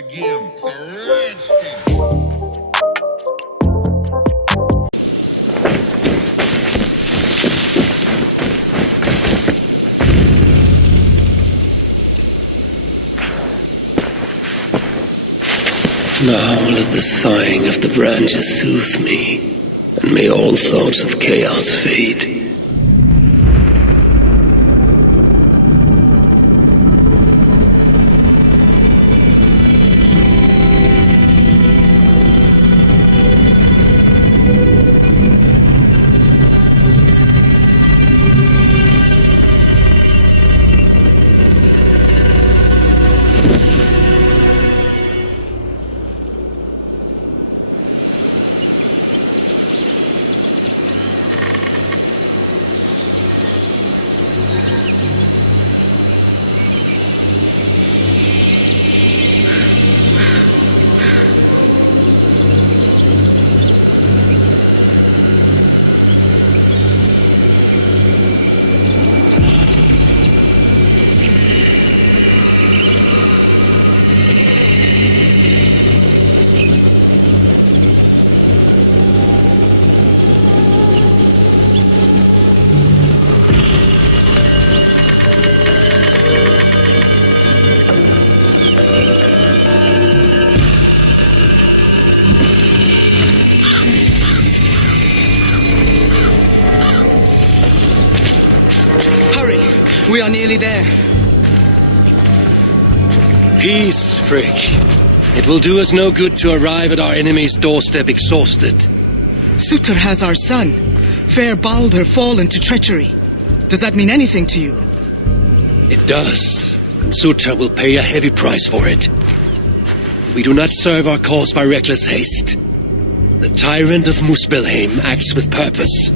Valhalla game. It's a rage thing. Now let the sighing of the branches soothe me, and may all thoughts of chaos fade. We are nearly there. Peace, Frick. It will do us no good to arrive at our enemy's doorstep exhausted. Surtr has our son, fair Baldur, fallen to treachery. Does that mean anything to you? It does. And Surtr will pay a heavy price for it. We do not serve our cause by reckless haste. The tyrant of Muspelheim acts with purpose,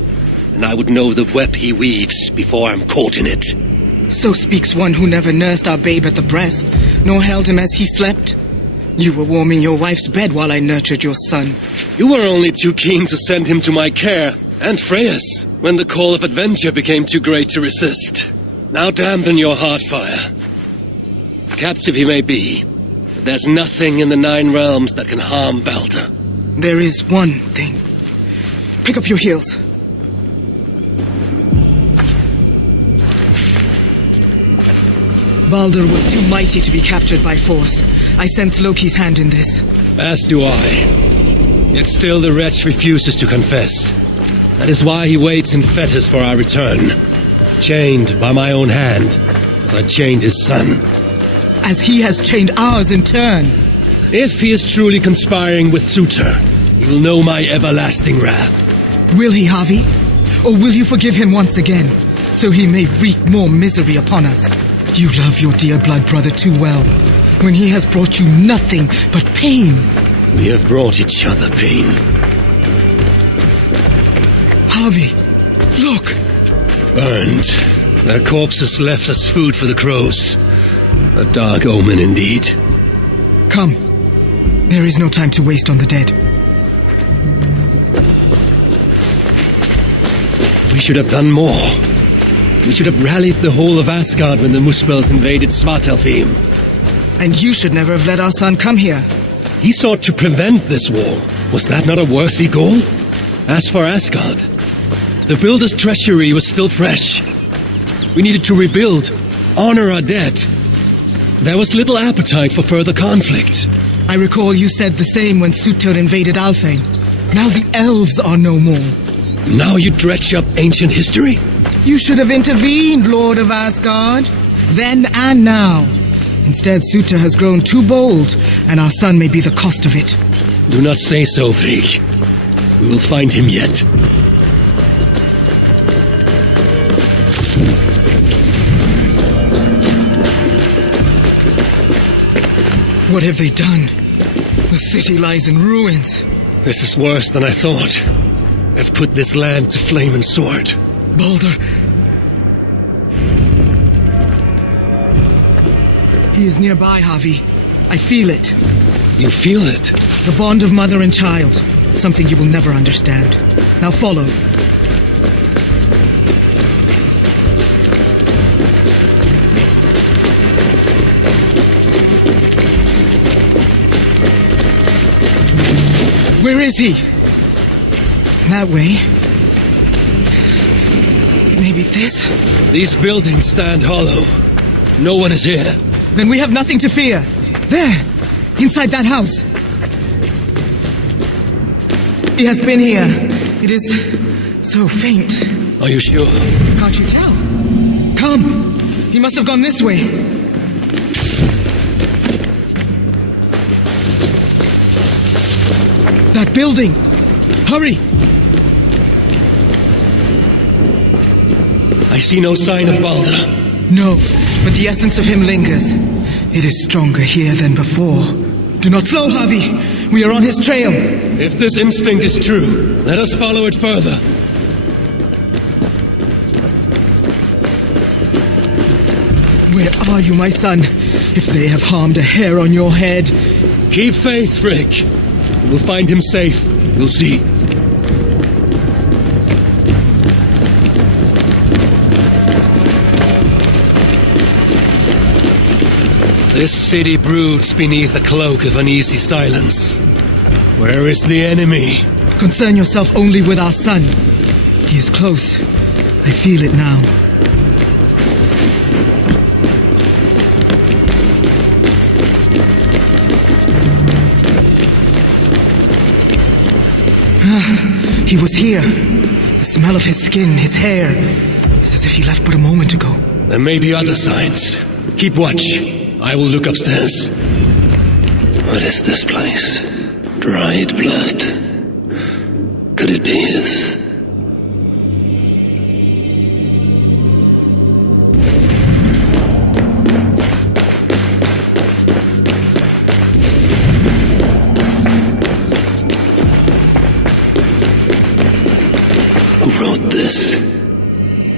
and I would know the web he weaves before I'm caught in it. So speaks one who never nursed our babe at the breast, nor held him as he slept. You were warming your wife's bed while I nurtured your son. You were only too keen to send him to my care, and Freya's, when the call of adventure became too great to resist. Now dampen your heart fire. Captive he may be, but there's nothing in the 9 realms that can harm Baldur. There is one thing. Pick up your heels. Baldur was too mighty to be captured by force. I sense Loki's hand in this. As do I. Yet still the wretch refuses to confess. That is why he waits in fetters for our return. Chained by my own hand, as I chained his son. As he has chained ours in turn. If he is truly conspiring with Surtr, he will know my everlasting wrath. Will he, Harvey? Or will you forgive him once again, so he may wreak more misery upon us? You love your dear blood brother too well, when he has brought you nothing but pain. We have brought each other pain. Harvey, look! Burned. Their corpses left as food for the crows. A dark omen indeed. Come. There is no time to waste on the dead. We should have done more. We should have rallied the whole of Asgard when the Muspels invaded Svartalfheim. And you should never have let our son come here. He sought to prevent this war. Was that not a worthy goal? As for Asgard, the builder's treachery was still fresh. We needed to rebuild, honor our dead. There was little appetite for further conflict. I recall you said the same when Surtr invaded Alfheim. Now the elves are no more. Now you dredge up ancient history? You should have intervened, Lord of Asgard. Then and now. Instead, Surtr has grown too bold, and our son may be the cost of it. Do not say so, Frigg. We will find him yet. What have they done? The city lies in ruins. This is worse than I thought. I've put this land to flame and sword. Baldur. He is nearby, Harvey. I feel it. You feel it? The bond of mother and child. Something you will never understand. Now follow. Where is he? That way. Maybe this? These buildings stand hollow. No one is here. Then we have nothing to fear. There! Inside that house. He has been here. It is so faint. Are you sure? Can't you tell? Come! He must have gone this way. That building! Hurry! I see no sign of Balder. No, but the essence of him lingers. It is stronger here than before. Do not slow, Javi! We are on his trail! If this instinct is true, let us follow it further. Where are you, my son? If they have harmed a hair on your head... Keep faith, Frick. We'll find him safe. We'll see. This city broods beneath a cloak of uneasy silence. Where is the enemy? Concern yourself only with our son. He is close. I feel it now. He was here. The smell of his skin, his hair. It's as if he left but a moment ago. There may be other signs. Keep watch. I will look upstairs. What is this place? Dried blood. Could it be his? Who wrote this?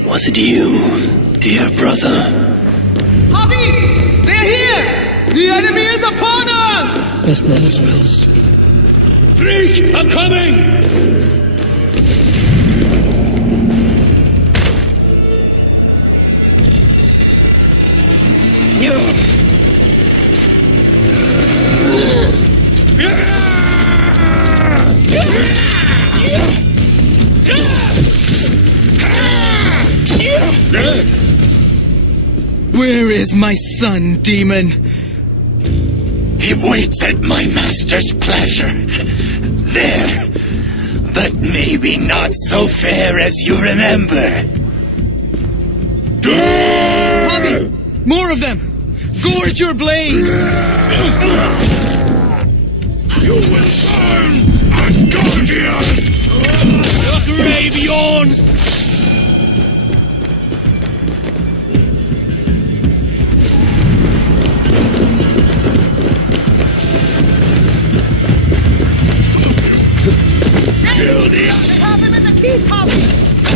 Was it you, dear brother? Javi! They're here! The enemy is upon us! Best spills. Freak! I'm coming! Where is my son, demon? He waits at my master's pleasure. There. But maybe not so fair as you remember. Javi! More of them! Gorge your blade! You will burn as guardians! The grave yawns!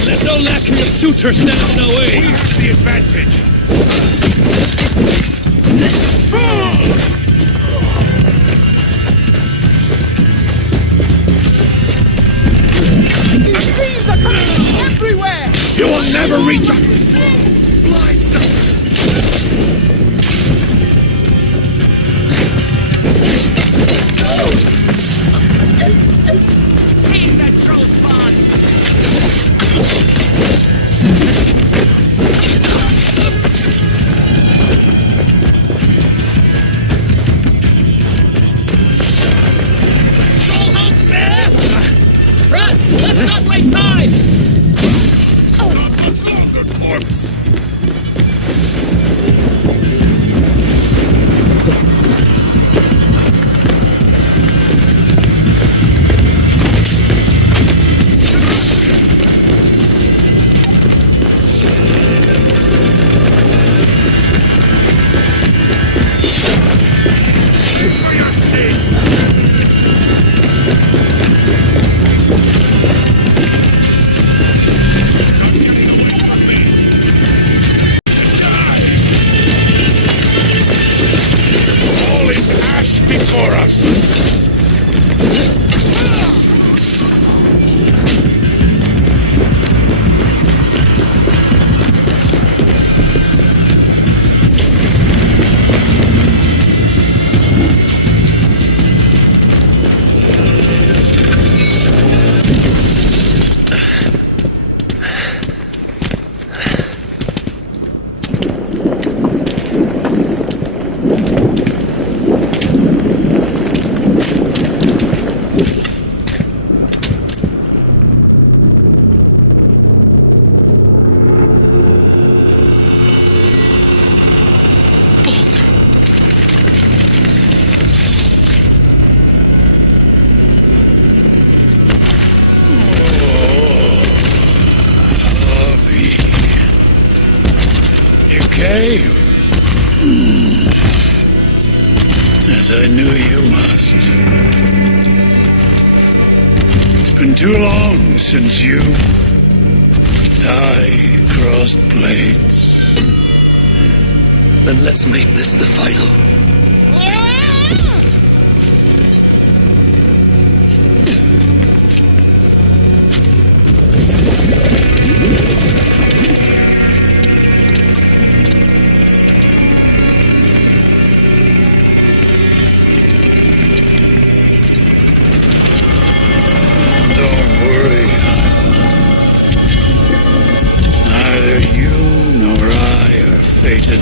There's no lacking of suitors standing in the way. Here's the advantage. These streams are coming from everywhere! You will never reach us. Blindside. Take that troll spawn! Troll house bear! Russ, let's not waste time! Not much longer, corpse. You came. As I knew you must. It's been too long since you and I crossed blades. Then let's make this the final.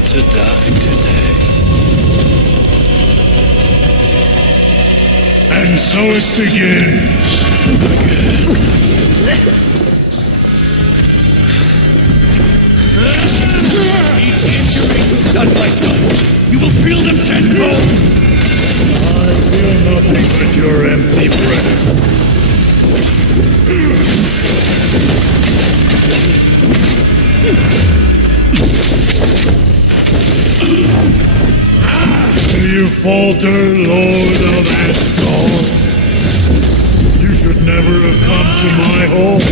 To die today. And so it begins. Each injury done by some, you will feel them tenfold. I feel nothing but your empty breath. Will you falter, Lord of Asgard? You should never have come to my home.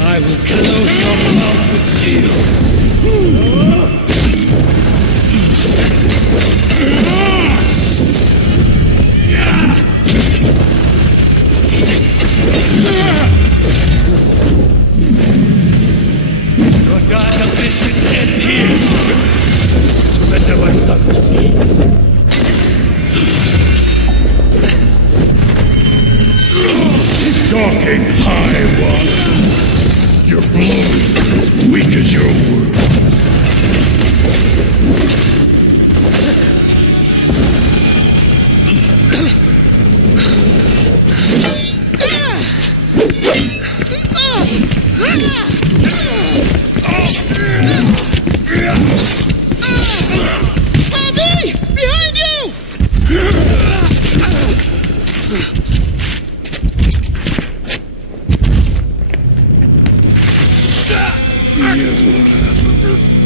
I will close your mouth with steel. Your dark ambitions end here. Surrender my son. Talking high one. Your blows weak as your words.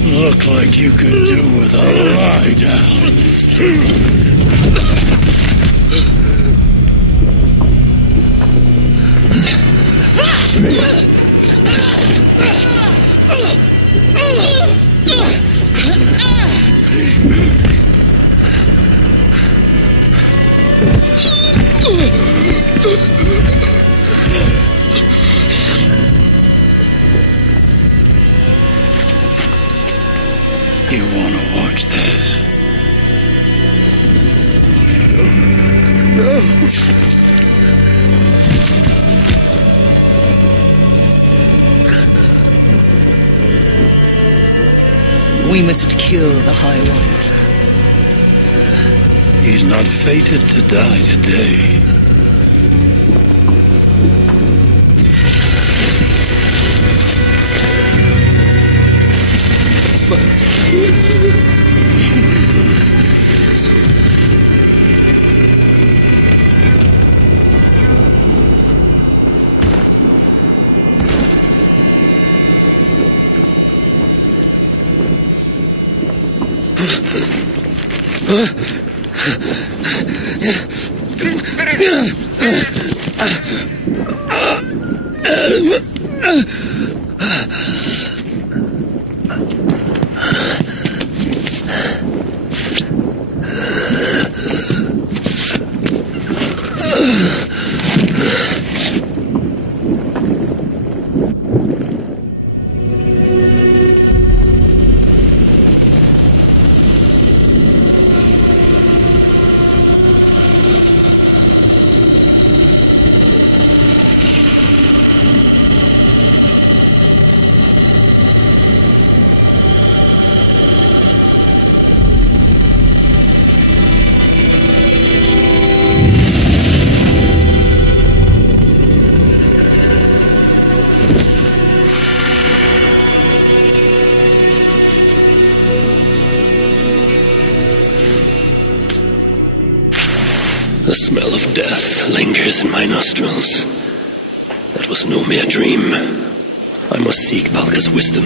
Look like you could do with a lie down. You want to watch this? No. We must kill the High One. He's not fated to die today. The smell of death lingers in my nostrils. That was no mere dream. I must seek Valka's wisdom.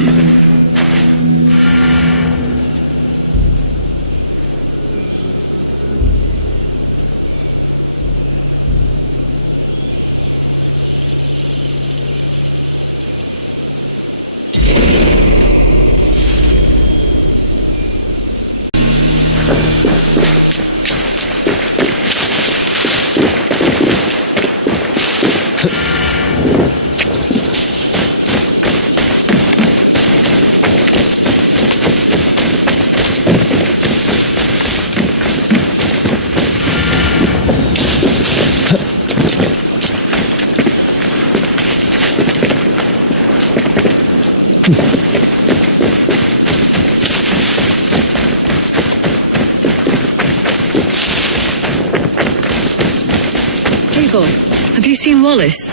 Eivor, have you seen Wallace?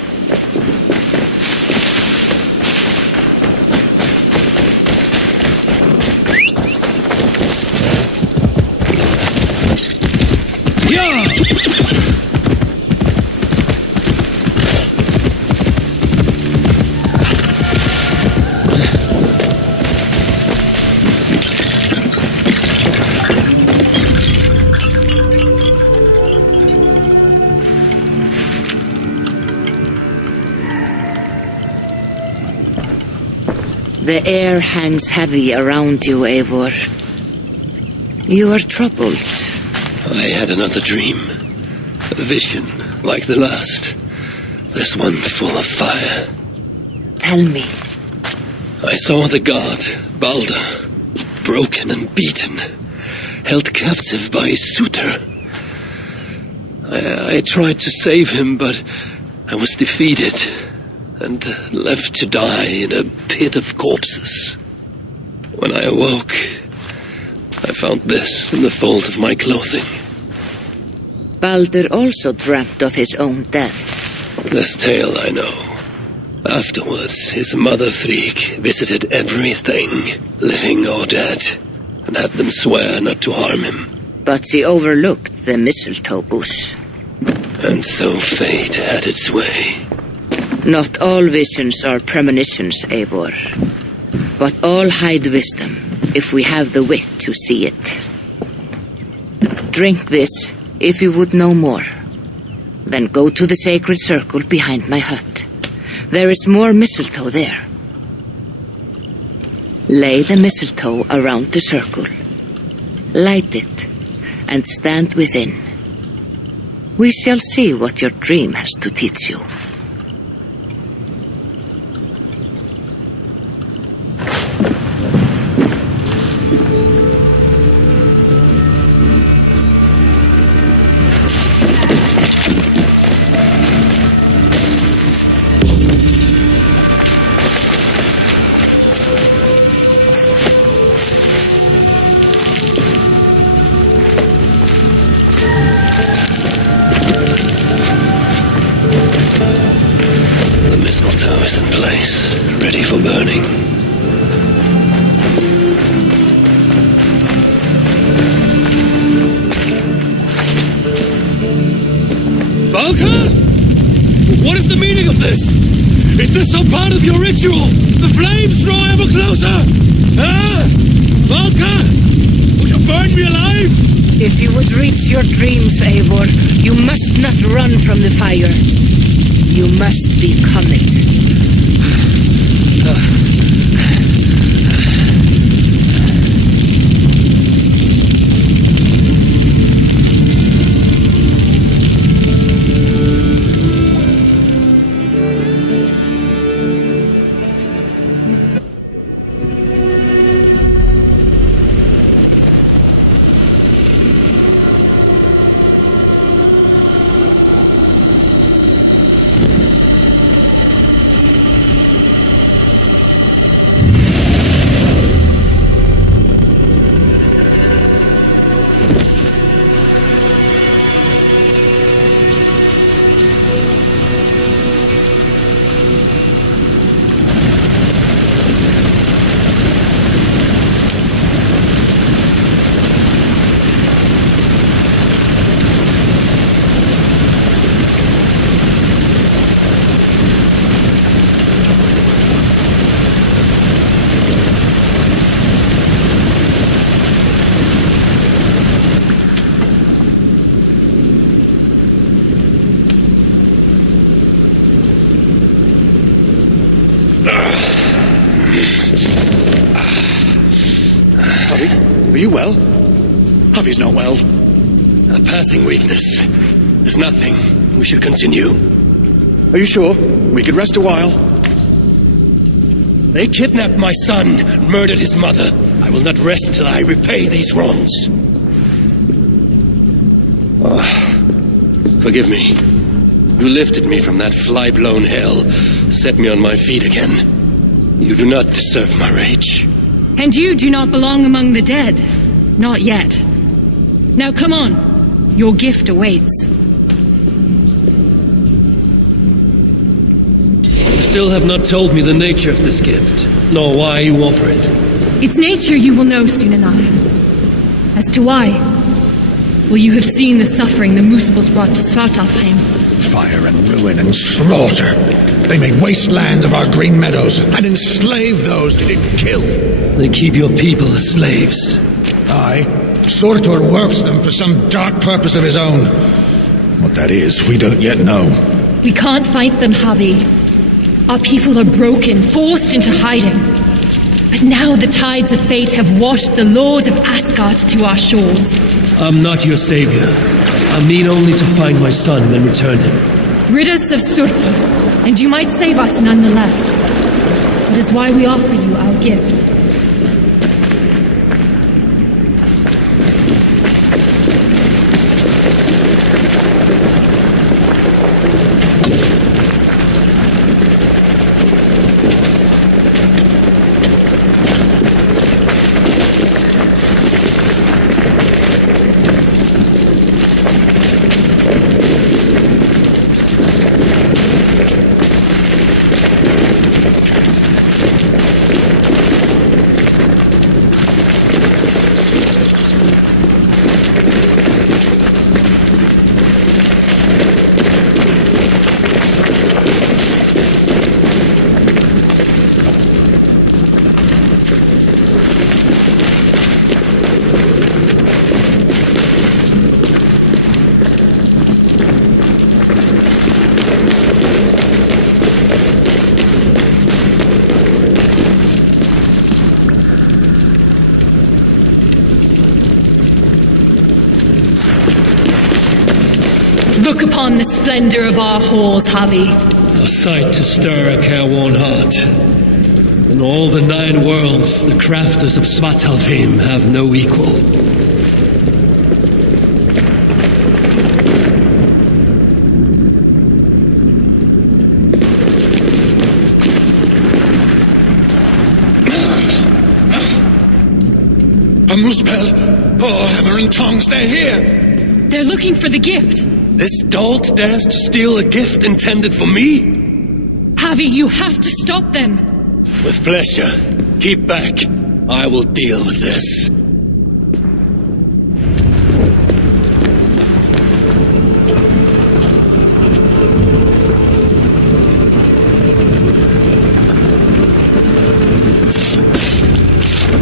The air hangs heavy around you, Eivor. You are troubled. I had another dream. A vision, like the last. This one full of fire. Tell me. I saw the god, Balder, broken and beaten, held captive by his suitor. I tried to save him, but I was defeated and left to die in a pit of corpses. When I awoke, I found this in the fold of my clothing. Balder also dreamt of his own death. This tale I know. Afterwards, his mother Frigg visited everything, living or dead, and had them swear not to harm him. But she overlooked the mistletoe bush. And so fate had its way. Not all visions are premonitions, Eivor. But all hide wisdom, if we have the wit to see it. Drink this, if you would know more. Then go to the sacred circle behind my hut. There is more mistletoe there. Lay the mistletoe around the circle. Light it, and stand within. We shall see what your dream has to teach you. In place, ready for burning. Valka? What is the meaning of this? Is this some part of your ritual? The flames draw ever closer! Ah! Valka! Would you burn me alive? If you would reach your dreams, Eivor, you must not run from the fire. You must become it. Are you well? Javi's not well. A passing weakness. There's nothing. We should continue. Are you sure? We could rest a while. They kidnapped my son, murdered his mother. I will not rest till I repay these wrongs. Forgive me. You lifted me from that fly-blown hell, set me on my feet again. You do not deserve my rage. And you do not belong among the dead. Not yet. Now come on. Your gift awaits. You still have not told me the nature of this gift, nor why you offer it. Its nature you will know soon enough. As to why, well, you have seen the suffering the Muspels brought to Svartalfheim. Fire and ruin and slaughter. They made wastelands of our green meadows and enslaved those they didn't kill. They keep your people as slaves. Aye. Surtur works them for some dark purpose of his own. What that is, we don't yet know. We can't fight them, Javi. Our people are broken, forced into hiding. But now the tides of fate have washed the Lord of Asgard to our shores. I'm not your savior. I mean only to find my son and return him. Rid us of Surtur, and you might save us nonetheless. That is why we offer you our gift. Look upon the splendor of our halls, Javi. A sight to stir a careworn heart. In all the 9 worlds, the crafters of Svartalfheim have no equal. A Muspel! Oh, hammer and tongs, they're here! They're looking for the gift. This dolt dares to steal a gift intended for me? Javi, you have to stop them. With pleasure. Keep back. I will deal with this.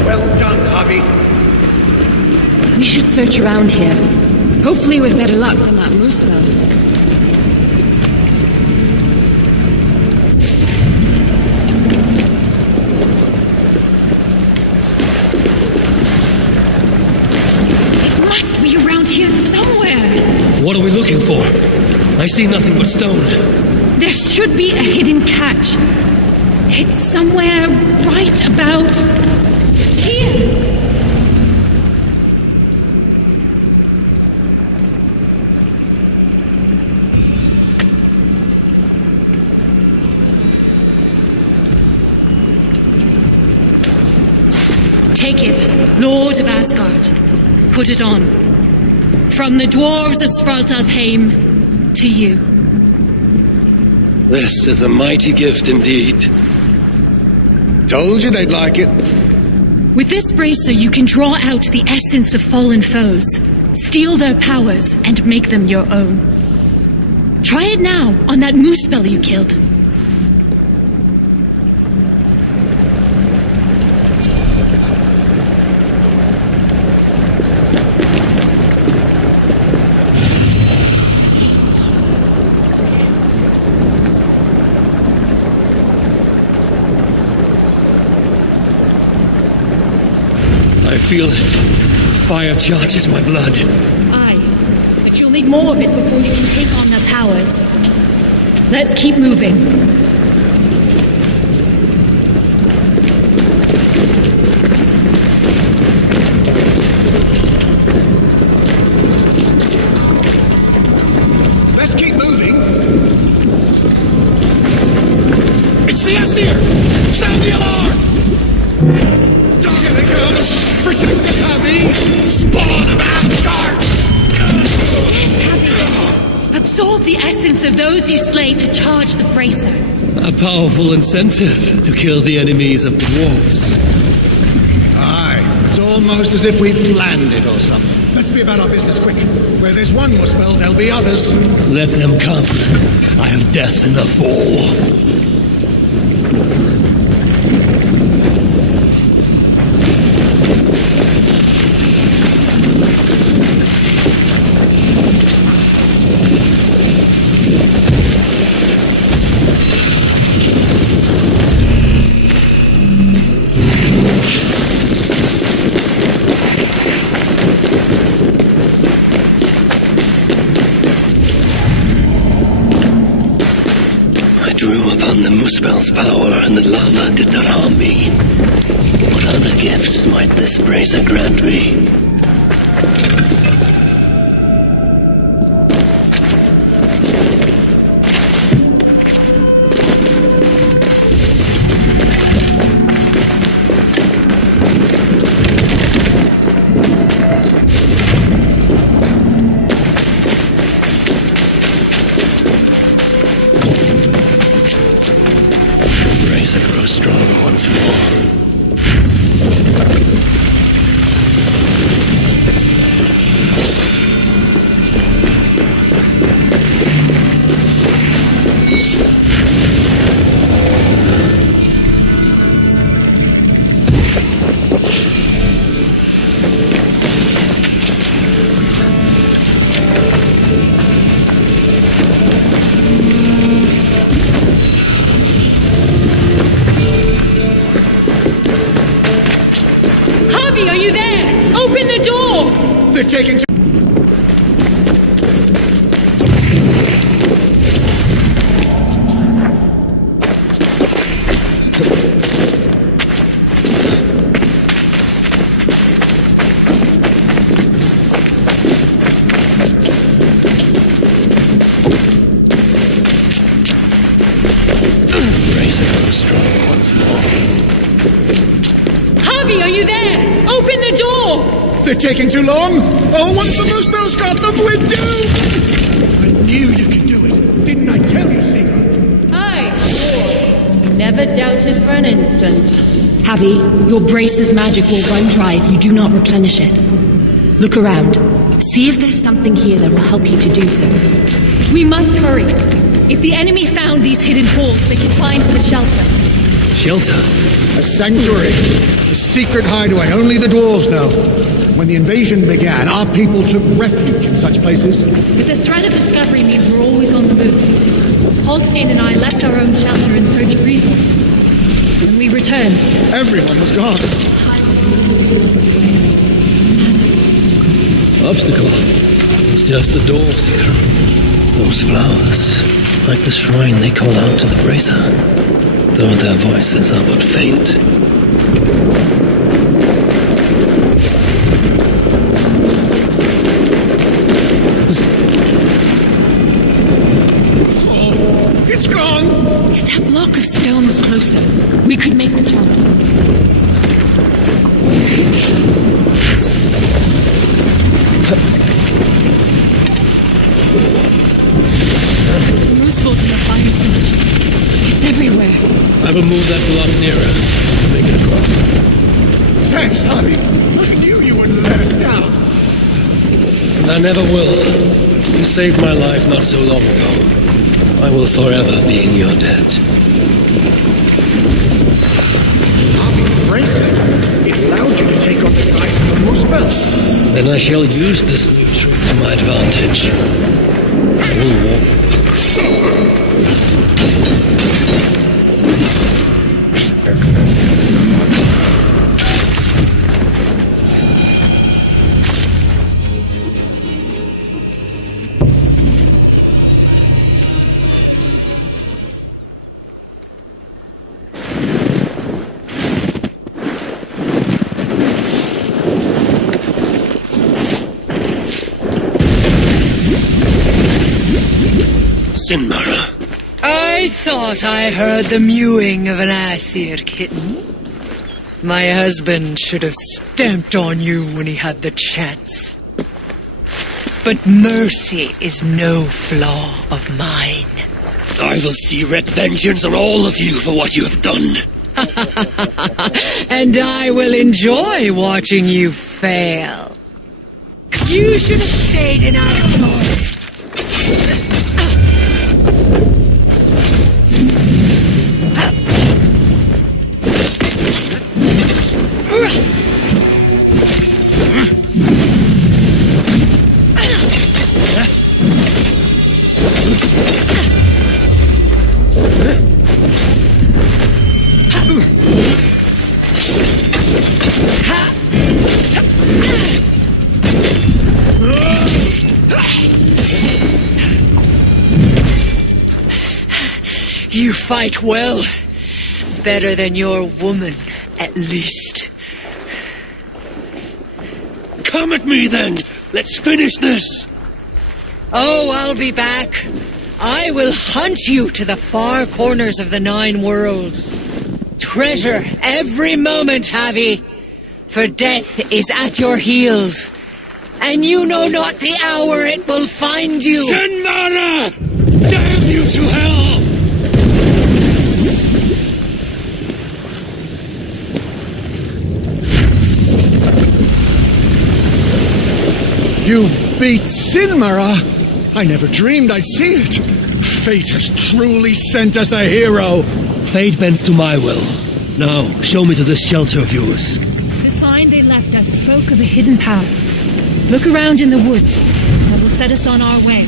Well done, Javi. We should search around here. Hopefully with better luck than that Muspel. It must be around here somewhere. What are we looking for? I see nothing but stone. There should be a hidden catch. It's somewhere right about here. Take it, Lord of Asgard. Put it on. From the dwarves of Svartalfheim to you. This is a mighty gift indeed. Told you they'd like it. With this bracer, you can draw out the essence of fallen foes, steal their powers, and make them your own. Try it now on that Muspel you killed. I feel it. Fire charges my blood. Aye, but you'll need more of it before you can take on their powers. Let's keep moving. Let's keep moving. It's the Aesir! Sound the alarm! Here they come! Protect the Abby! Spawn of Asgard! Absorb the essence of those you slay to charge the bracer. A powerful incentive to kill the enemies of the dwarves. Aye, it's almost as if we planned it or something. Let's be about our business quick. Where there's one Muspel, there'll be others. Let them come. I have death enough for all. The Muspel's power and the lava did not harm me. What other gifts might this bracer grant me? Strong once more. Are you there? Open the door! They're taking... Strong once more. Harvey, are you there? Open the door! They're taking too long! Oh, once the Muspel's got them, we're doomed! I knew you could do it. Didn't I tell you, Seeger? Aye, sure. Never doubted for an instant. Harvey, your brace's magic will run dry if you do not replenish it. Look around. See if there's something here that will help you to do so. We must hurry. If the enemy found these hidden halls, they can find the shelter. Shelter? A sanctuary. A secret hideaway only the dwarves know. When the invasion began, our people took refuge in such places. But the threat of discovery means we're always on the move. Holstein and I left our own shelter in search of resources. When we returned, Everyone was gone. Obstacle. It's just the doors here. Those flowers. Like the shrine they call out to the bracer. Though their voices are but faint. It's gone! if that block of stone was closer, we could make the jump. Moose boat in the fire stage. It's everywhere. I will move that block nearer to make it across. Thanks, Harvey. I knew you wouldn't let us down. And I never will. You saved my life not so long ago. I will forever be in your debt. Harvey, brace it. It allowed you to take on the guys of the Muspel. Then I shall use this loot to my advantage. I will walk. Sinmara. I thought I heard the mewing of an Aesir kitten. My husband should have stamped on you when he had the chance. But mercy is no flaw of mine. I will see red vengeance on all of you for what you have done. And I will enjoy watching you fail. You should have stayed in Asgard. You fight well. Better than your woman, at least. Come at me then! Let's finish this! Oh, I'll be back. I will hunt you to the far corners of the 9 worlds. Treasure every moment, Javi, for death is at your heels, and you know not the hour it will find you. Sinmara! Damn you to hell! You beat Sinmara? I never dreamed I'd see it. Fate has truly sent us a hero. Fate bends to my will. Now, show me to this shelter of yours. The sign they left us spoke of a hidden path. Look around in the woods. That will set us on our way.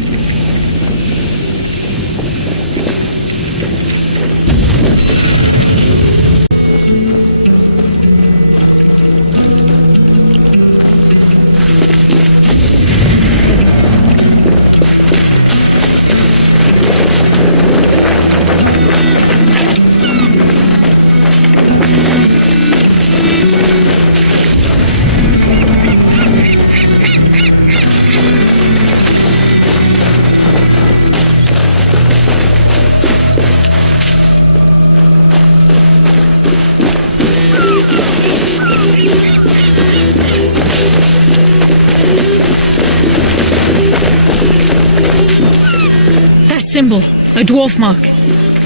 Symbol, a dwarf mark.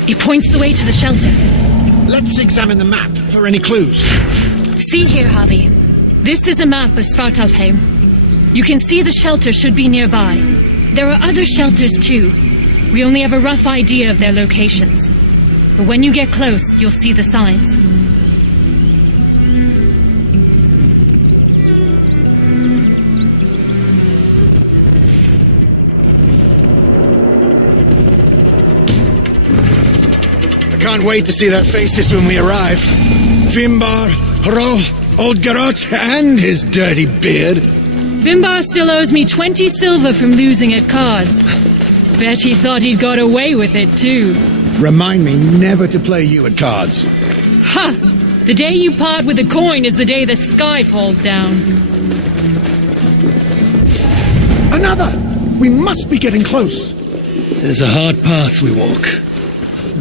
It points the way to the shelter. Let's examine the map for any clues. See here, Javi. This is a map of Svartalfheim. You can see the shelter should be nearby. There are other shelters too. We only have a rough idea of their locations. But when you get close, you'll see the signs. Can't wait to see their faces when we arrive. Fimbar, Hro, old Garot, and his dirty beard. Fimbar still owes me 20 silver from losing at cards. Bet he thought he'd got away with it too. Remind me never to play you at cards. Ha! The day you part with a coin is the day the sky falls down. Another! We must be getting close. It is a hard path we walk.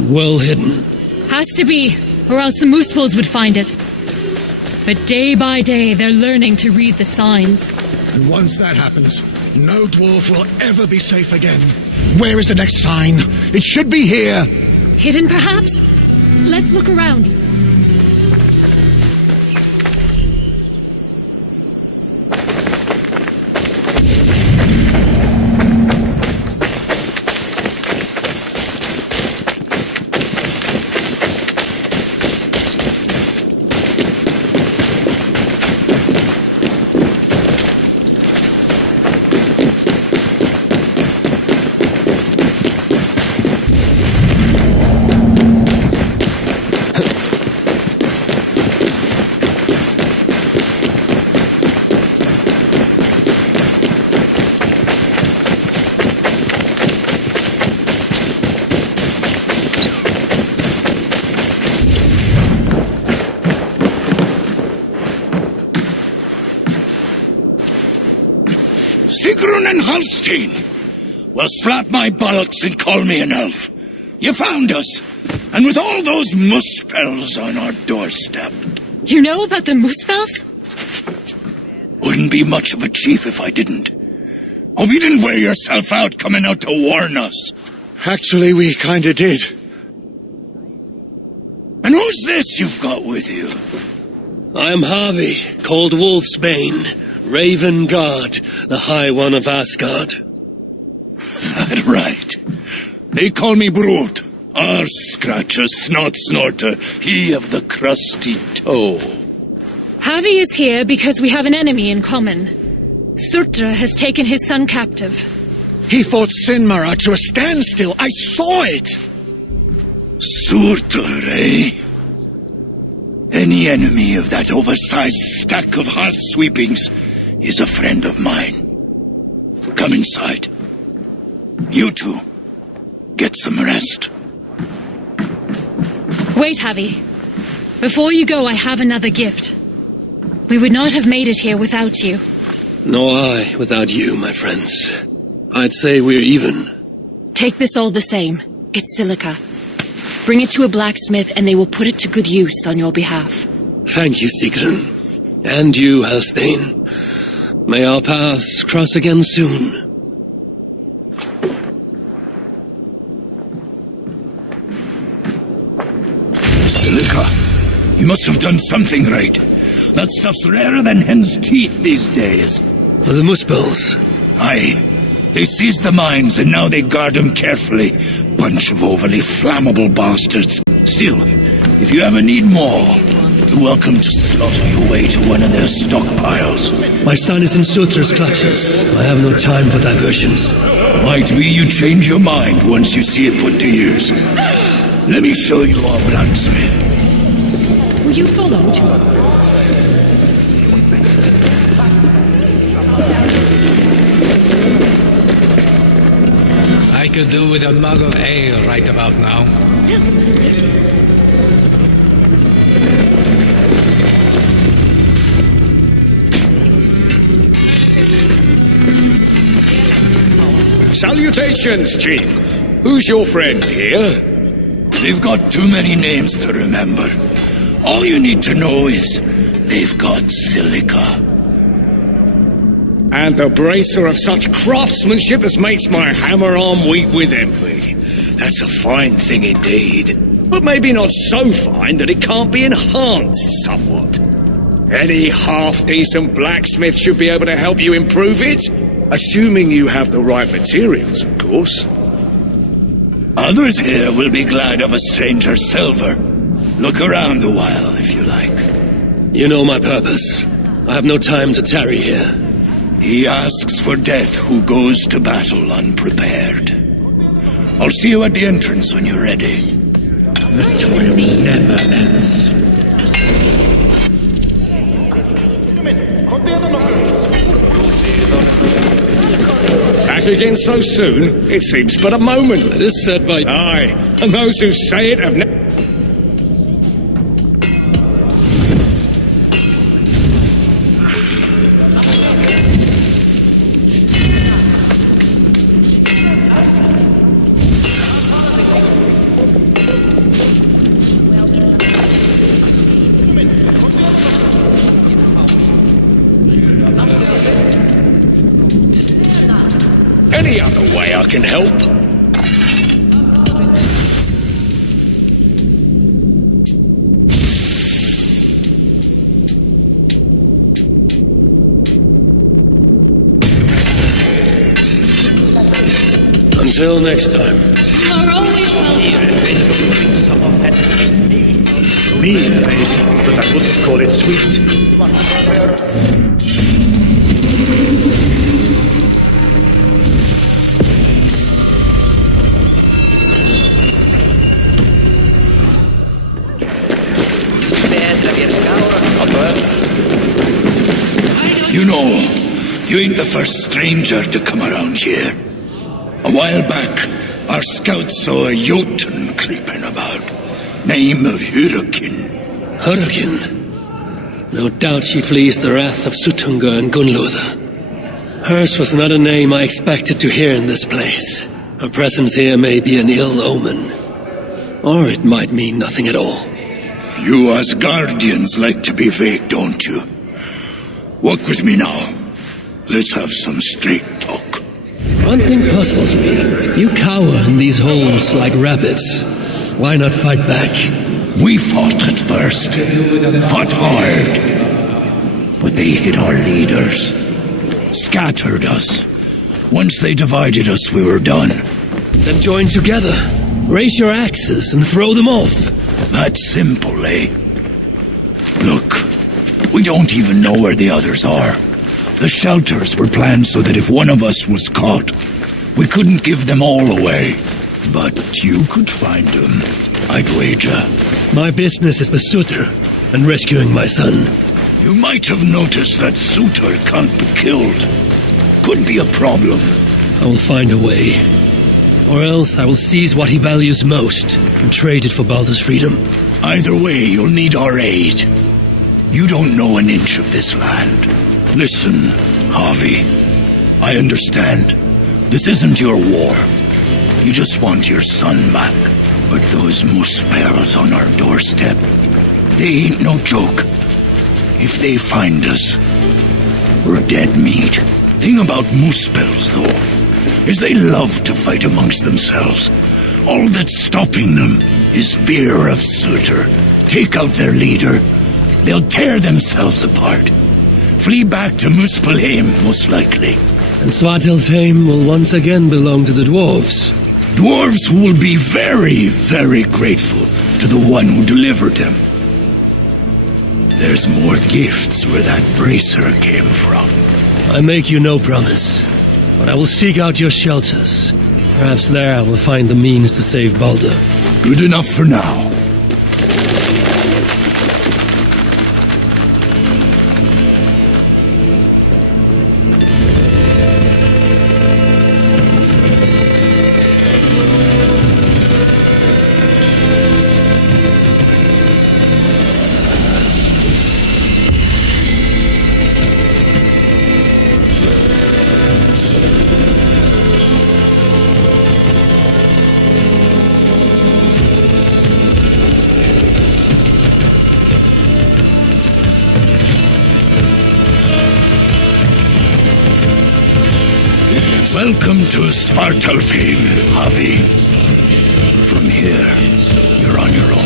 Well hidden. Has to be, or else the Moosepools would find it. But day by day, they're learning to read the signs. And once that happens, no dwarf will ever be safe again. Where is the next sign? It should be here. Hidden, perhaps? Let's look around. Sigrun and Halstein! Well, slap my bollocks and call me an elf. You found us, and with all those muspels on our doorstep. You know about the muspels? Wouldn't be much of a chief if I didn't. Hope you didn't wear yourself out coming out to warn us. Actually, we kinda did. And who's this you've got with you? I am Harvey, called Wolfsbane, Raven Guard, the High One of Asgard. That right. They call me Brute, Arse Scratcher, Snot Snorter, he of the crusty toe. Harvey is here because we have an enemy in common. Surtra has taken his son captive. He fought Sinmara to a standstill. I saw it! Surtur, eh? Any enemy of that oversized stack of hearth sweepings is a friend of mine. Come inside. You two, get some rest. Wait, Harvey. Before you go, I have another gift. We would not have made it here without you. Nor I without you, my friends. I'd say we're even. Take this all the same. It's silica. Bring it to a blacksmith and they will put it to good use on your behalf. Thank you, Sigrun. And you, Halstein. May our paths cross again soon. Silica, you must have done something right. That stuff's rarer than hen's teeth these days. The Muspels. Aye. They seized the mines and now they guard them carefully. Bunch of overly flammable bastards. Still, if you ever need more, you're welcome to slaughter your way to one of their stockpiles. My son is in Surtra's clutches. I have no time for diversions. Might be you change your mind once you see it put to use. Let me show you our blacksmith. Were you followed? I could do with a mug of ale right about now. Salutations, Chief. Who's your friend here? They've got too many names to remember. All you need to know is they've got silica. And the bracer of such craftsmanship as makes my hammer arm weak with envy. That's a fine thing indeed. But maybe not so fine that it can't be enhanced somewhat. Any half-decent blacksmith should be able to help you improve it. Assuming you have the right materials, of course. Others here will be glad of a stranger's silver. Look around a while, if you like. You know my purpose. I have no time to tarry here. He asks for death who goes to battle unprepared. I'll see you at the entrance when you're ready. The toil never ends. Back again so soon? It seems but a moment. It is said by... Aye, and those who say it have never... Any other way I can help? Until next time. You're always welcome. Me, but I wouldn't call it sweet. You know, you ain't the first stranger to come around here. A while back, our scouts saw a Jotun creeping about. Name of Hurricane. Hurricane? No doubt she flees the wrath of Sutunga and Gunlother. Hers was not a name I expected to hear in this place. Her presence here may be an ill omen. Or it might mean nothing at all. You Asgardians like to be vague, don't you? Walk with me now. Let's have some straight talk. One thing puzzles me. You cower in these holes like rabbits. Why not fight back? We fought at first. Fought hard. But they hit our leaders. Scattered us. Once they divided us, we were done. Then join together. Raise your axes and throw them off. That's simple, eh? Look, we don't even know where the others are. The shelters were planned so that if one of us was caught, we couldn't give them all away. But you could find them, I'd wager. My business is with Sutter and rescuing my son. You might have noticed that Sutter can't be killed. Could be a problem. I will find a way. Or else I will seize what he values most and trade it for Baldur's freedom. Either way, you'll need our aid. You don't know an inch of this land. Listen, Harvey. I understand. This isn't your war. You just want your son back. But those Muspels on our doorstep, they ain't no joke. If they find us, we're dead meat. Thing about Muspels, though, is they love to fight amongst themselves. All that's stopping them is fear of Sutter. Take out their leader, they'll tear themselves apart. Flee back to Muspelheim, most likely. And Svartalfheim will once again belong to the dwarves. Dwarves who will be very, very grateful to the one who delivered them. There's more gifts where that bracer came from. I make you no promise, but I will seek out your shelters. Perhaps there I will find the means to save Baldur. Good enough for now. Welcome to Svartalfheim, Harvey. From here, you're on your own.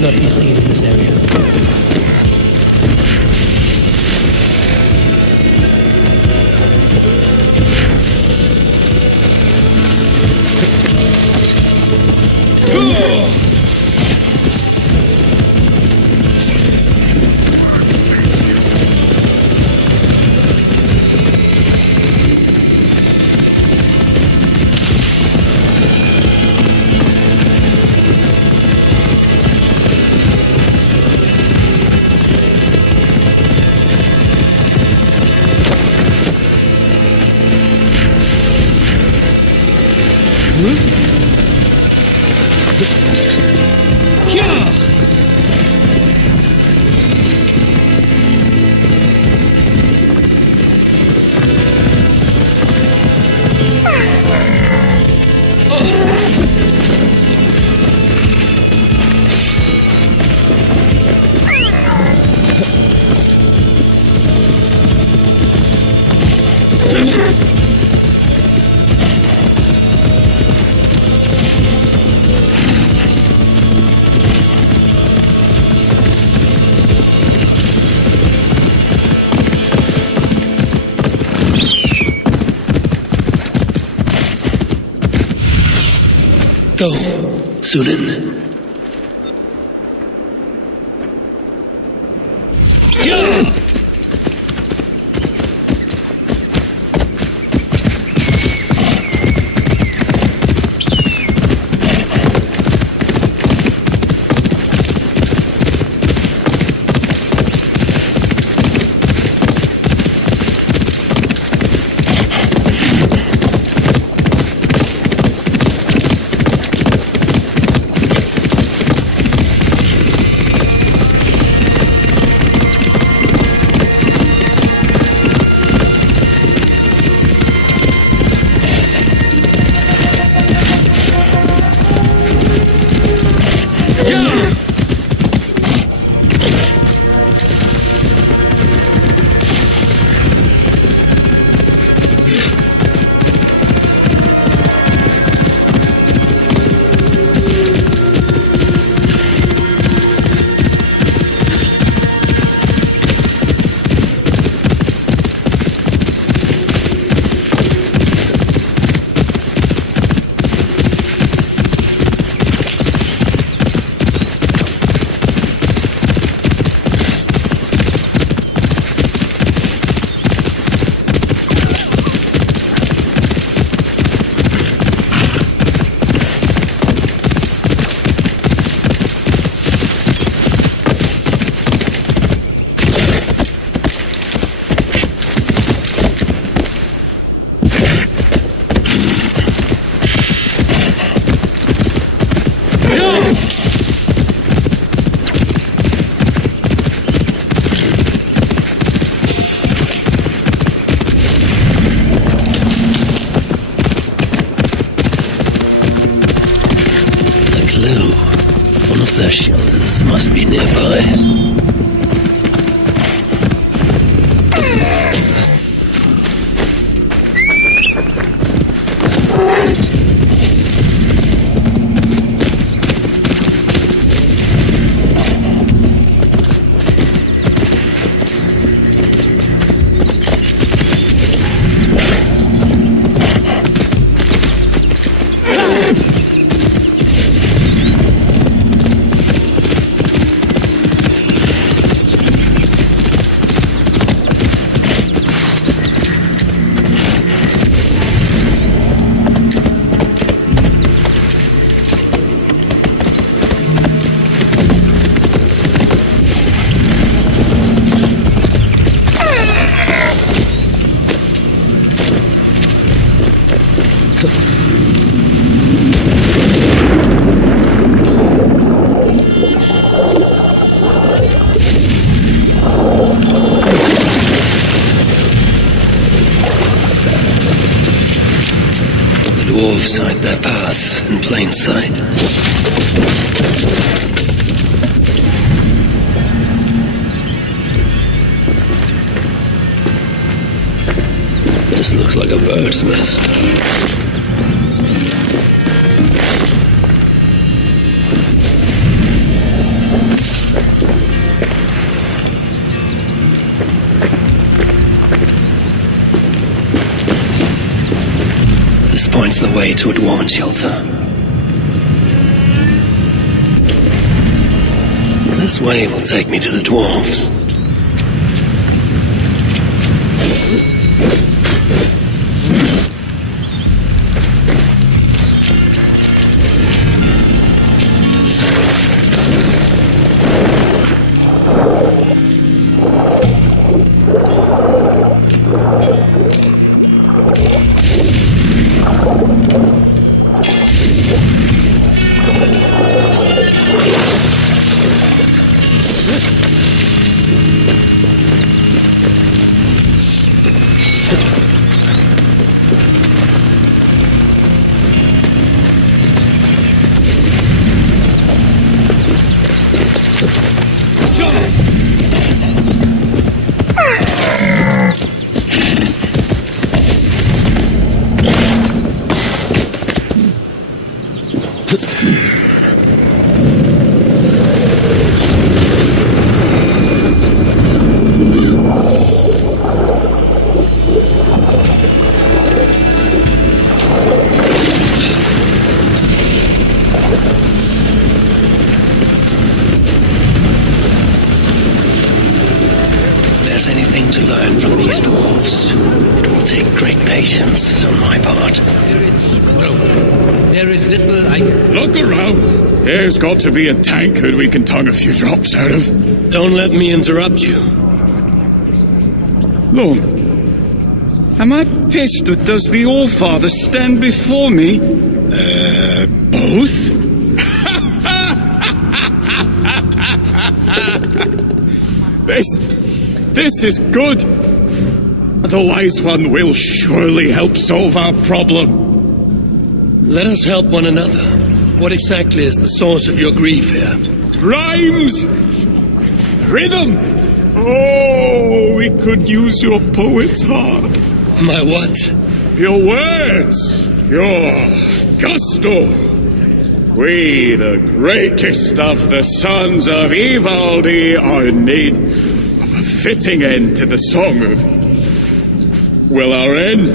Not be seen in this area. Go, Sunan. One of their shelters must be nearby. Dwarves hide their path in plain sight. This looks like a bird's nest. This points the way to a dwarven shelter. This way will take me to the dwarves. to learn from these dwarves. It will take great patience on my part. There is little I can... Look around! There's got to be a tankard we can tongue a few drops out of. Don't let me interrupt you. Lord, am I pissed or does the All-Father stand before me? Both? This is good. The Wise One will surely help solve our problem. Let us help one another. What exactly is the source of your grief here? Rhymes! Rhythm! Oh, we could use your poet's heart. My what? Your words! Your gusto! We, the greatest of the sons of Ivaldi, are in need of a fitting end to the song of... Well, our end.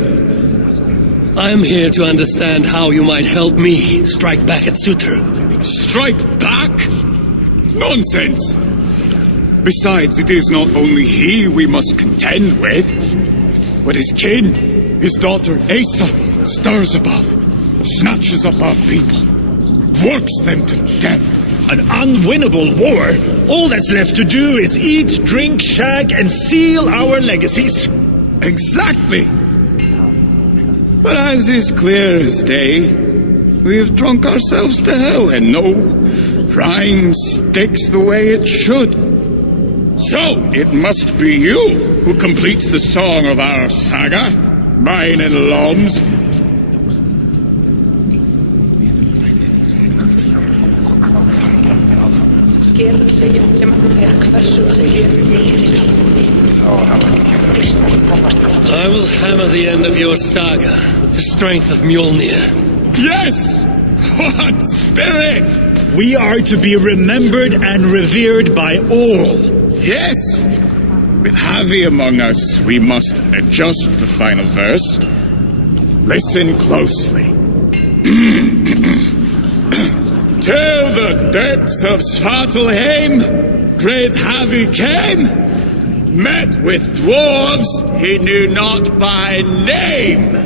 I am here to understand how you might help me strike back at Sutra. Strike back? Nonsense! Besides, it is not only he we must contend with, but his kin, his daughter Asa, stirs above, snatches up our people, works them to death. An unwinnable war. All that's left to do is eat, drink, shag, and seal our legacies. Exactly! But as is clear as day, we have drunk ourselves to hell, and no rhyme sticks the way it should. So, it must be you who completes the song of our saga, mine and Lom's. I will hammer the end of your saga with the strength of Mjolnir. Yes! What spirit! We are to be remembered and revered by all. Yes! With Javi among us, we must adjust the final verse. Listen closely. Till the depths of Svartalheim, great Javi came, met with dwarves he knew not by name.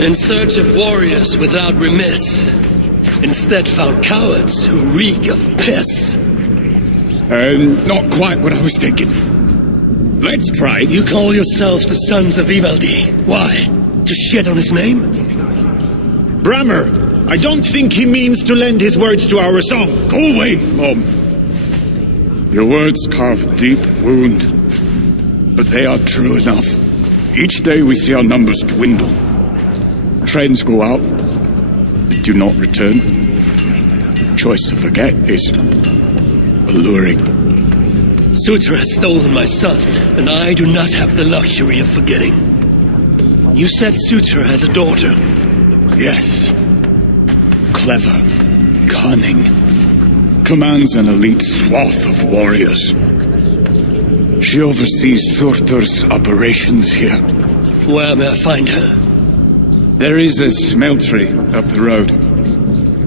In search of warriors without remiss, instead found cowards who reek of piss. Not quite what I was thinking. Let's try. You call yourselves the sons of Ivaldi. Why? To shit on his name? Brammer, I don't think he means to lend his words to our song. Go away, Mom. Your words carve a deep wound, but they are true enough. Each day we see our numbers dwindle. Friends go out, do not return. Choice to forget is alluring. Sutra has stolen my son, and I do not have the luxury of forgetting. You said Sutra has a daughter. Yes. Clever, cunning, commands an elite swath of warriors. She oversees Surtur's operations here. Where may I find her? There is a smeltery up the road.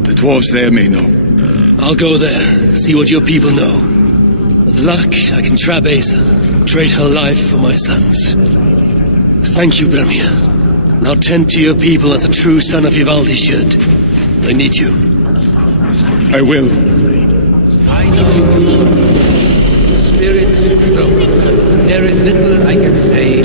The dwarves there may know. I'll go there, see what your people know. With luck, I can trap Asa, trade her life for my son's. Thank you, Bramir. Now tend to your people as a true son of Ivaldi should. They need you. I will. I know. Spirits, no. There is little I can say.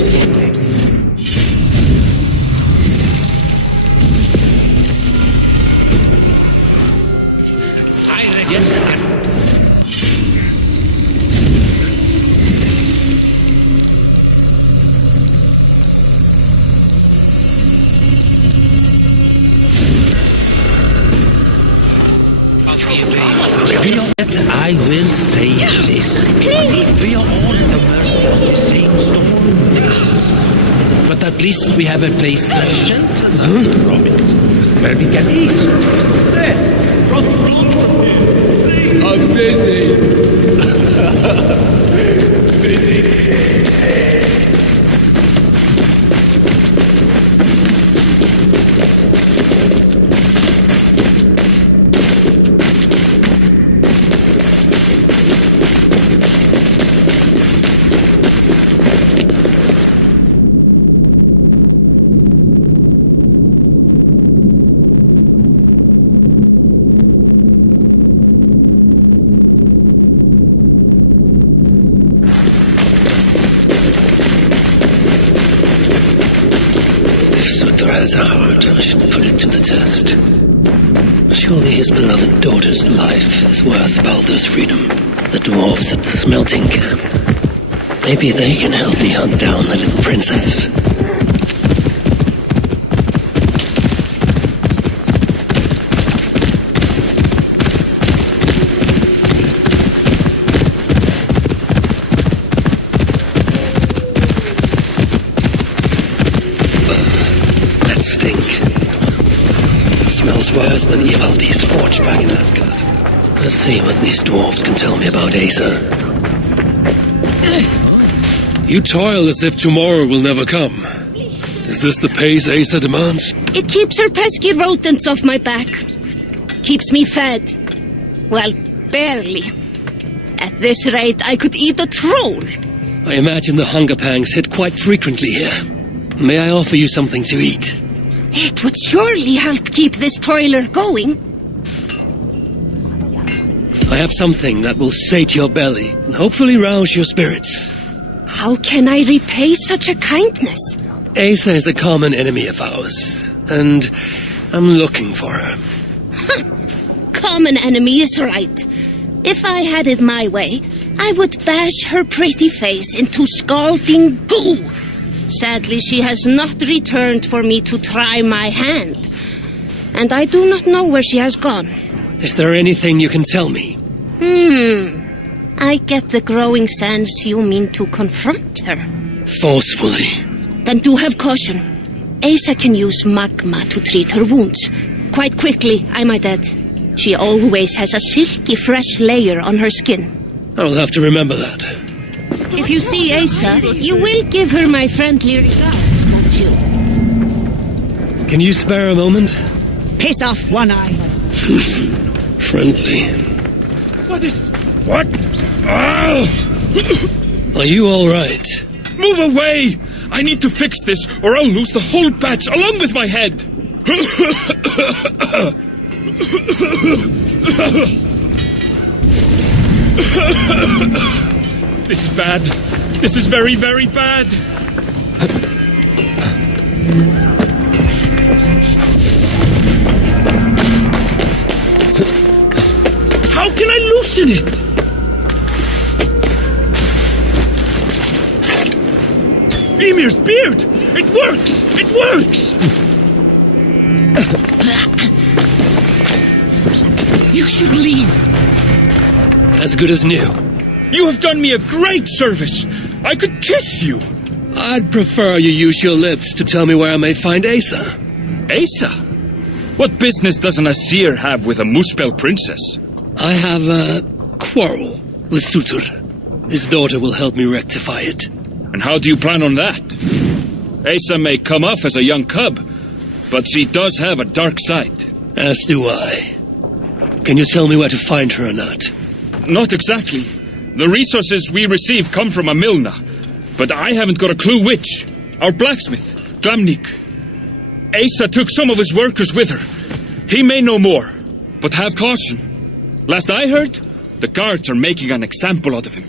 I will say this. We are all at the mercy of the same storm. But at least we have a place that shelters us from it. Where we can eat, rest, I'm busy. Has a heart, I should put it to the test. Surely his beloved daughter's life is worth Baldur's freedom. The dwarves at the smelting camp. Maybe they can help me hunt down the little princess. Worse than Ivaldi's forge back in Asgard. Let's see what these dwarves can tell me about Asa. You toil as if tomorrow will never come. Is this the pace Asa demands? It keeps her pesky rodents off my back. Keeps me fed. Well, barely. At this rate, I could eat a troll. I imagine the hunger pangs hit quite frequently here. May I offer you something to eat? It would surely help keep this toiler going. I have something that will sate your belly and hopefully rouse your spirits. How can I repay such a kindness? Asa is a common enemy of ours, and I'm looking for her. Common enemy is right. If I had it my way, I would bash her pretty face into scalding goo. Sadly, she has not returned for me to try my hand. And I do not know where she has gone. Is there anything you can tell me? I get the growing sense you mean to confront her. Forcefully. Then do have caution. Asa can use magma to treat her wounds. Quite quickly, I might add. She always has a silky fresh layer on her skin. I'll have to remember that. If you see Asa, you will give her my friendly regards, won't you? Can you spare a moment? Piss off, One Eye. Friendly. What? Oh! Are you all right? Move away! I need to fix this, or I'll lose the whole batch along with my head. This is bad. This is very, very bad. How can I loosen it? Emir's beard! It works! It works! You should leave. As good as new. You have done me a great service. I could kiss you. I'd prefer you use your lips to tell me where I may find Asa. Asa? What business does an Asir have with a Muspel princess? I have a quarrel with Sutur. His daughter will help me rectify it. And how do you plan on that? Asa may come off as a young cub, but she does have a dark side. As do I. Can you tell me where to find her or not? Not exactly. The resources we receive come from a Milna, but I haven't got a clue which. Our blacksmith, Glamnik. Asa took some of his workers with her. He may know more, but have caution. Last I heard, the guards are making an example out of him.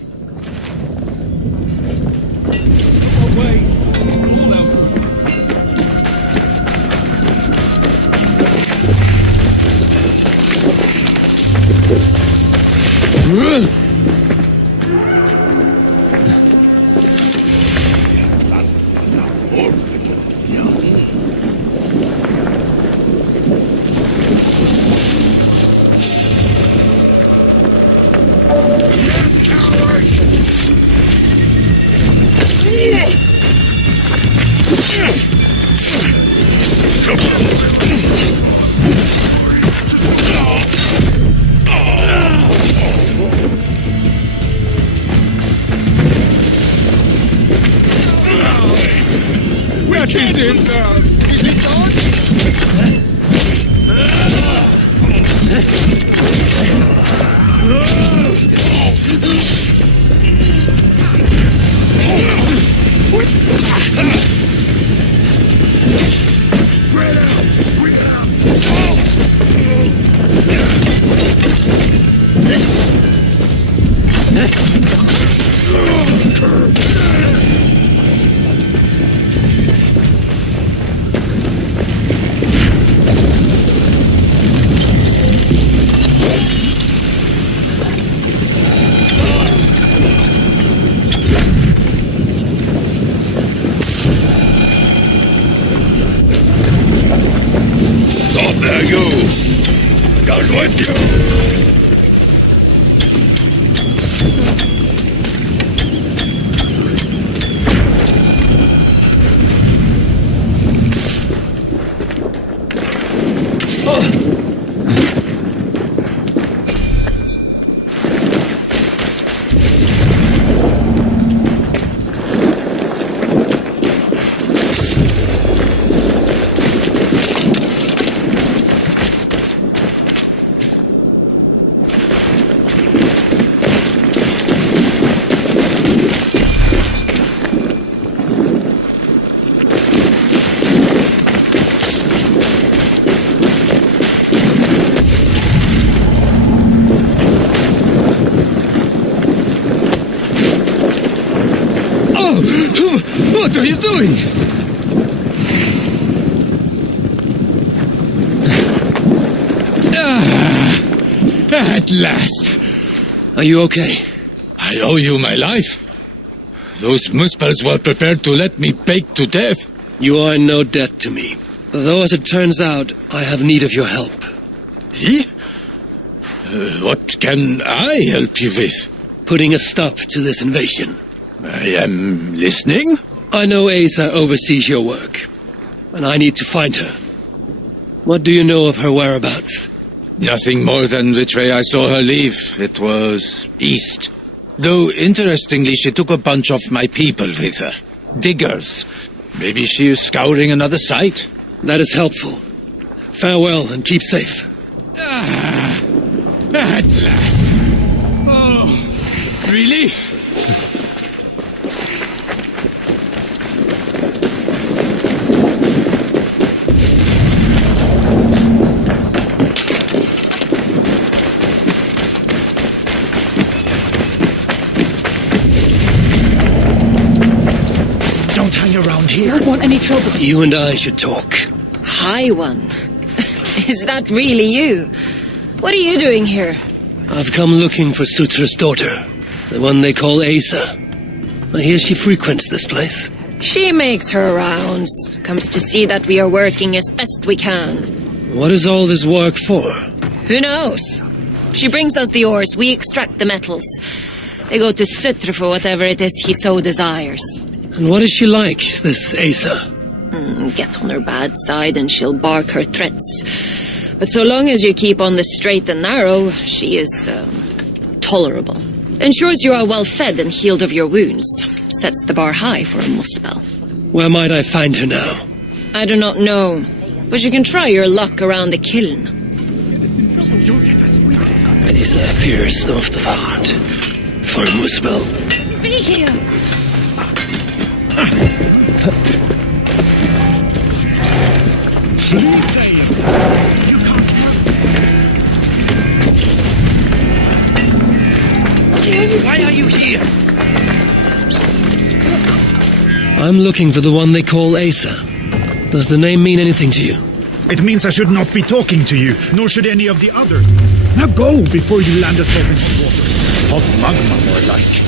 Stop there, you! God with you! What are you doing? At last. Are you okay? I owe you my life. Those Muspels were prepared to let me bake to death. You are in no debt to me. Though, as it turns out, I have need of your help. Me? What can I help you with? Putting a stop to this invasion. I am listening. I know Asa oversees your work, and I need to find her. What do you know of her whereabouts? Nothing more than which way I saw her leave. It was east. Though, interestingly, she took a bunch of my people with her. Diggers. Maybe she is scouring another site. That is helpful. Farewell, and keep safe. At last. Oh, relief. Around here. I don't want any trouble. You and I should talk. Hi, one. Is that really you? What are you doing here? I've come looking for Sutra's daughter, the one they call Asa. I hear she frequents this place. She makes her rounds, comes to see that we are working as best we can. What is all this work for? Who knows? She brings us the ores, we extract the metals. They go to Sutra for whatever it is he so desires. And what is she like, this Asa? Get on her bad side and she'll bark her threats. But so long as you keep on the straight and narrow, she is, tolerable. Ensures you are well fed and healed of your wounds. Sets the bar high for a Muspel. Where might I find her now? I do not know, but you can try your luck around the kiln. Asa appears soft of heart. For a Muspel. Be here! Why are you here? I'm looking for the one they call Asa. Does the name mean anything to you? It means I should not be talking to you, nor should any of the others. Now go before you land us both in hot water. Hot magma, more like.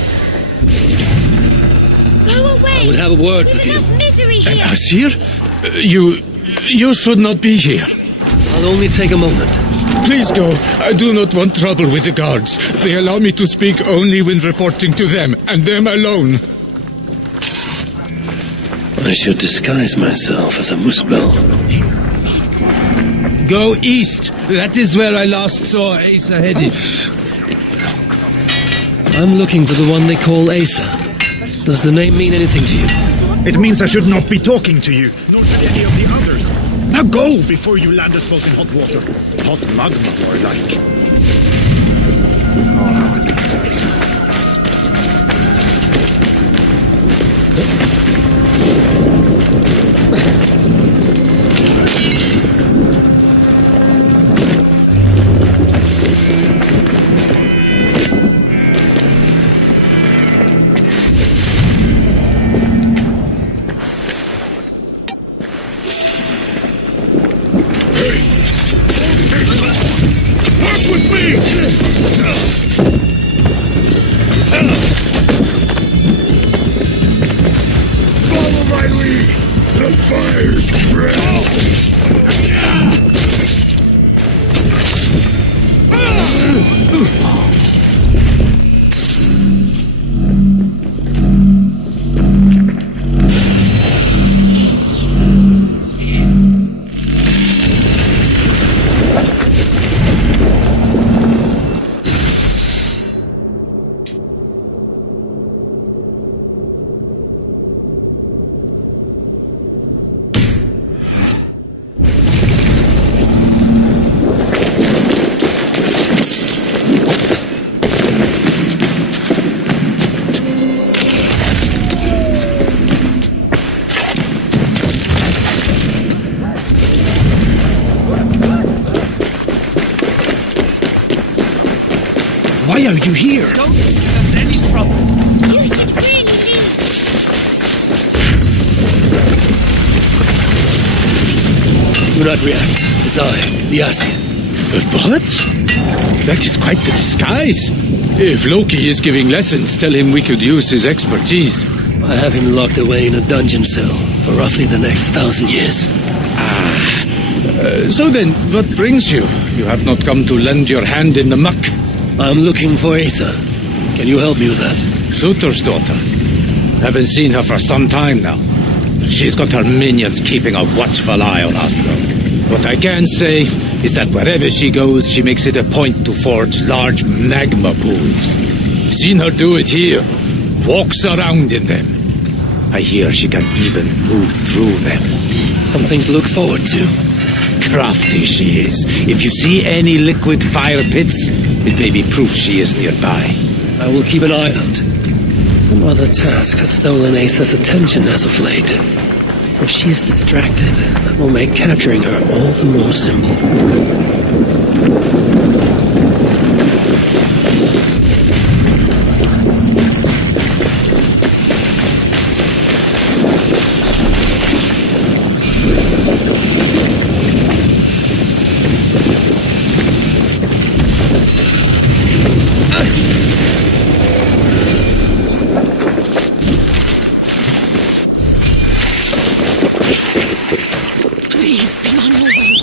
Go away! I would have a word with you. Misery here! Asir? You should not be here. I'll only take a moment. Please go. I do not want trouble with the guards. They allow me to speak only when reporting to them, and them alone. I should disguise myself as a Muspel. Go east. That is where I last saw Asa headed. I'm looking for the one they call Asa. Does the name mean anything to you? It means I should not be talking to you, nor should any of the others. Now go before you land us both in hot water. Hot magma, more like. Why are you here? Don't give us any trouble. You should really Do not react. It's I, the Asien. What? That is quite the disguise. If Loki is giving lessons, tell him we could use his expertise. I have him locked away in a dungeon cell for roughly the next 1,000 years. So then, what brings you? You have not come to lend your hand in the muck. I'm looking for Aether. Can you help me with that? Sutor's daughter. Haven't seen her for some time now. She's got her minions keeping a watchful eye on us, though. What I can say is that wherever she goes, she makes it a point to forge large magma pools. Seen her do it here. Walks around in them. I hear she can even move through them. Something to look forward to. Crafty she is. If you see any liquid fire pits, it may be proof she is nearby. I will keep an eye out. Some other task has stolen Aether's attention as of late. If she's distracted, that will make capturing her all the more simple. Please, be on your way.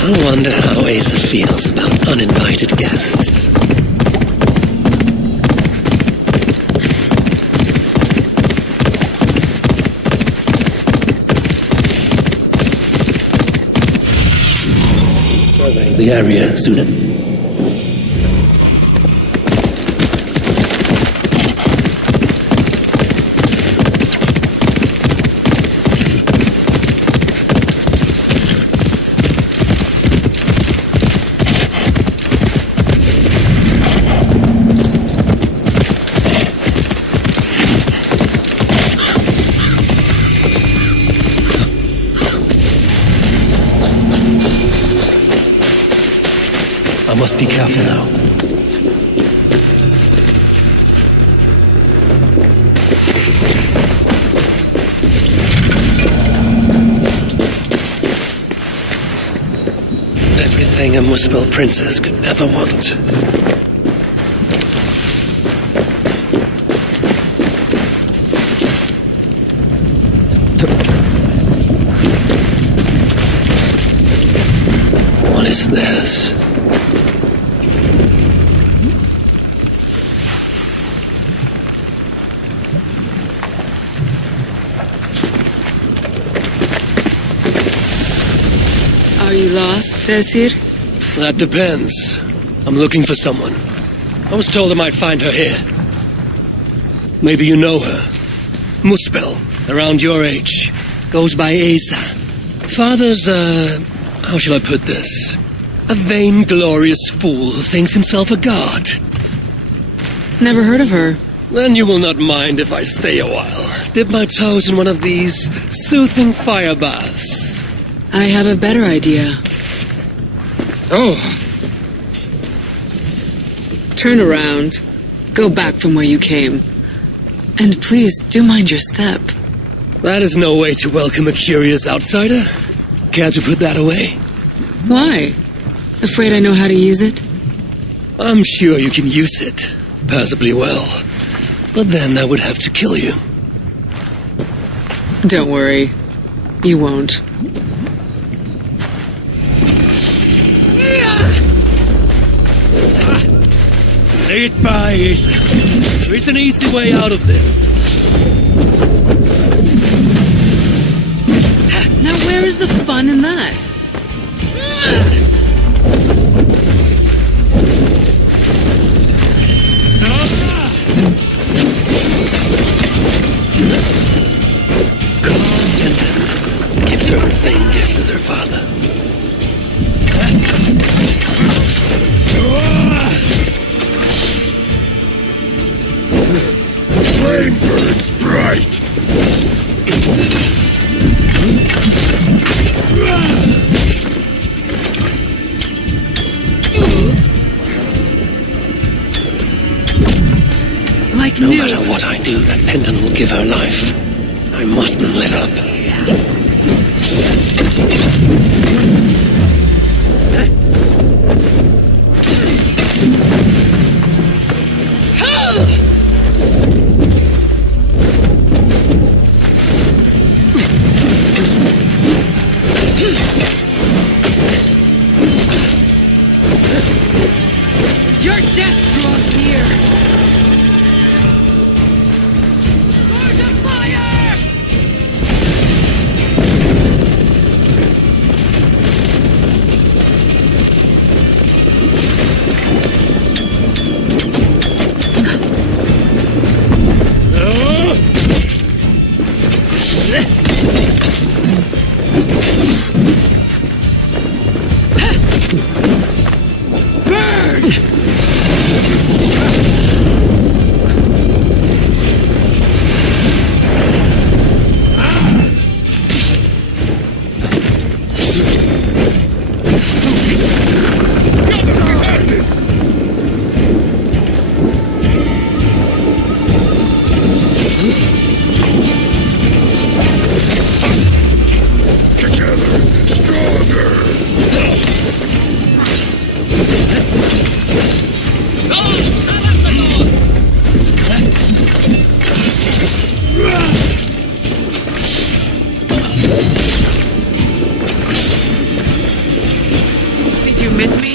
I wonder how Aether feels about uninvited guests. Survey the area, Sunan. must be careful now. Everything a Muspel princess could ever want. What is this? Are you lost, Vesir? That depends. I'm looking for someone. I was told I might find her here. Maybe you know her. Muspel, around your age. Goes by Asa. Father's, how shall I put this? A vainglorious fool who thinks himself a god. Never heard of her. Then you will not mind if I stay a while. Dip my toes in one of these soothing fire baths. I have a better idea. Oh. Turn around. Go back from where you came. And please, do mind your step. That is no way to welcome a curious outsider. Care to put that away? Why? Afraid I know how to use it? I'm sure you can use it. Passably well. But then I would have to kill you. Don't worry. You won't. Lay it by, Asa. There is an easy way out of this. Now where is the fun in that? Content gives her the same gift as her father. Flame burns bright. Like no new. matter what I do, that pendant will give her life. I mustn't let up. Your death draws near. Sword of fire! Did you miss me?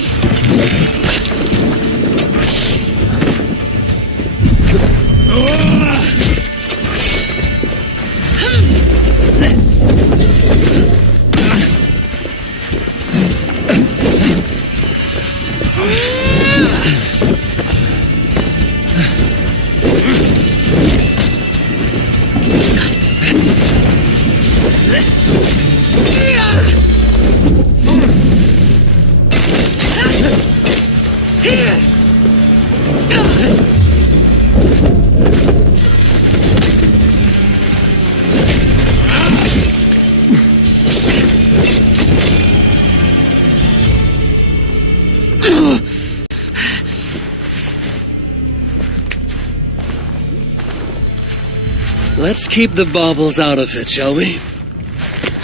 Let's keep the baubles out of it, shall we?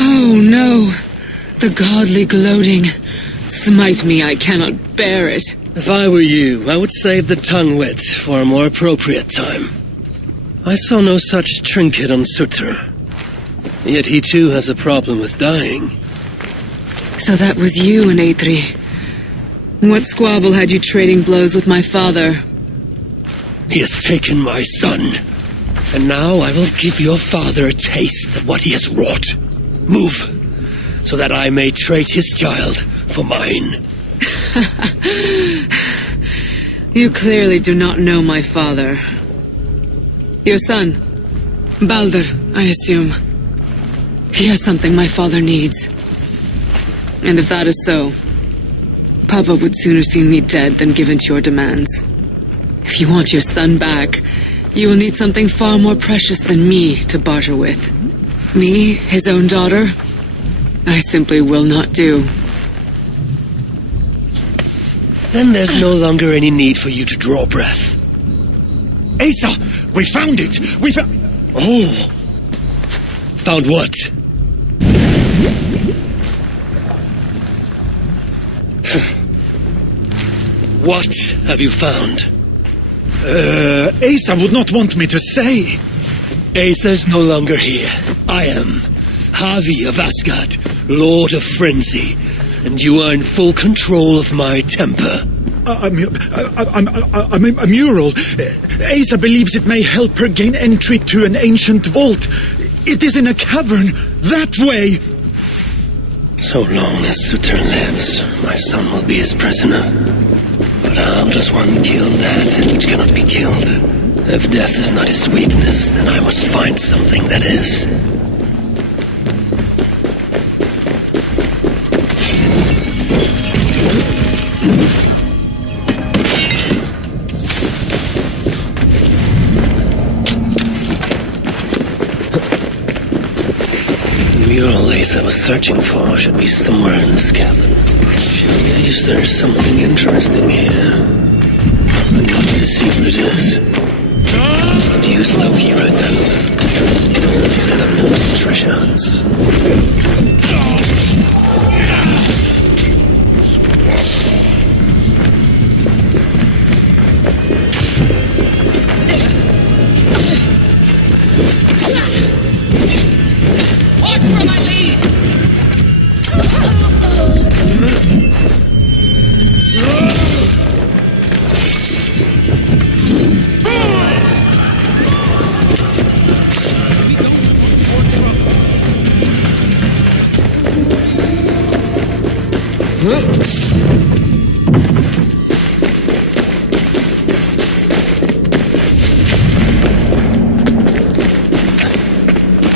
Oh no, the godly gloating. Smite me, I cannot bear it. If I were you, I would save the tongue wit for a more appropriate time. I saw no such trinket on Sutter. Yet he too has a problem with dying. So that was you, Natri. What squabble had you trading blows with my father? He has taken my son. And now I will give your father a taste of what he has wrought. Move, so that I may trade his child for mine. You clearly do not know my father. Your son, Baldur, I assume. He has something my father needs. And if that is so, Papa would sooner see me dead than give in to your demands. If you want your son back, you will need something far more precious than me to barter with. Me, his own daughter? I simply will not do. Then there's no longer any need for you to draw breath. Asa! We found it! We found... Oh! Found what? What have you found? Asa would not want me to say. Asa's no longer here. I am Havi of Asgard, Lord of Frenzy, and you are in full control of my temper. A mural. Asa believes it may help her gain entry to an ancient vault. It is in a cavern, that way. So long as Sutter lives, my son will be his prisoner. But how does one kill that which cannot be killed? If death is not his weakness, then I must find something that is. The mural Asa was searching for should be somewhere in this cabin. She believes there's something interesting here. I've got to see what it is. I'd use Loki right now. He said I'm most treasure hunts. Watch where I lead!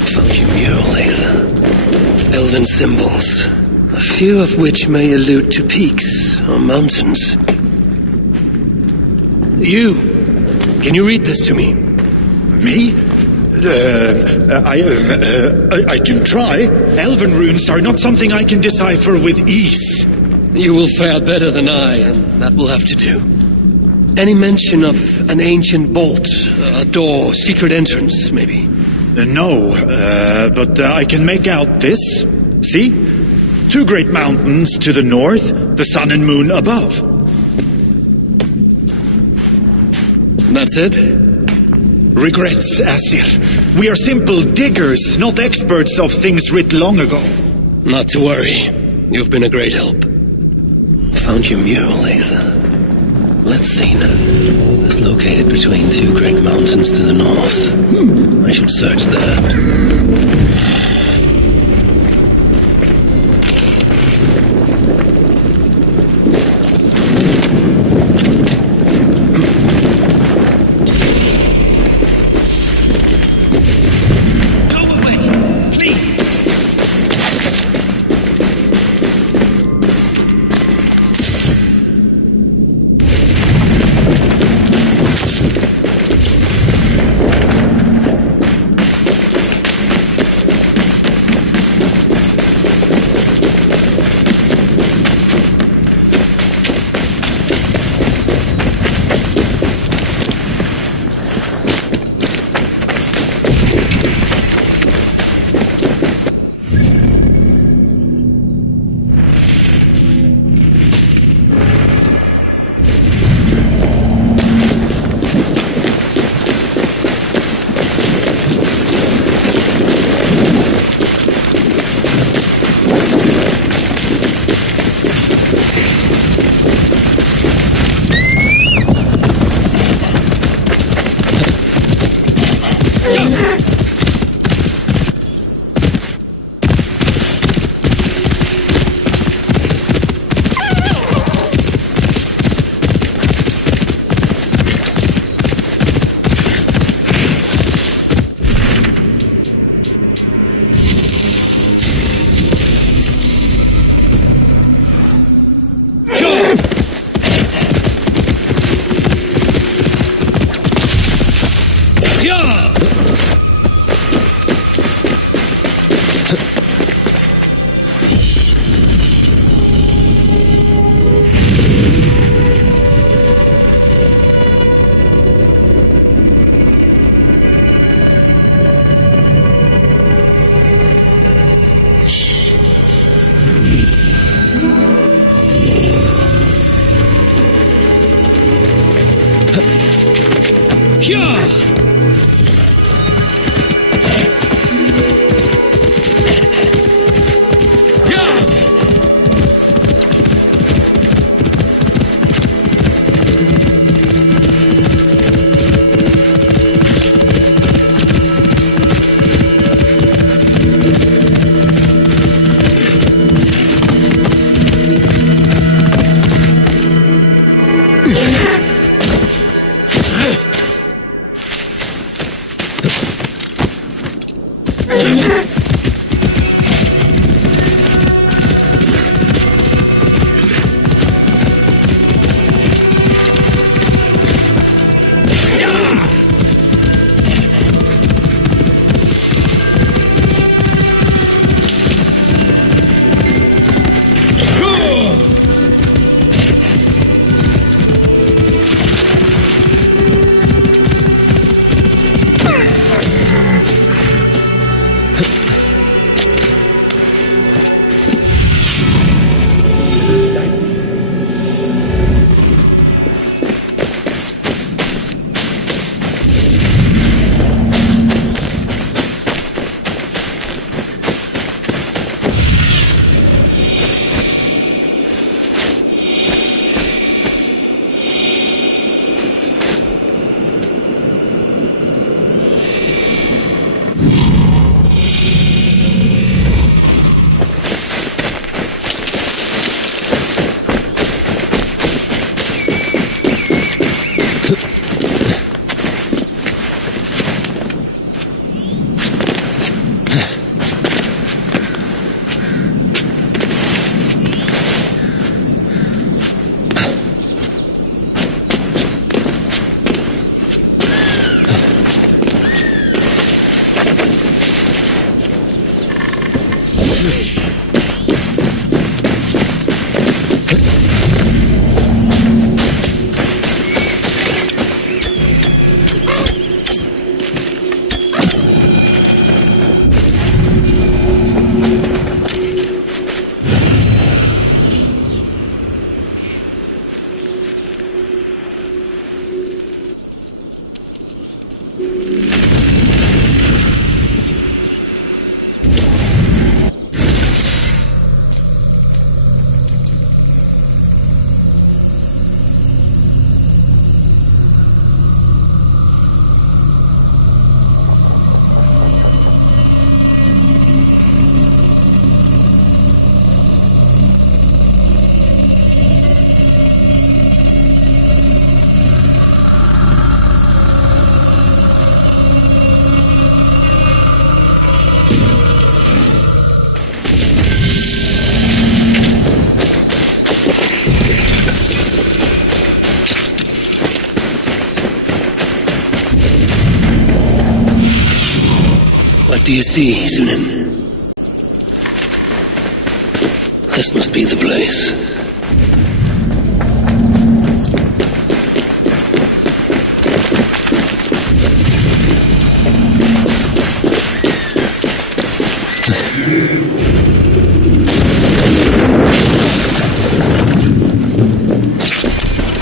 Funky mural, Asa. Elven symbols, a few of which may allude to peaks or mountains. You! Can you read this to me? Me? I can try. Elven runes are not something I can decipher with ease. You will fare better than I, and that will have to do. Any mention of an ancient vault, a door, secret entrance, maybe? No, but I can make out this. See? 2 great mountains to the north, the sun and moon above. That's it? Regrets, Asir. We are simple diggers, not experts of things writ long ago. Not to worry. You've been a great help. Found your mural, Asa. Let's see now. It's located between 2 great mountains to the north. I should search there. What do you see, Sunan? This must be the place.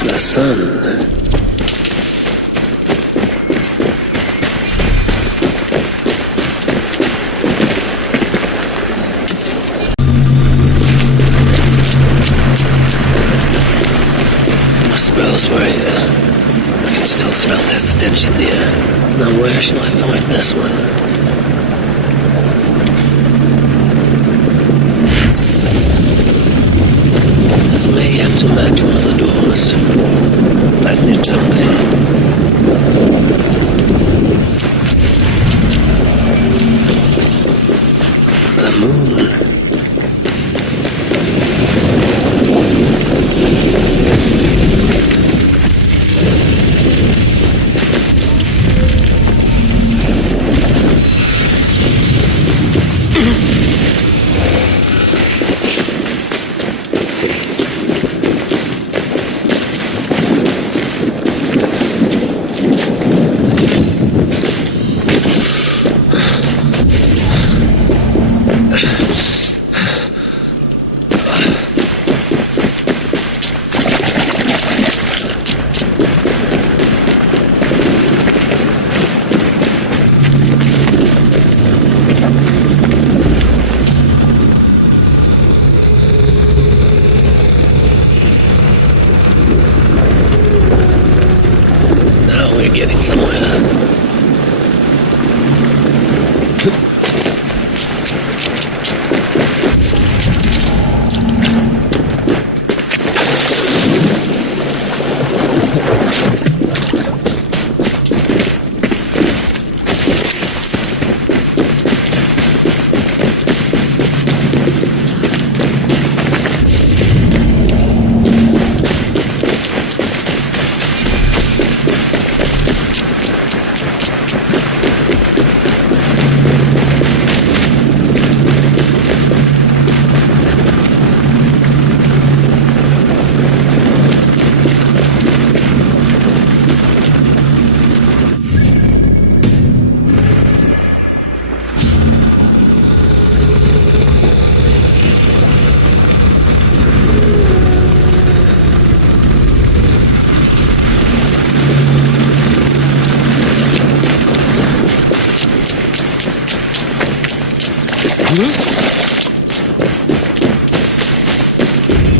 The sun. Smells were here. I can still smell that stench in the air. Now where shall I find this one? This may have to match one of the doors. That did something. The moon.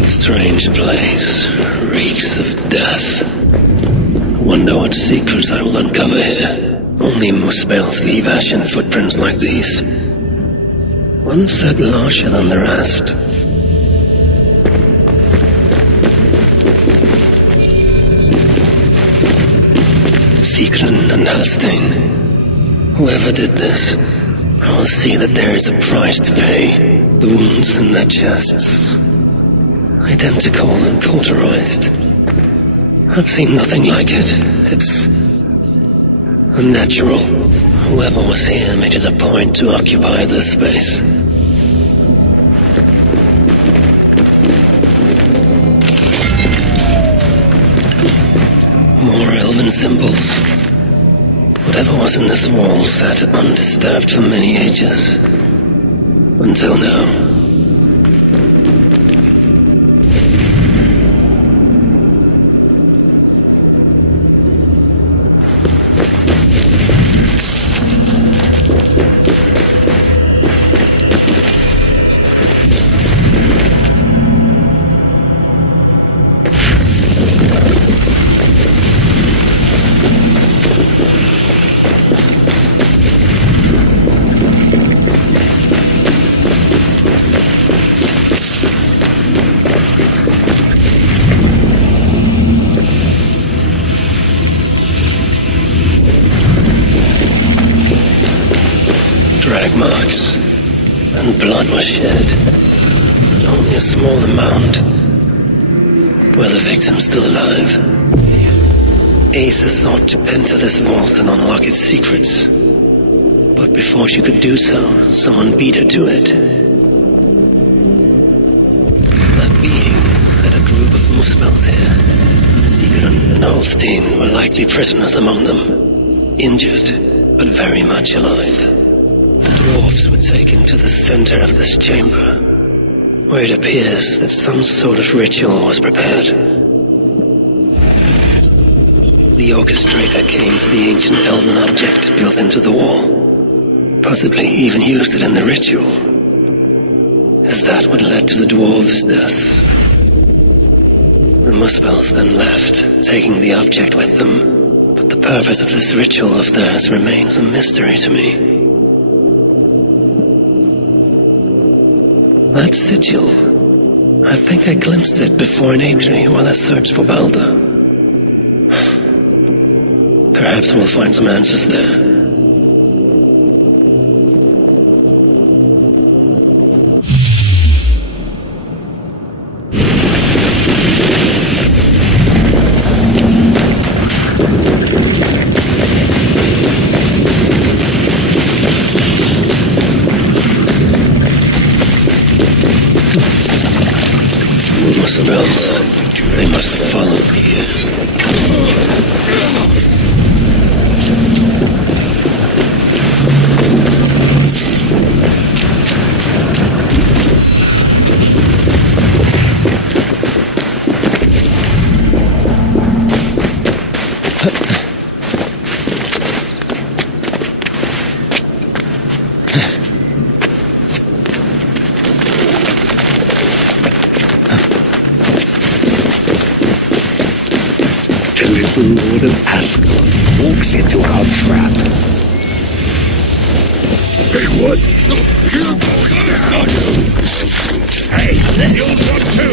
Strange place. Reeks of death. Wonder what secrets I will uncover here. Only Muspel's leave ashen footprints like these. One set larger than the rest. Sigrun and Halstein. Whoever did this, I will see that there is a price to pay. The wounds in their chests. Identical and cauterized. I've seen nothing like it. It's unnatural. Whoever was here made it a point to occupy this space. More elven symbols. Whatever was in this wall sat undisturbed for many ages. Until now. Drag marks, and blood was shed, but only a small amount. Were the victims still alive? Asa sought to enter this vault and unlock its secrets, but before she could do so, someone beat her to it. That being led a group of Muspels here. Sigrun and Holstein were likely prisoners among them, injured, but very much alive. Dwarves were taken to the center of this chamber, where it appears that some sort of ritual was prepared. The orchestrator came for the ancient elven object built into the wall, possibly even used it in the ritual. Is that what led to the dwarves' deaths? The Muspels then left, taking the object with them, but the purpose of this ritual of theirs remains a mystery to me. That sigil. I think I glimpsed it before in Aetri while I searched for Balder. Perhaps we'll find some answers there. Muspels. They must follow me here. The Lord of Asgard walks into our trap. Hey, what? You boys down! Hey, you'll come too!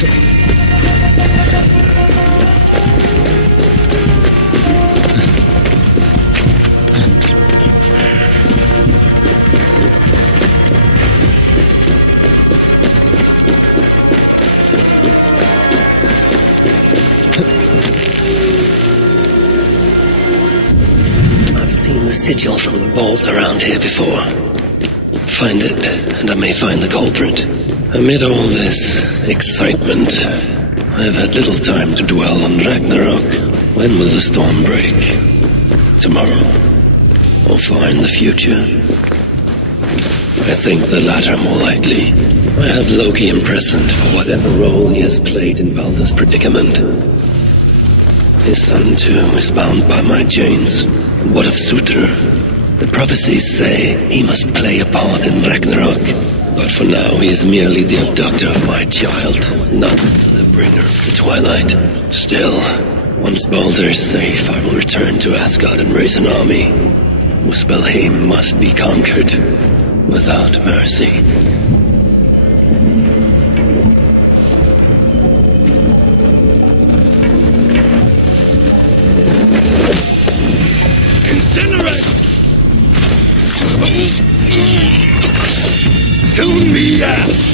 I've seen the sigil from the vault around here before. Find it, and I may find the culprit. Amid all this excitement, I have had little time to dwell on Ragnarok. When will the storm break? Tomorrow? Or far in the future? I think the latter more likely. I have Loki imprisoned for whatever role he has played in Balder's predicament. His son, too, is bound by my chains. What of Surtr? The prophecies say he must play a part in Ragnarok. But for now, he is merely the abductor of my child, not the bringer of the Twilight. Still, once Balder is safe, I will return to Asgard and raise an army. Muspelheim must be conquered without mercy. Incinerate! Soon be ass!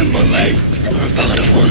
Immolate! Or a part of one.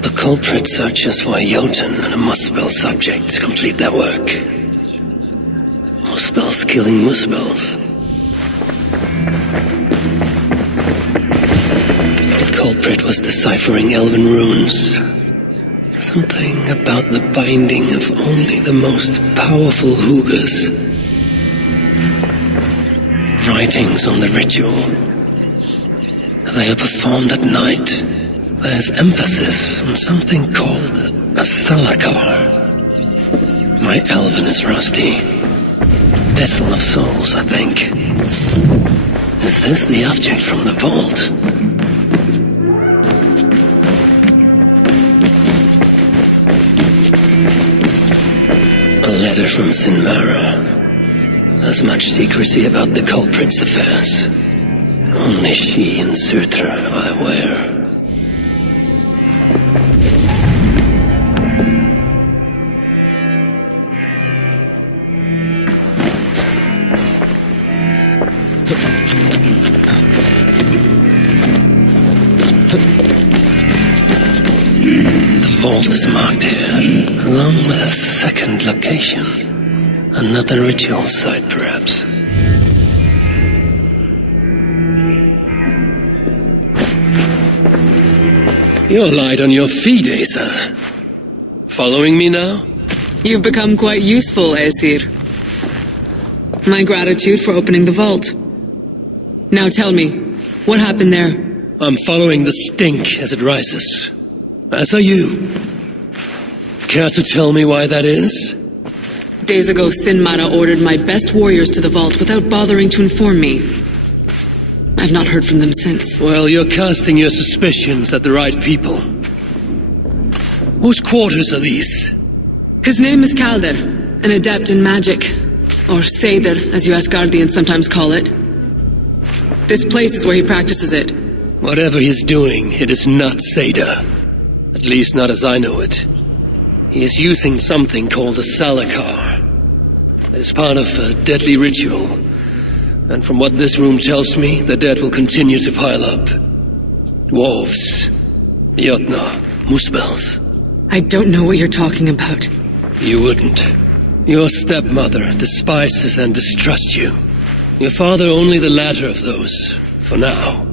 The culprit searches for a Jotun and a Muspel subject to complete their work. Muspels killing Muspels. The culprit was deciphering elven runes. Something about the binding of only the most powerful Hugas. Writings on the ritual. They are performed at night. There's emphasis on something called A Salakar. My elven is rusty. Vessel of souls, I think. Is this the object from the vault? A letter from Sinmara. There's much secrecy about the culprit's affairs. Only she and Sutra are aware. The vault is marked here, along with a second location. Another ritual site, perhaps. You're light on your feet, Asa. Following me now? You've become quite useful, Aesir. My gratitude for opening the vault. Now tell me, what happened there? I'm following the stink as it rises. As are you. Care to tell me why that is? Days ago, Sinmara ordered my best warriors to the vault without bothering to inform me. I've not heard from them since. Well, you're casting your suspicions at the right people. Whose quarters are these? His name is Kalder, an adept in magic. Or Seder, as you Asgardians sometimes call it. This place is where he practices it. Whatever he's doing, it is not Seder. At least not as I know it. He is using something called a Salakar. It is part of a deadly ritual. And from what this room tells me, the dead will continue to pile up. Dwarves, Jotnar, Muspels. I don't know what you're talking about. You wouldn't. Your stepmother despises and distrusts you. Your father only the latter of those, for now.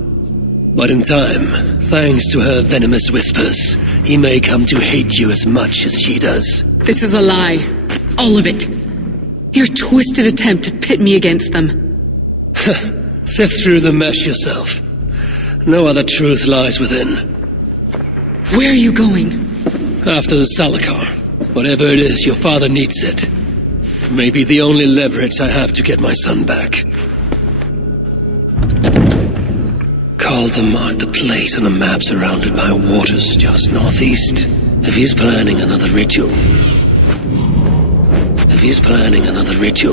But in time, thanks to her venomous whispers, he may come to hate you as much as she does. This is a lie. All of it. Your twisted attempt to pit me against them. Sift through the mesh yourself. No other truth lies within. Where are you going? After the Salakar. Whatever it is, your father needs it. It may be the only leverage I have to get my son back. Calder marked a place on a map surrounded by waters just northeast. If he's planning another ritual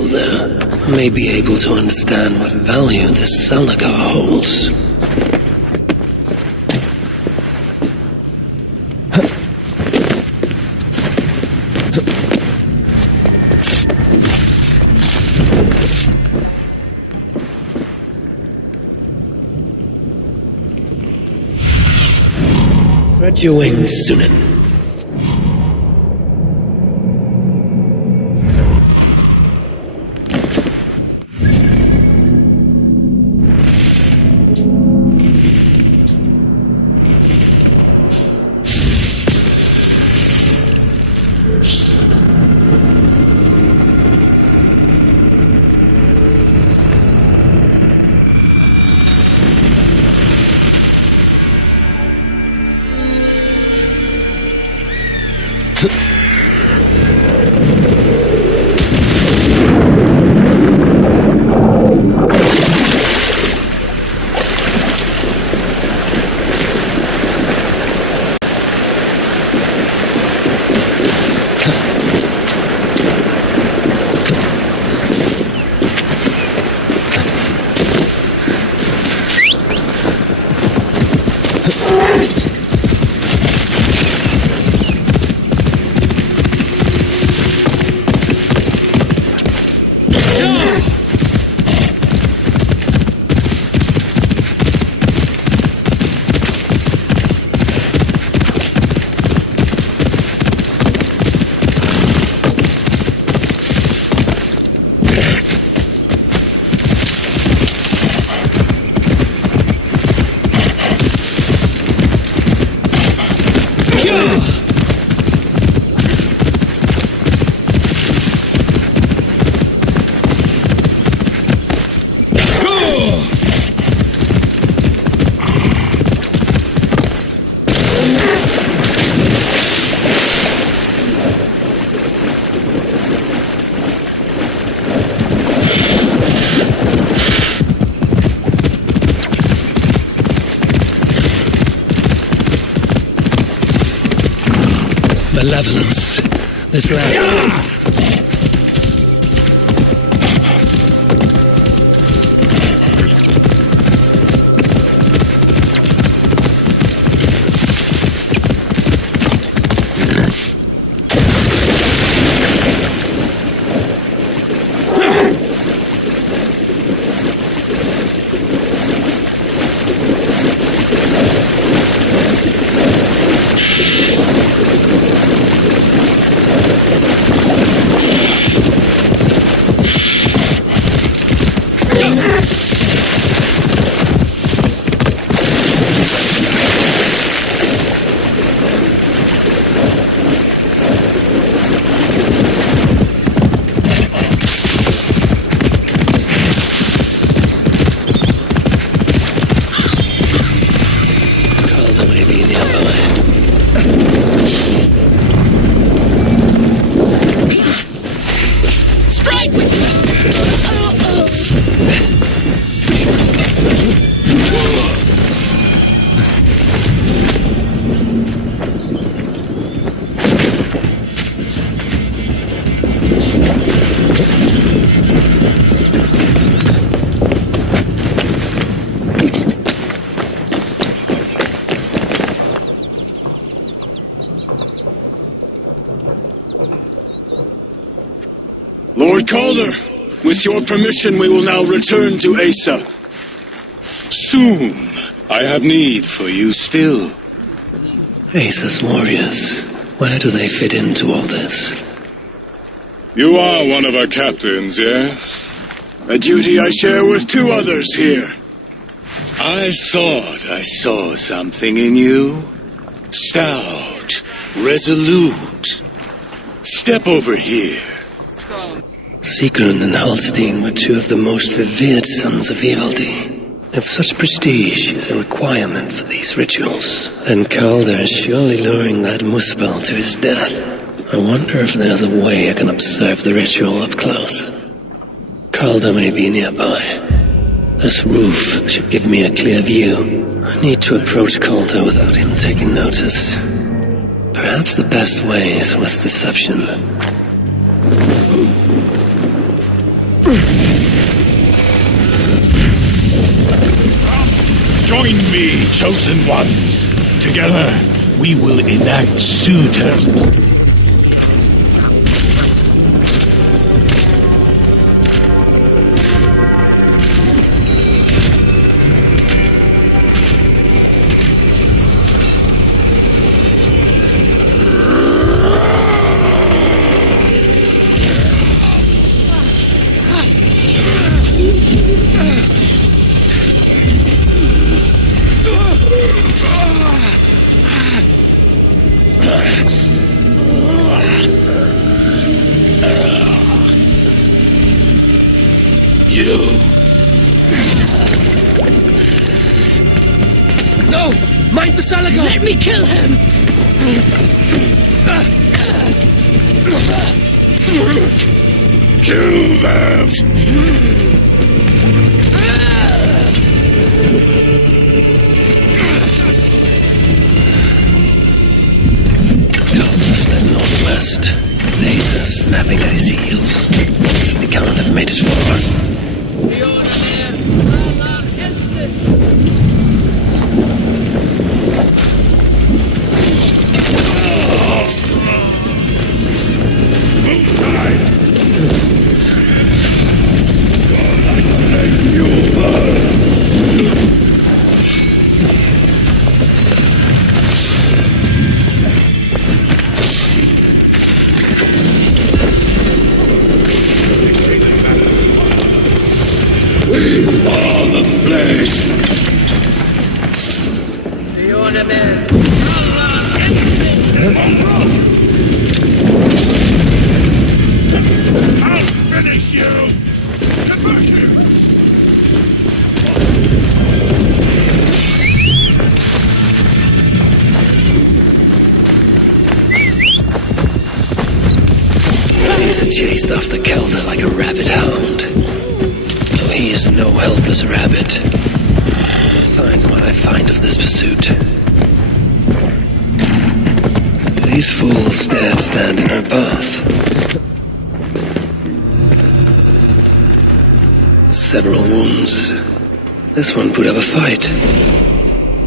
there, I may be able to understand what value this Salakar holds. Spread your wings, Sunan. malevolence. This land. Lord Calder, with your permission, we will now return to Asa. Soon. I have need for you still. Asa's warriors. Where do they fit into all this? You are one of our captains, yes? A duty I share with two others here. I thought I saw something in you. Stout, resolute. Step over here. Sigrun and Halstein were two of the most revered sons of Ivaldi. If such prestige is a requirement for these rituals, then Calder is surely luring that Muspel to his death. I wonder if there's a way I can observe the ritual up close. Calder may be nearby. This roof should give me a clear view. I need to approach Calder without him taking notice. Perhaps the best way is with deception. Join me, chosen ones. Together, we will enact suitors. No! Mind the Salago! Let me kill him! Kill them! Northwest. Laser snapping at his heels. They can't have made it far. Chased after Kelder like a rabid hound. Though he is no helpless rabbit. Signs what I find of this pursuit. These fools dared stand in her path. Several wounds. This one put up a fight.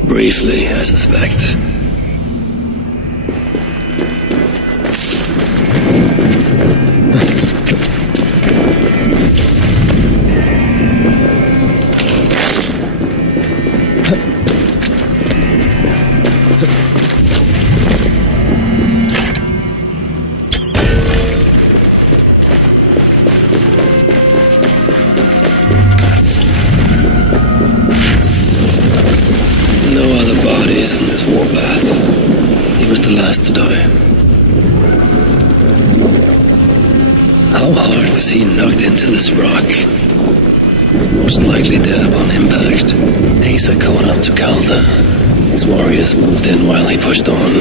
Briefly, I suspect. In this warpath. He was the last to die. How hard was he knocked into this rock? Most likely dead upon impact. Asa caught up to Calder. His warriors moved in while he pushed on.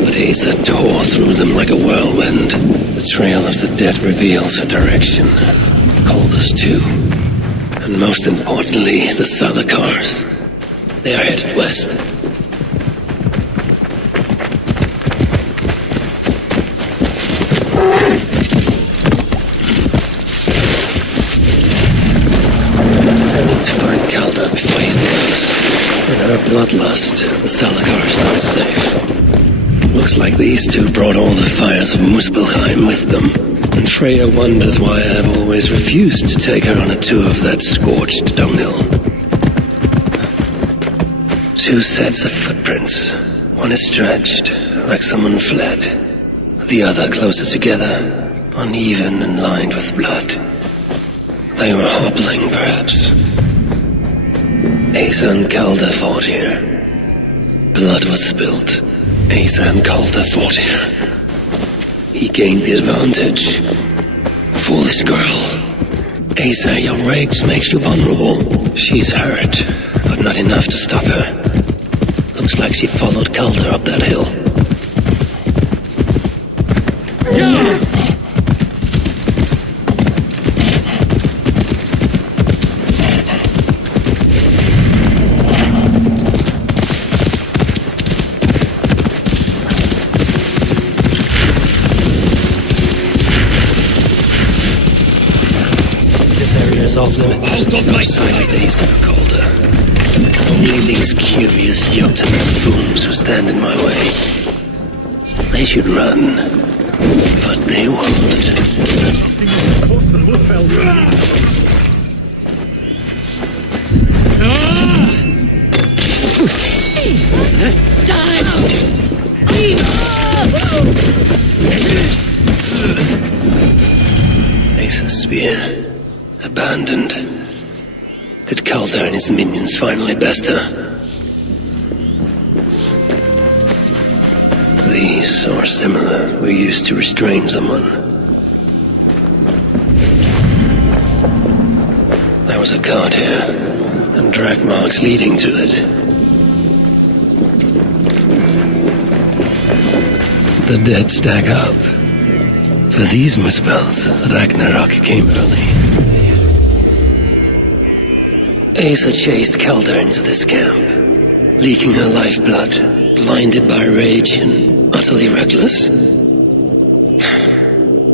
But Asa tore through them like a whirlwind. The trail of the dead reveals her direction. Calder's too. And most importantly, the Salakars. They are headed west. Her bloodlust, the Salakar is not safe. Looks like these two brought all the fires of Muspelheim with them. And Freya wonders why I have always refused to take her on a tour of that scorched dunghill. Two sets of footprints. One is stretched, like someone fled. The other closer together, uneven and lined with blood. They were hobbling, perhaps. Asa and Calder fought here. Blood was spilt. Asa and Calder fought here. He gained the advantage. Foolish girl. Asa, your rage makes you vulnerable. She's hurt, but not enough to stop her. Looks like she followed Calder up that hill. Yeah! Off limits. No sign of Asa or Calder. Only these curious Jotun buffoons who stand in my way. They should run, but they won't. Asa's spear. Abandoned. Did Calder and his minions finally best her? These, or similar, were used to restrain someone. There was a cart here, and drag marks leading to it. The dead stack up. For these Muspels, Ragnarok came early. Asa chased Calder into this camp, leaking her lifeblood, blinded by rage and utterly reckless.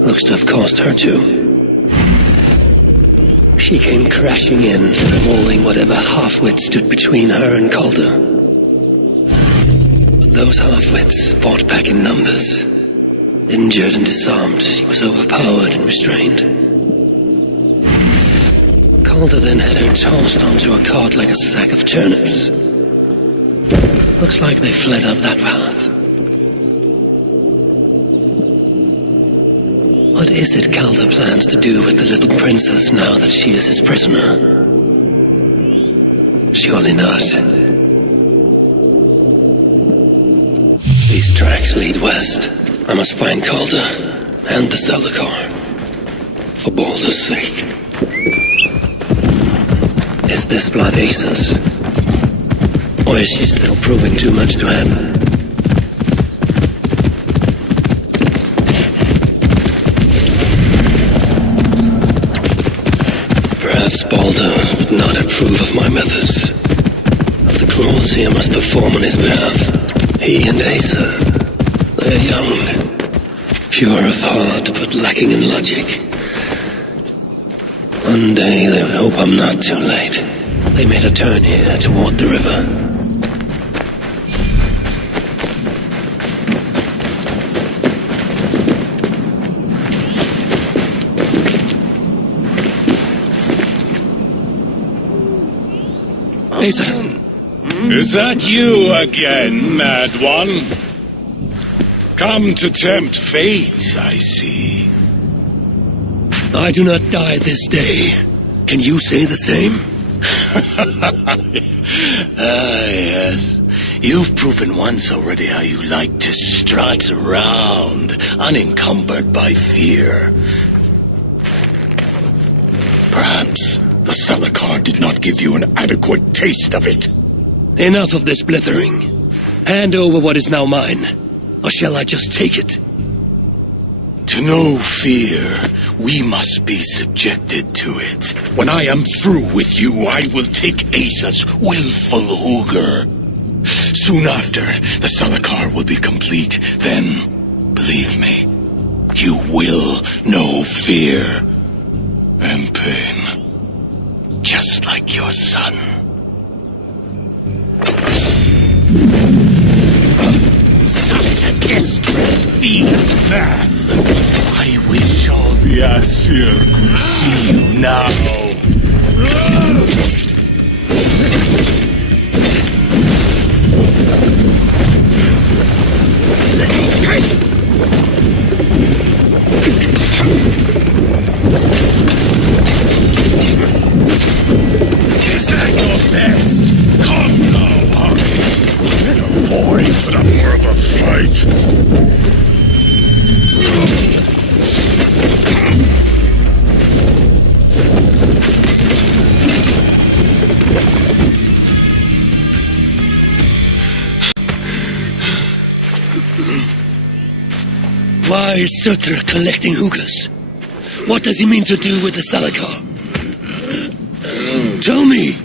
Looks to have cost her too. She came crashing in, mauling whatever half-wit stood between her and Calder. But those half-wits fought back in numbers. Injured and disarmed, she was overpowered and restrained. Calder then had her tossed onto a cart like a sack of turnips. Looks like they fled up that path. What is it Calder plans to do with the little princess now that she is his prisoner? Surely not. These tracks lead west. I must find Calder and the Salakar. For Baldur's sake. Is this blood Asa's? Or is she still proving too much to handle? Perhaps Baldur would not approve of my methods. Of the cruelty I must perform on his behalf. He and Asa, they They're young, pure of heart, but lacking in logic. One day they will hope I'm not too late. They made a turn here toward the river. Asa. Is that you again, mad one? Come to tempt fate, I see. I do not die this day. Can you say the same? Yes. You've proven once already how you like to strut around, unencumbered by fear. Perhaps the Salakar did not give you an adequate taste of it. Enough of this blithering. Hand over what is now mine, or shall I just take it? To know fear, we must be subjected to it. When I am through with you, I will take Asa's willful Hooger. Soon after, the Salakar will be complete. Then, believe me, you will know fear and pain. Just like your son. Such a desperate fiend, man. I wish all the Asir could see you now. Is that your best? Come now, Harvey. You're boring for the more of a fight. Why is Sutra collecting hookahs? What does he mean to do with the Salakar? Tell me!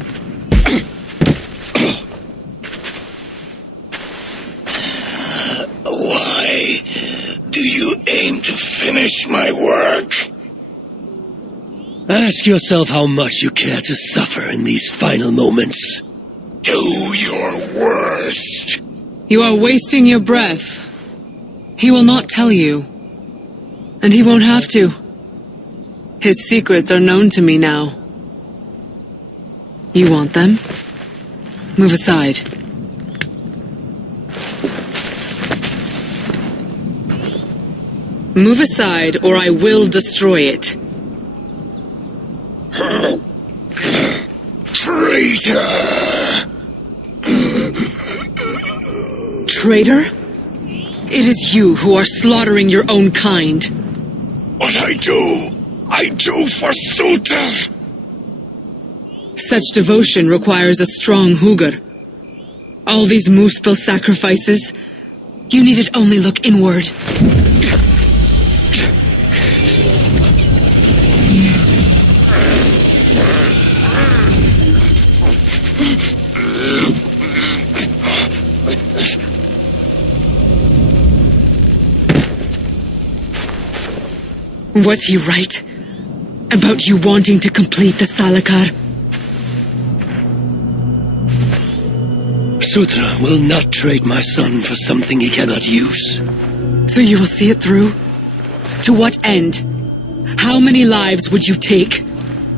Why do you aim to finish my work? Ask yourself how much you care to suffer in these final moments. Do your worst. You are wasting your breath. He will not tell you. And he won't have to. His secrets are known to me now. You want them? Move aside. Move aside, or I will destroy it. Traitor! Traitor? It is you who are slaughtering your own kind. What I do for Suter! Such devotion requires a strong Hugr. All these Muspel sacrifices, you needed only look inward. Was he right? About you wanting to complete the Salakar? Sutra will not trade my son for something he cannot use. So you will see it through? To what end? How many lives would you take?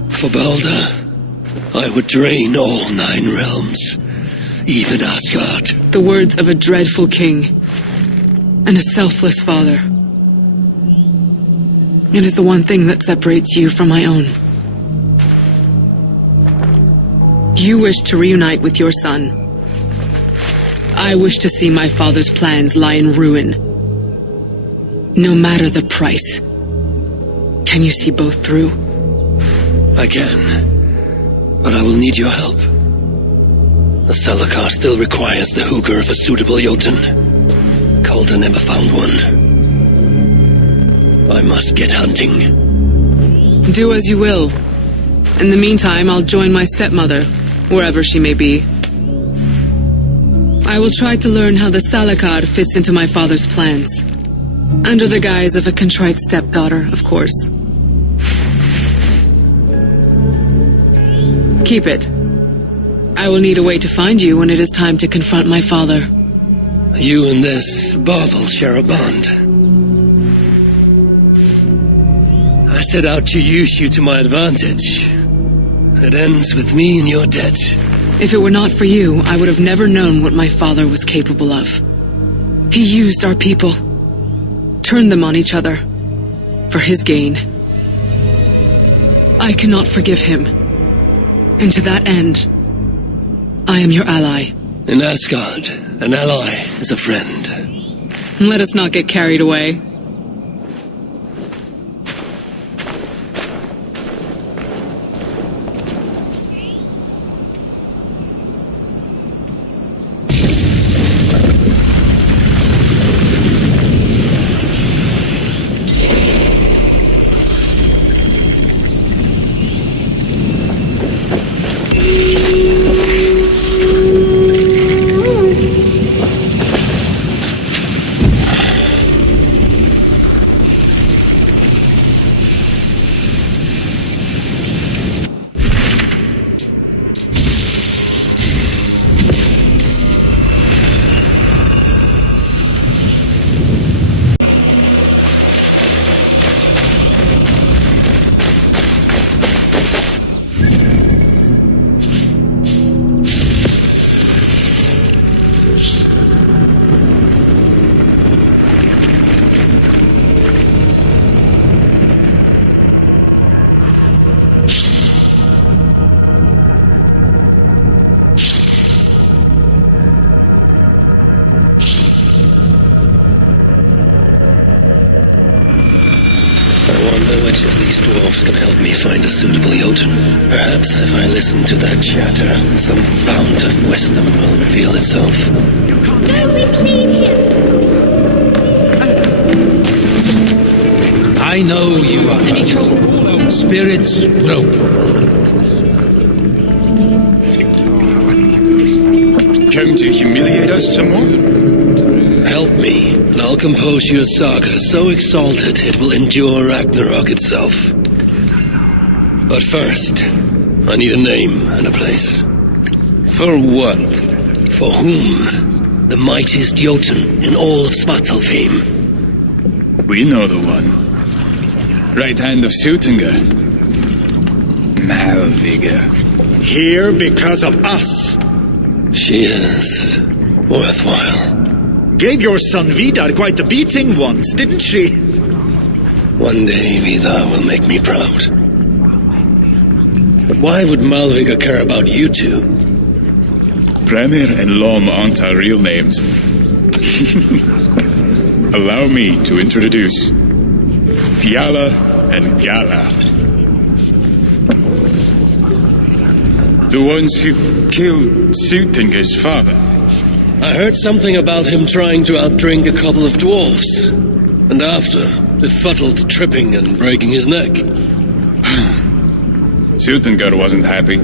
For Balder, I would drain all 9 realms, even Asgard. The words of a dreadful king and a selfless father. It is the one thing that separates you from my own. You wish to reunite with your son. I wish to see my father's plans lie in ruin. No matter the price. Can you see both through? I can, but I will need your help. The Salakar still requires the Hugr of a suitable Jotun. Calder never found one. I must get hunting. Do as you will. In the meantime, I'll join my stepmother, wherever she may be. I will try to learn how the Salakar fits into my father's plans. Under the guise of a contrite stepdaughter, of course. Keep it. I will need a way to find you when it is time to confront my father. You and this bauble share a bond. I set out to use you to my advantage. It ends with me in your debt. If it were not for you, I would have never known what my father was capable of. He used our people, turned them on each other, for his gain. I cannot forgive him. And to that end, I am your ally. In Asgard, an ally is a friend. Let us not get carried away. Which of these dwarfs can help me find a suitable Jotun? Perhaps if I listen to that chatter, some fount of wisdom will reveal itself. I know you are. Any trouble? Spirits, no. Come to humiliate us some more? Help me, and I'll compose your saga so exalted it will endure Ragnarok itself. But first, I need a name and a place. For what? For whom? The mightiest Jotun in all of Svartalfheim. We know the one. Right hand of Suttungr. Malvigr. Here because of us. She is worthwhile. Gave your son Vidar quite a beating once, didn't she? One day Vidar will make me proud. But why would Malvigr care about you two? Premier and Lom aren't our real names. Allow me to introduce Fiala and Gala. The ones who killed Suttungr's father. I heard something about him trying to outdrink a couple of dwarfs. And after, befuddled tripping and breaking his neck. Suttungr wasn't happy.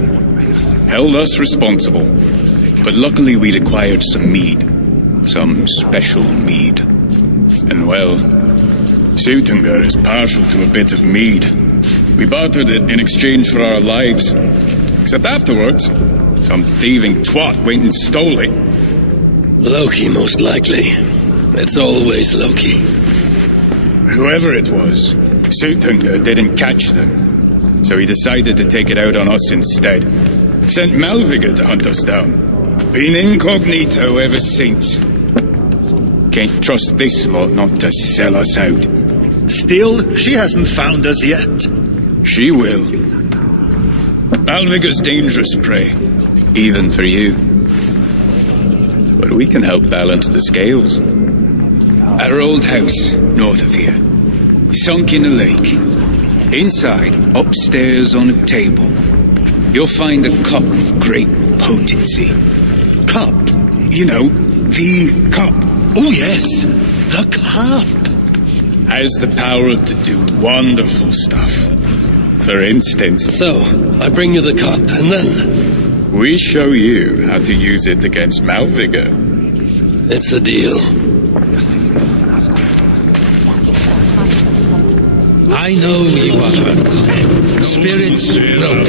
Held us responsible. But luckily we'd acquired some mead. Some special mead. And well, Suttungr is partial to a bit of mead. We bartered it in exchange for our lives. Except afterwards, some thieving twat went and stole it. Loki, most likely. It's always Loki. Whoever it was, Suttungr didn't catch them. So he decided to take it out on us instead. Sent Malvigr to hunt us down. Been incognito ever since. Can't trust this lot not to sell us out. Still, she hasn't found us yet. She will. Malvigr's dangerous prey, even for you. But we can help balance the scales. Our old house, north of here, sunk in a lake. Inside, upstairs on a table, you'll find a cup of great potency. Cup? You know, the cup. Oh yes, the cup. Has the power to do wonderful stuff. For instance... So, I bring you the cup, and then... We show you how to use it against Malvigr. It's a deal. I know you are hurt. Spirits broke.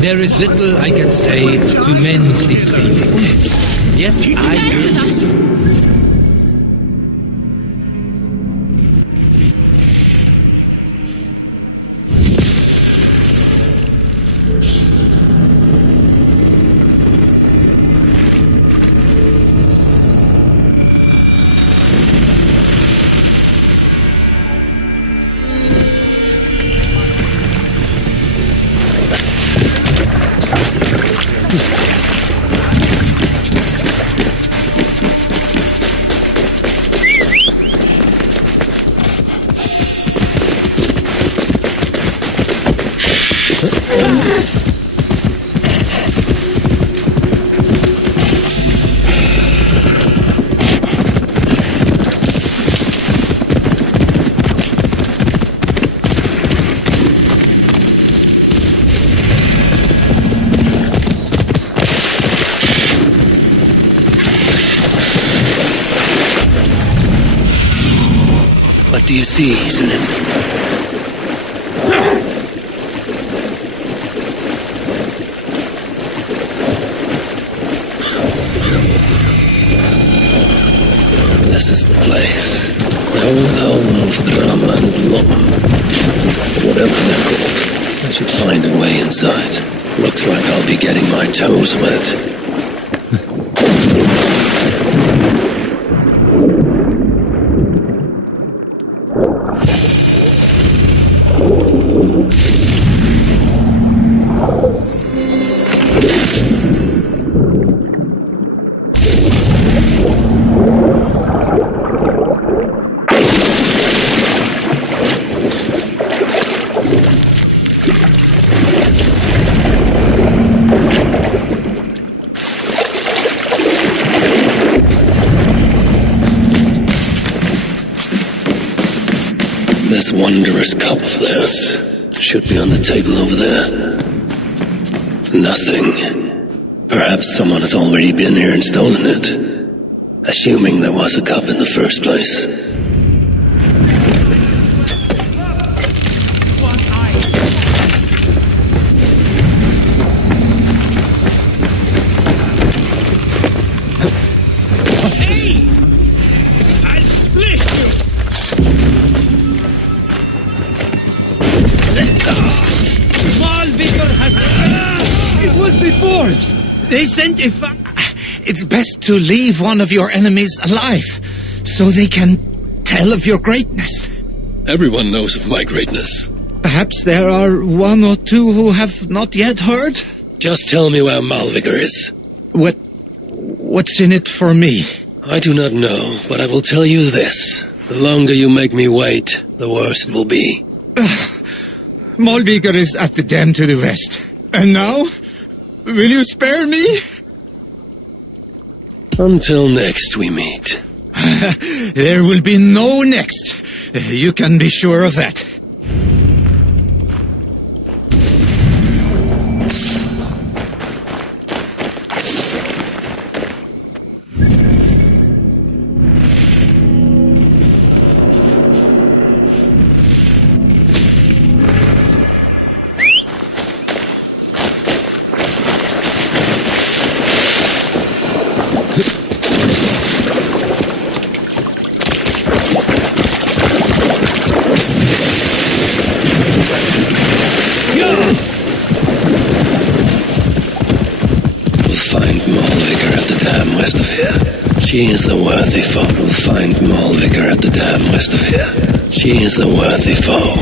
There is little I can say to mend these feelings. Yet I will. What do you see, Sunan? This is the place. The old home of drama and law. Whatever they're called, I should find a way inside. Looks like I'll be getting my toes wet. This wondrous cup of theirs should be on the table over there. Nothing. Perhaps someone has already been here and stolen it, assuming there was a cup in the first place. They sent It's best to leave one of your enemies alive, so they can tell of your greatness. Everyone knows of my greatness. Perhaps there are one or two who have not yet heard? Just tell me where Malvigor is. What's in it for me? I do not know, but I will tell you this. The longer you make me wait, the worse it will be. Malvigor is at the dam to the west. And now? Will you spare me? Until next we meet. There will be no next. You can be sure of that. She is a worthy foe. We'll find Malvigor at the dam west of here. She is a worthy foe.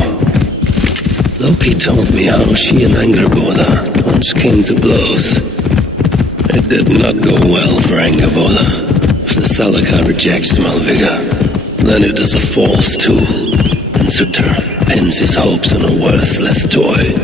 Loki told me how she and Angerboda once came to blows. It did not go well for Angerboda. If the Salaka rejects Malvigor, then it is a false tool, and Sutter pins his hopes on a worthless toy.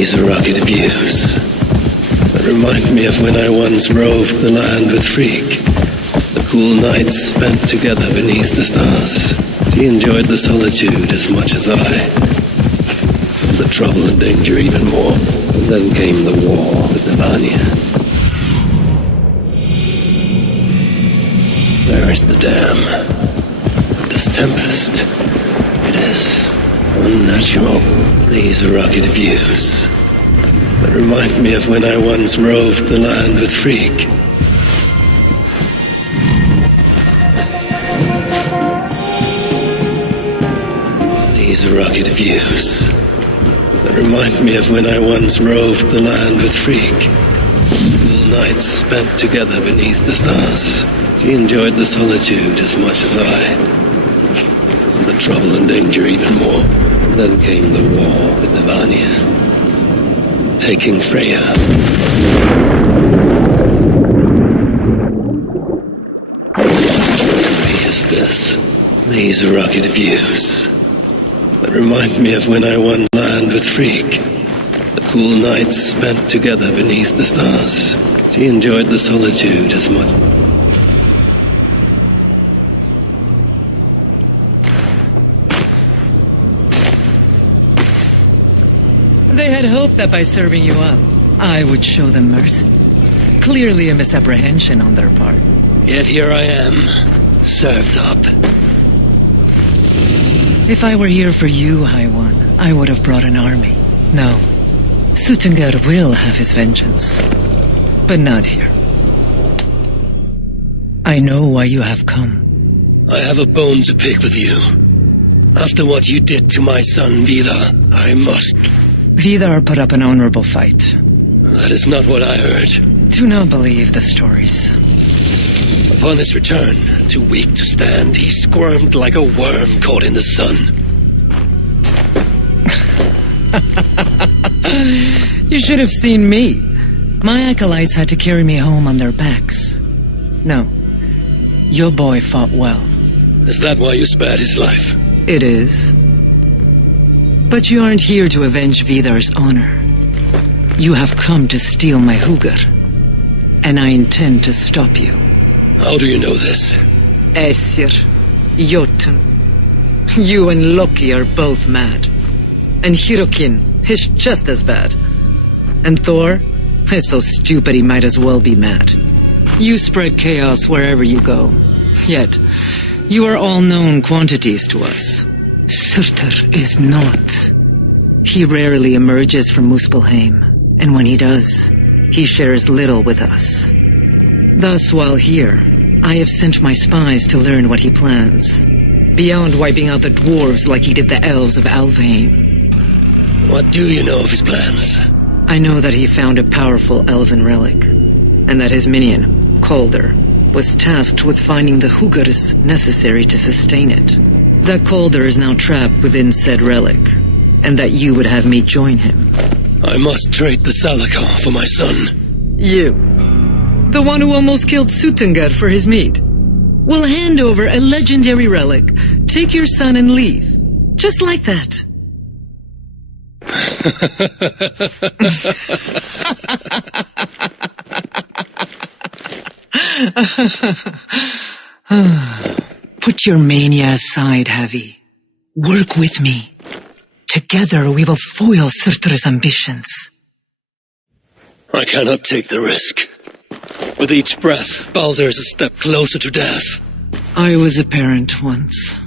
These rugged views that remind me of when I once roved the land with Freak. The cool nights spent together beneath the stars. She enjoyed the solitude as much as I. The trouble and danger even more. And then came the war with Valhalla. There is the dam. This tempest. It is unnatural. These rugged views that remind me of when I once roved the land with Freak. These rugged views that remind me of when I once roved the land with Freak. Cool nights spent together beneath the stars. She enjoyed the solitude as much as I. The trouble and danger even more. And then came the war with the Valhalla, taking Freya. What is this? These rugged views that remind me of when I won land with Freak. The cool nights spent together beneath the stars. She enjoyed the solitude as much. They had hoped that by serving you up, I would show them mercy. Clearly a misapprehension on their part. Yet here I am, served up. If I were here for you, High One, I would have brought an army. No, Suttungr will have his vengeance. But not here. I know why you have come. I have a bone to pick with you. After what you did to my son, Vidar, I must... Vidar put up an honorable fight. That is not what I heard. Do not believe the stories. Upon his return, too weak to stand, he squirmed like a worm caught in the sun. You should have seen me. My acolytes had to carry me home on their backs. No, your boy fought well. Is that why you spared his life? It is. But you aren't here to avenge Vidar's honor. You have come to steal my Hugr. And I intend to stop you. How do you know this? Aesir, Jotun. You and Loki are both mad. And Hirokin is just as bad. And Thor is so stupid he might as well be mad. You spread chaos wherever you go. Yet, you are all known quantities to us. Surtur is not. He rarely emerges from Muspelheim, and when he does, he shares little with us. Thus, while here, I have sent my spies to learn what he plans, beyond wiping out the dwarves like he did the elves of Alfheim. What do you know of his plans? I know that he found a powerful elven relic, and that his minion, Calder, was tasked with finding the Hugrs necessary to sustain it. That Calder is now trapped within said relic, and that you would have me join him. I must trade the Salakar for my son. You, the one who almost killed Suttungr for his meat, will hand over a legendary relic, take your son and leave. Just like that. Put your mania aside, Havi. Work with me. Together we will foil Surtur's ambitions. I cannot take the risk. With each breath, Baldur is a step closer to death. I was a parent once.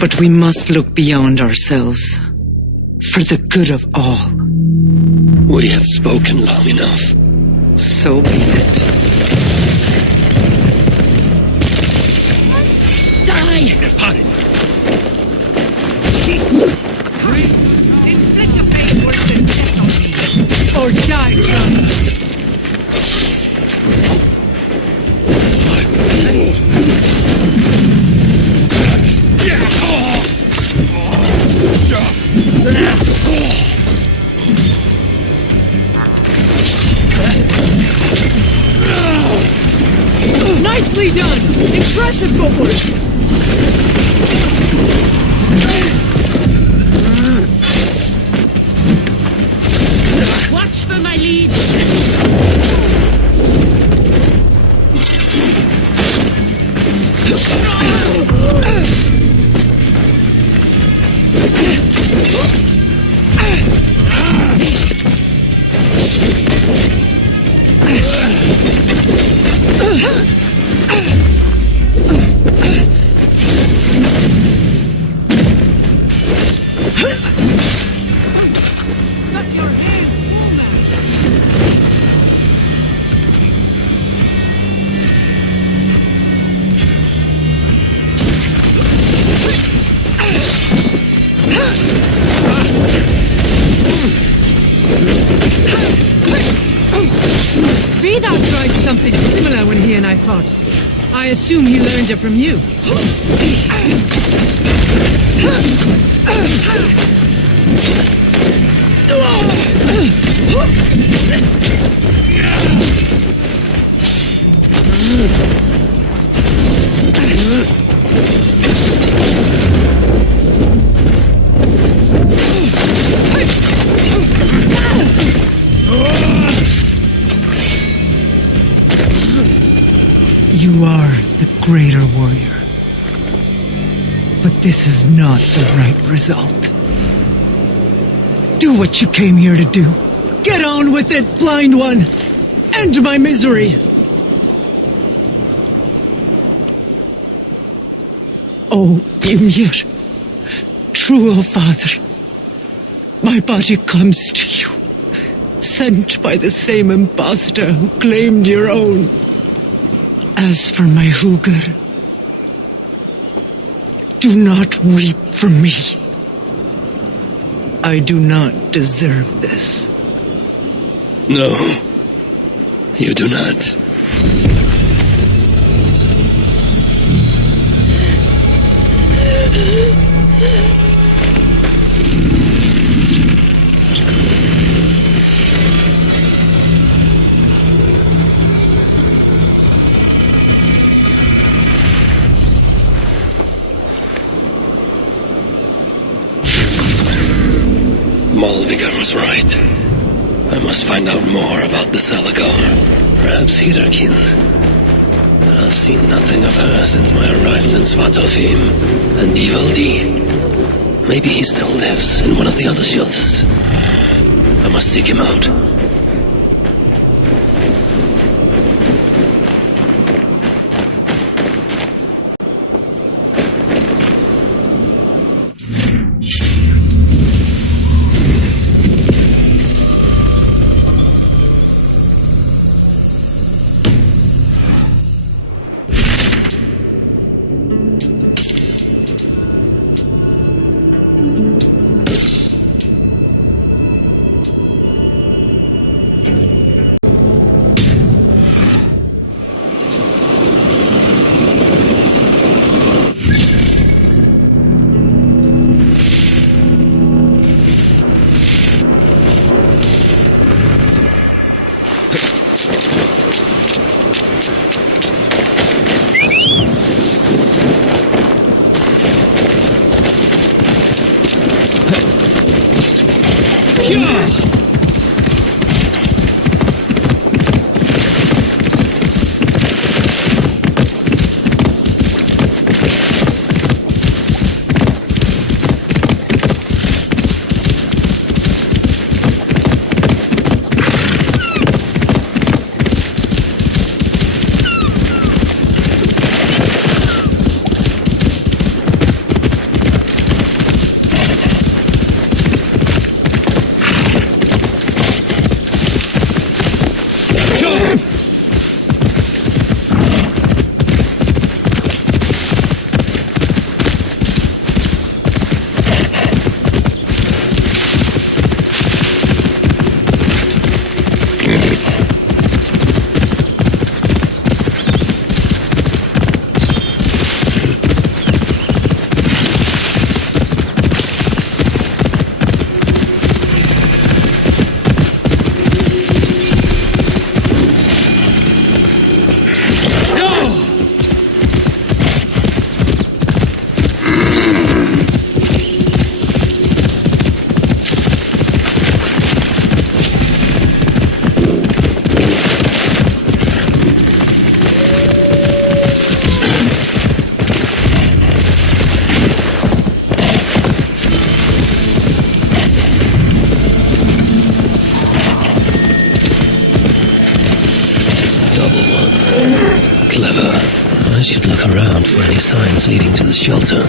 But we must look beyond ourselves, for the good of all. We have spoken long enough. So be it. Die! Or die, Nicely done! Impressive footwork! lead! Vidar tried something similar when he and I fought. I assume he learned it from you. You are the greater warrior. But this is not the right result. Do what you came here to do. Get on with it, blind one! End my misery! O Ymir, true O Father, my body comes to you, sent by the same impostor who claimed your own. As for my Hugr, do not weep for me. I do not deserve this. No, you do not. Malvigar was right. I must find out more about the Salagar. Perhaps Hiderkin. But I've seen nothing of her since my arrival in Svartalfheim. And Ivaldi. Maybe he still lives in one of the other shelters. I must seek him out. Clever. I should look around for any signs leading to the shelter.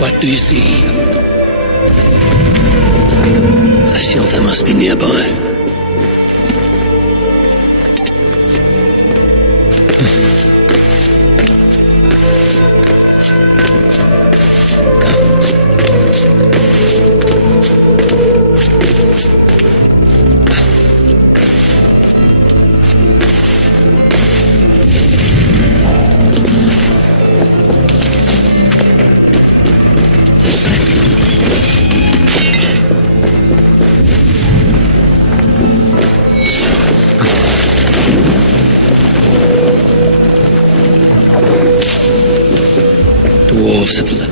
What do you see? The shelter must be nearby. Dwarves have left.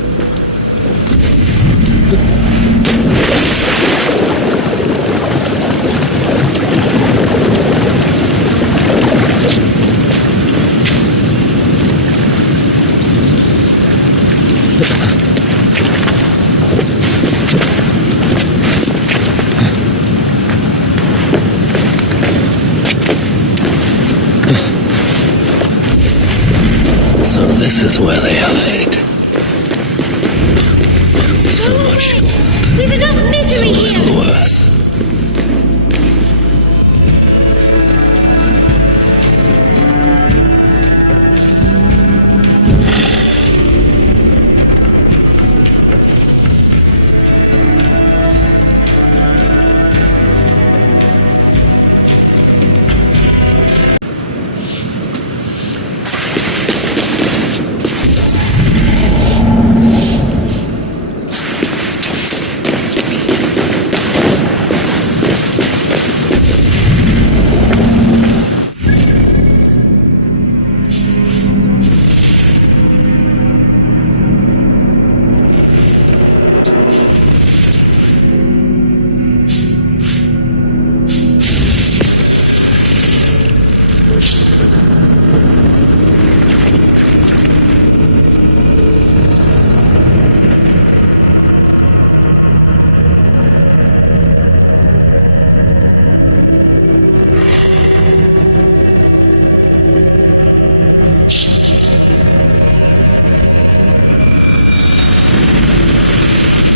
So this is where they hide. So much gold. We've enough misery So here. little worth.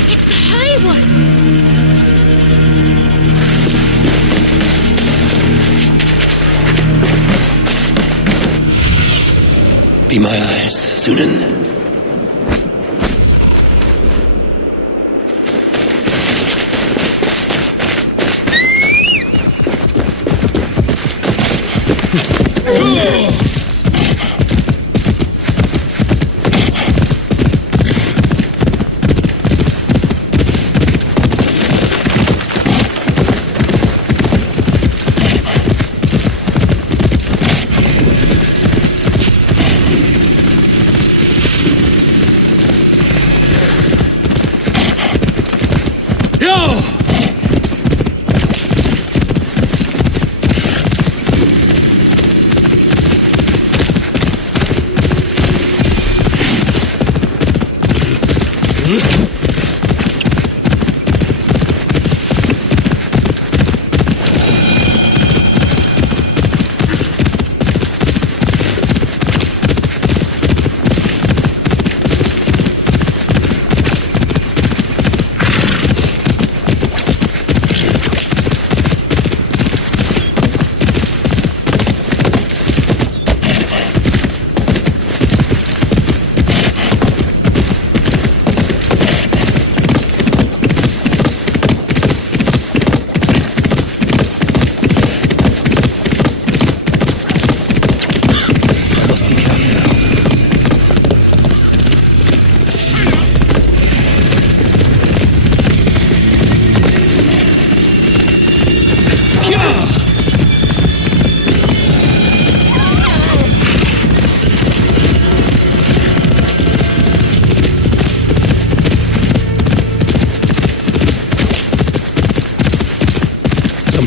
It's the high one. Be my eyes, Sunan.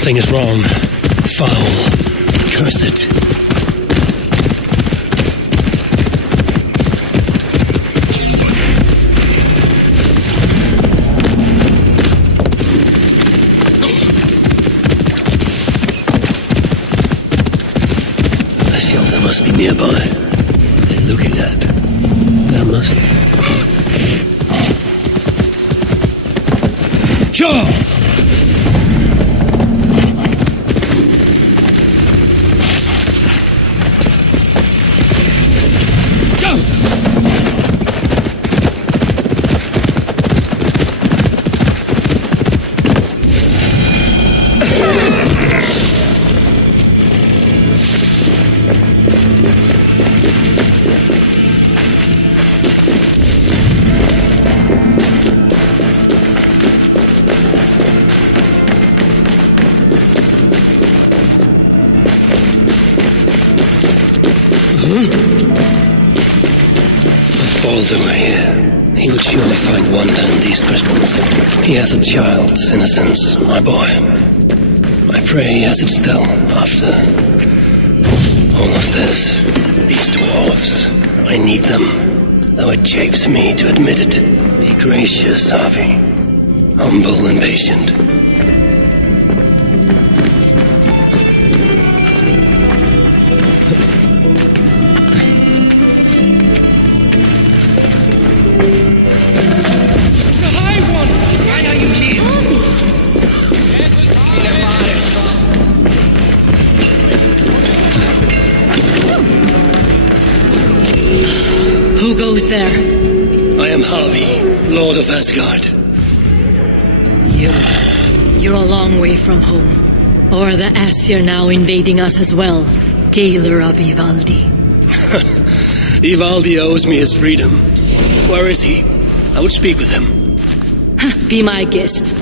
Something is wrong. Foul. Curse it. The shelter must be nearby. They're looking at. There must... Sure! Baldur were here, he would surely find wonder in these crystals. He has a child's innocence, my boy. I pray he has it still, after all of this. These dwarves, I need them, though it chafes me to admit it. Be gracious, Harvey. Humble and patient. Who goes there? I am Harvey, Lord of Asgard. You're a long way from home. Or the Aesir now invading us as well. Jailer of Ivaldi. Ivaldi owes me his freedom. Where is he? I would speak with him. Be my guest.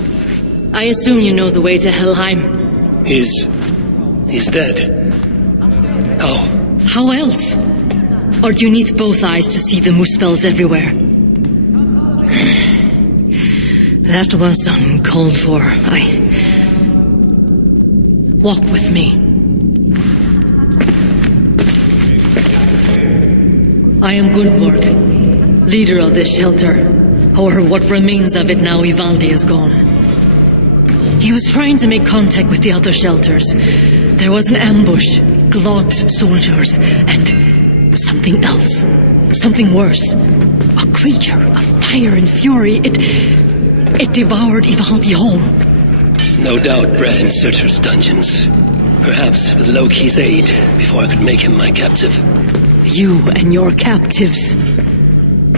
I assume you know the way to Helheim. He's dead. How? How else? Or do you need both eyes to see the Muspels everywhere? That was uncalled for. Walk with me. I am Gudborg, leader of this shelter, or what remains of it now Ivaldi is gone. He was trying to make contact with the other shelters. There was an ambush, Glot soldiers, and something else. Something worse. A creature of fire and fury. It devoured Ivaldi whole. No doubt bred in Surtur's dungeons. Perhaps with Loki's aid, before I could make him my captive. You and your captives.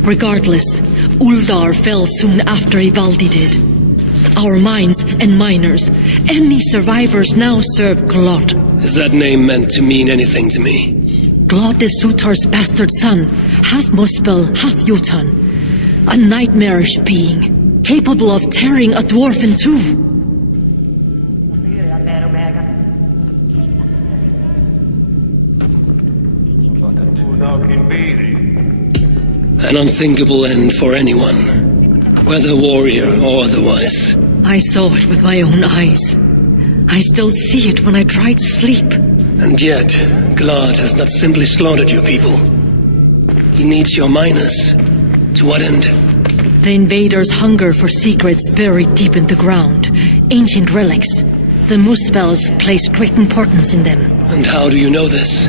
Regardless, Uldar fell soon after Ivaldi did. Our mines and miners, any survivors now serve Glot. Is that name meant to mean anything to me? Glot is Surtur's bastard son, half Muspel, half Jotun. A nightmarish being, capable of tearing a dwarf in two. An unthinkable end for anyone, whether warrior or otherwise. I saw it with my own eyes. I still see it when I try to sleep. And yet, Glad has not simply slaughtered your people. He needs your miners. To what end? The invaders hunger for secrets buried deep in the ground. Ancient relics. The Muspels place great importance in them. And how do you know this?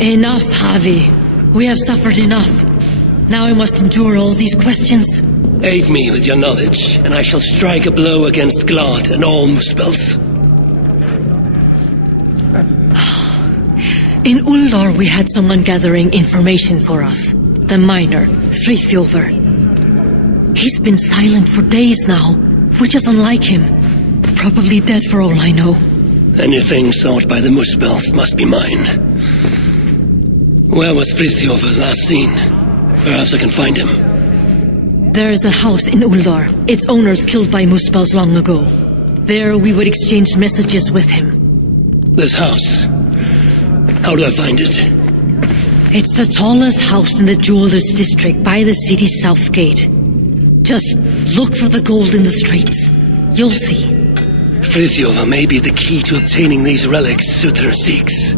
Enough, Javi. We have suffered enough. Now I must endure all these questions. Aid me with your knowledge, and I shall strike a blow against Glad and all Muspels. In Uldar we had someone gathering information for us. The miner, Frithjofr. He's been silent for days now, which is unlike him. Probably dead for all I know. Anything sought by the Muspels must be mine. Where was Frithjofr last seen? Perhaps I can find him. There is a house in Uldar. Its owners killed by Muspels long ago. There we would exchange messages with him. This house? How do I find it? It's the tallest house in the Jewelers District by the city's south gate. Just look for the gold in the streets. You'll see. Frithjof may be the key to obtaining these relics Surtur seeks.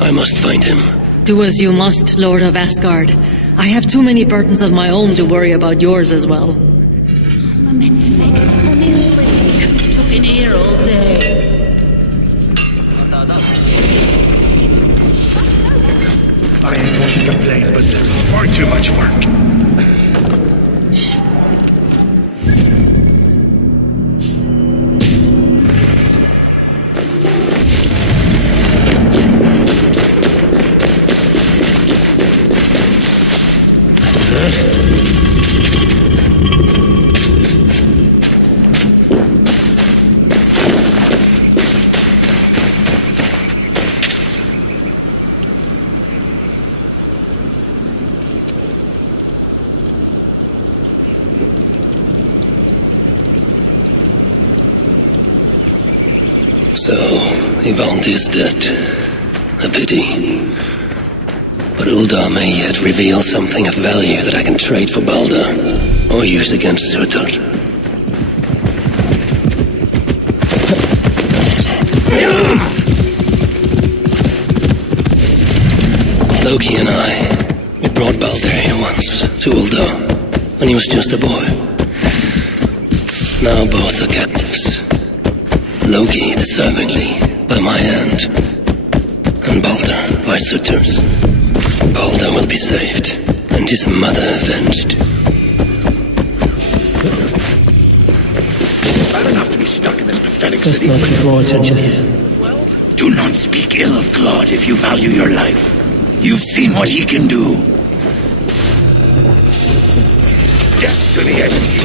I must find him. Do as you must, Lord of Asgard. I have too many burdens of my own to worry about yours as well. I'm meant to make a honest break. Took in here all day. I ain't going to complain, but there's far too much work. So, Ivaldi is dead. A pity. But Uldar may yet reveal something of value that I can trade for Balder, or use against Surtur. Loki and we brought Balder here once, to Uldar, when he was just a boy. Now both are captives. Loki deservingly, by my hand, and Balder by Surtur's. Balder will be saved, and his mother avenged. Bad enough to be stuck in this pathetic Just city. not to draw attention here. Do not speak ill of Claude if you value your life. You've seen what he can do. Death to the empty.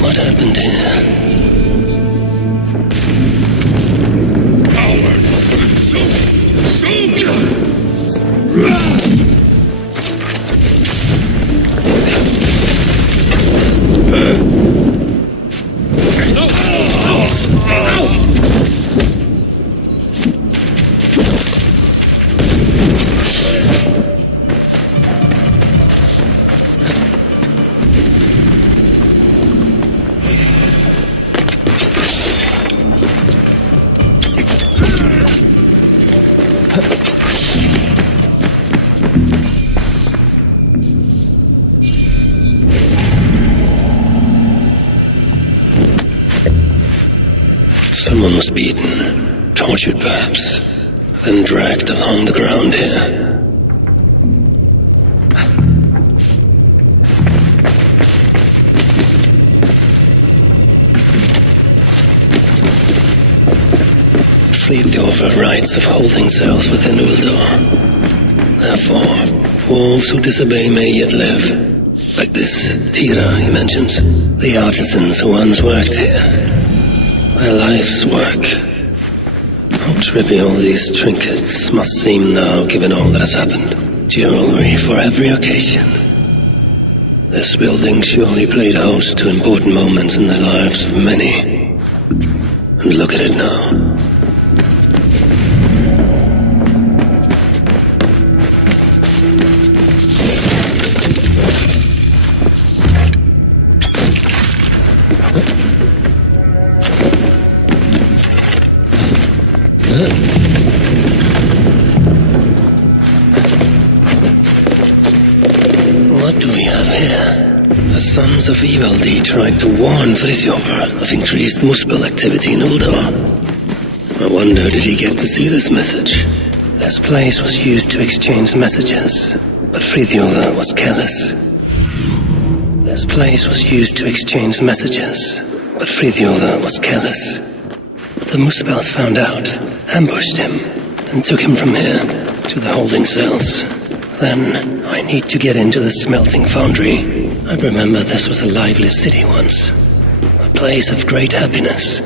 What happened here? Someone was beaten, tortured perhaps, then dragged along the ground here. Frithjof rights of holding cells within Uldar. Therefore, Wolves who disobey may yet live. Like this Tira he mentions. The artisans who once worked here. Their life's work. How trivial these trinkets must seem now, given all that has happened. Jewelry for every occasion. This building surely played host to important moments in the lives of many. And look at it now. What do we have here? The Sons of Evildy tried to warn Frithjof of increased Muspel activity in Uldar. I wonder, did he get to see this message? This place was used to exchange messages, but Frithjof was careless. This place was used to exchange messages, but Frithjof was careless. The Muspels found out, ambushed him, and took him from here to the holding cells. Then I need to get into the smelting foundry. I remember this was a lively city once, a place of great happiness.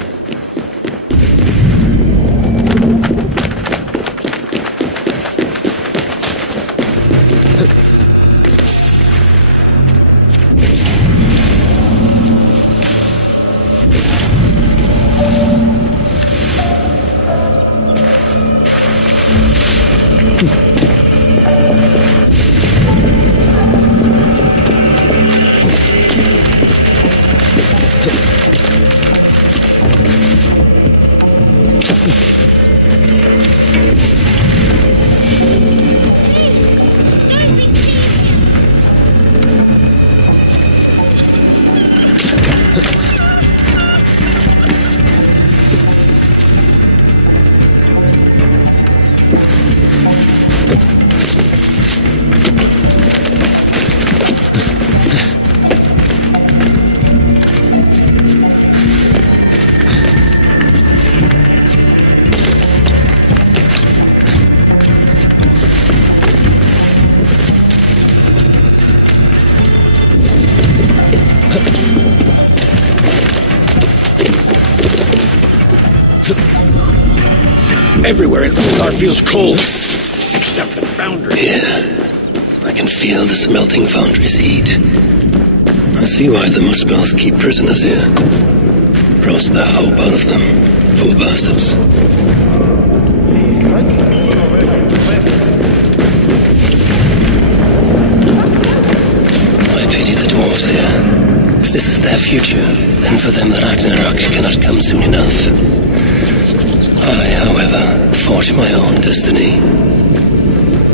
Everywhere in Uldar feels cold. Except the foundry. Yeah. I can feel the smelting foundry's heat. I see why the Muspels keep prisoners here. Roast the hope out of them. Poor bastards. I pity the dwarves here. If this is their future, then for them the Ragnarok cannot come soon enough. I, however, forge my own destiny.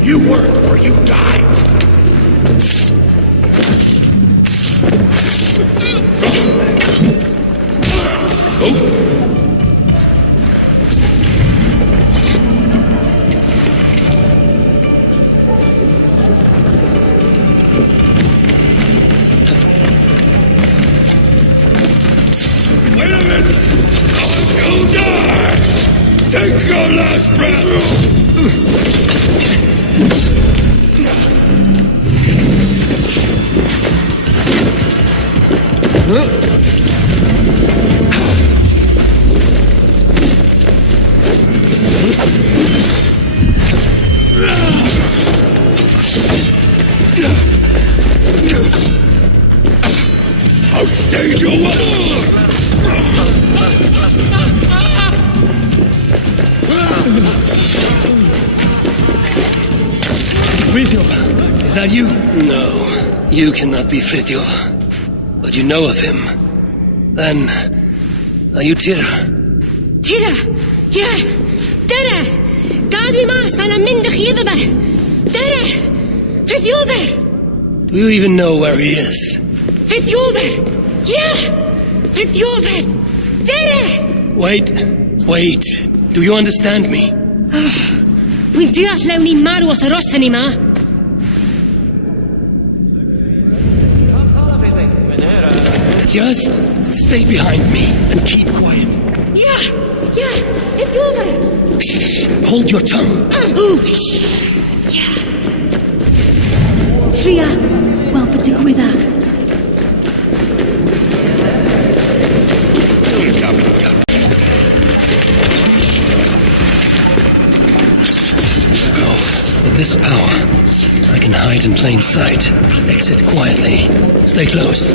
You work or you die. Wait a minute! You'll die! Take your last breath! Outstayed your welcome! Frithjof, is that you? No, you cannot be Frithjof. But you know of him. Then, are you Tira? Tira! Yeah! Tira! Gadwi mas ana mindach yidaba! Tira! Frithjof! Do you even know where he is? Frithjof! Yeah! Frithjof! Tira! Wait. Do you understand me? Wi'n deall lawn ni marw os aros ni ma. Just stay behind me and keep quiet. Yeah! Frithjof! Shh! Hold your tongue. Oh, shh! Yeah. Tria, wel bod digwydda. With this power, I can hide in plain sight, exit quietly. Stay close.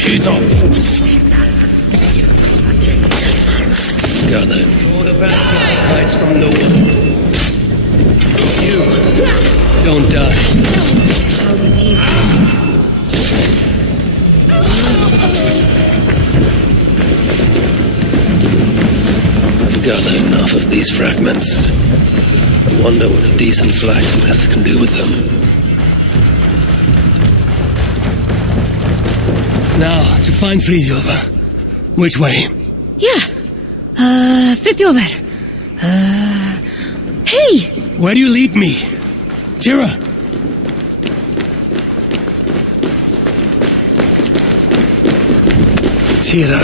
She's on. Got that. Oh, the bastard hides from no one. You don't die. How did you? I've gathered enough of these fragments. I wonder what a decent blacksmith can do with them. Now, to find Fridjova. Which way? Yeah. Fridjova. Hey! Where do you lead me? Tira! Tira.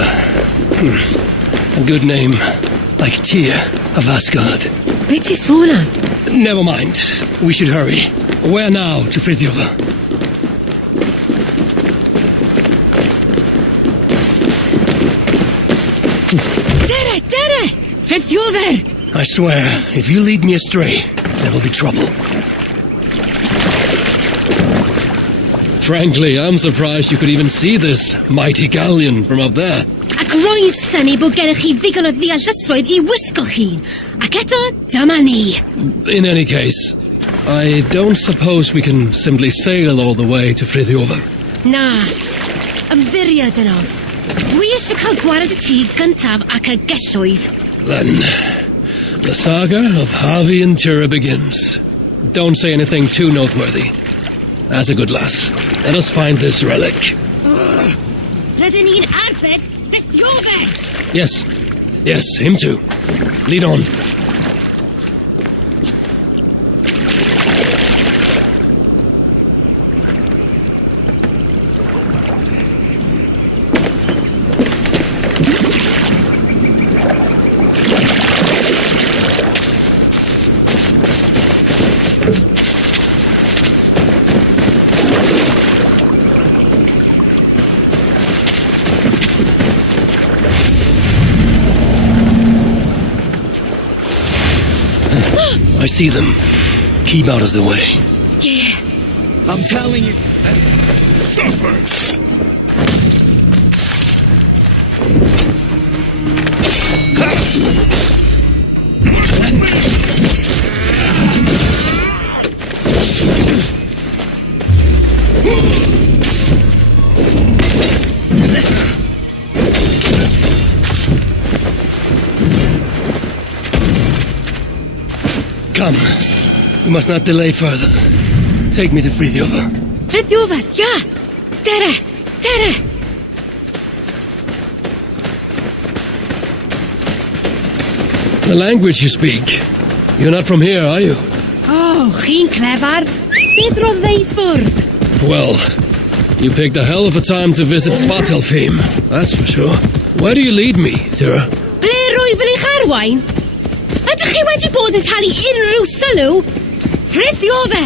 A good name. Like Tyr of Asgard. Beth is sona? Never mind. We should hurry. Where now to Fridjova? Dere! Fridjova! I swear, if you lead me astray, there will be trouble. Frankly, I'm surprised you could even see this mighty galleon from up there. Ac roi'n syni bod gennych chi ddigon o ddeallusrwydd I wisgo chi'n. Ac eto, dyma ni. In any case, I don't suppose we can simply sail all the way to Fridjova. Na, ymddiried yno. Dwi eisiau cael gwared y tŷ gyntaf ac y gelwydd. Then, the saga of Harvey and Tira begins. Don't say anything too noteworthy. As a good lass, let us find this relic. Rydyn ni'n arbed Fridjova! Yes, him too. Lead on. I see them. Keep out of the way. Yeah. I'm telling you. Suffer! Come. We must not delay further. Take me to Fridjova. Fridjova, yeah. Dere! The language you speak. You're not from here, are you? Oh, chi'n clever. Beth roedd ei ffwrdd? Well, you picked a hell of a time to visit Svartalfheim, that's for sure. Where do you lead me, Tira? Ble rwyf yn eich arwain? Ydych chi wedi bod yn talu unrhyw sylw? Fridjova!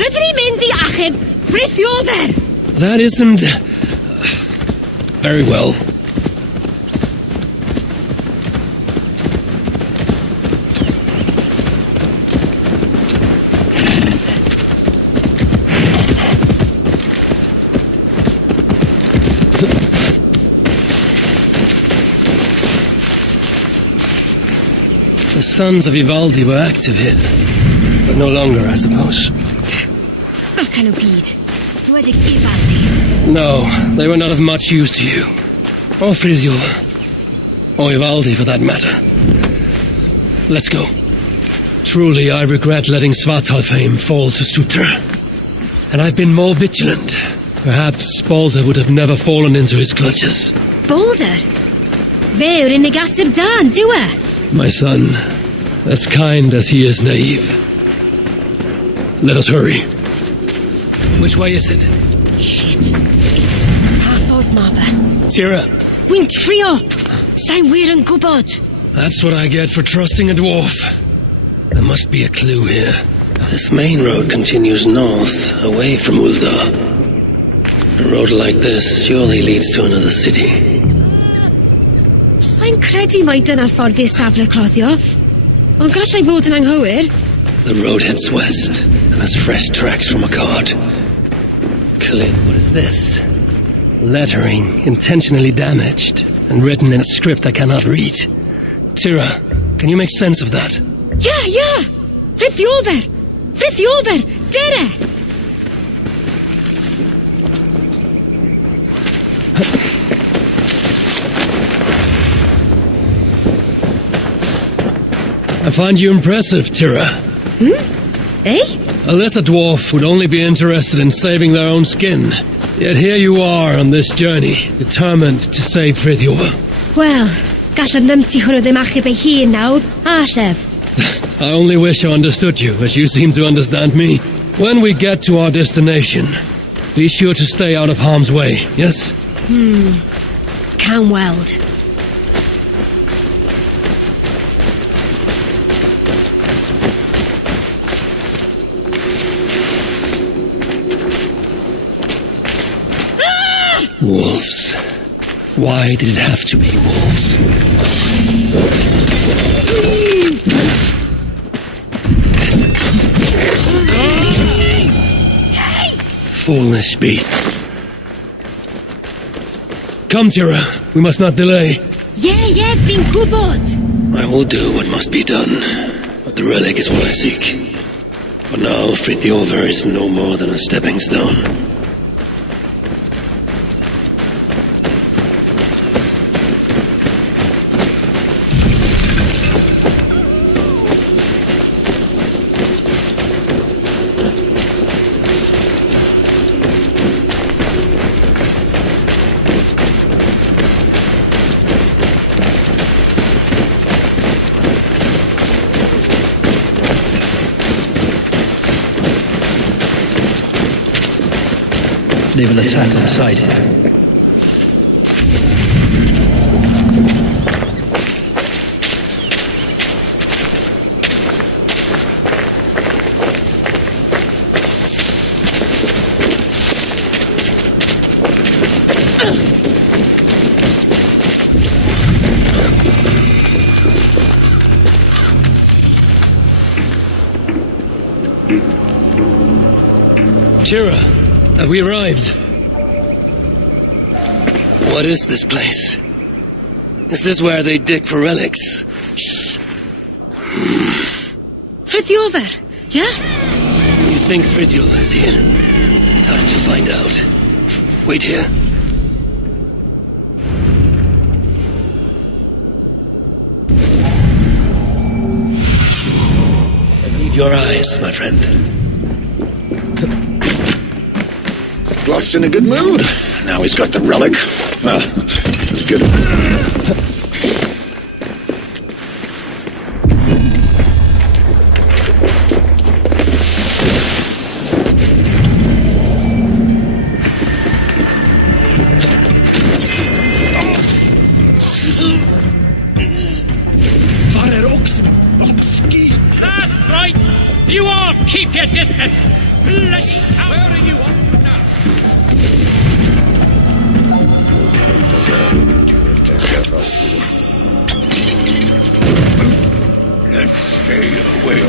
Rydyn ni'n mynd I achub Fridjova! That isn't... very well. The sons of Ivaldi were active here, but no longer, I suppose. Bachan o gyd. Wedi Ivaldi. No, they were not of much use to you. Or Fridjova. Or Ivaldi, for that matter. Let's go. Truly, I regret letting Svartalfheim fall to Sutra. And I've been more vigilant. Perhaps Balder would have never fallen into his clutches. Balder? Fe yw'r unig asir dan, dyw e? My son, as kind as he is naive. Let us hurry. Which way is it? Shit. Path of Mava. Tira. Wy'n trio. Sa'n wir yn gwybod. That's what I get for trusting a dwarf. There must be a clue here. This main road continues north, away from Uldar. A road like this surely leads to another city. Sa'n credu mai dyna'r ffordd i'r safle cloddio. Ond gallai fod yn anghywir. The road heads west, and has fresh tracks from a cart. What is this? Lettering intentionally damaged and written in a script I cannot read. Tira, can you make sense of that? Yeah. Frithiover! Dere! I find you impressive, Tira. Eh? A lesser dwarf would only be interested in saving their own skin. Yet here you are on this journey, determined to save Frithiover. Wel, gallaf nymti hwnnw ddim achub ei hun nawr, a llef. I only wish I understood you, as you seem to understand me. When we get to our destination, be sure to stay out of harm's way, yes? Can weld. Wolves. Why did it have to be wolves? Foolish beasts. Come, Tira. We must not delay. Yeah, fi'n gwybod. I will do what must be done, but the relic is what I seek. For now, Frithiover is no more than a stepping stone. They will attack on sight here. Tira, have we arrived? What is this place? Is this where they dig for relics? Frithiover, yeah? You think Frithiover is here? Time to find out. Wait here. Read your eyes, my friend. Life's in a good mood. Now he's got the relic. Well, it's good. That's right! You all keep your distance! Bloody hell! Where are you off now? Let's stay away.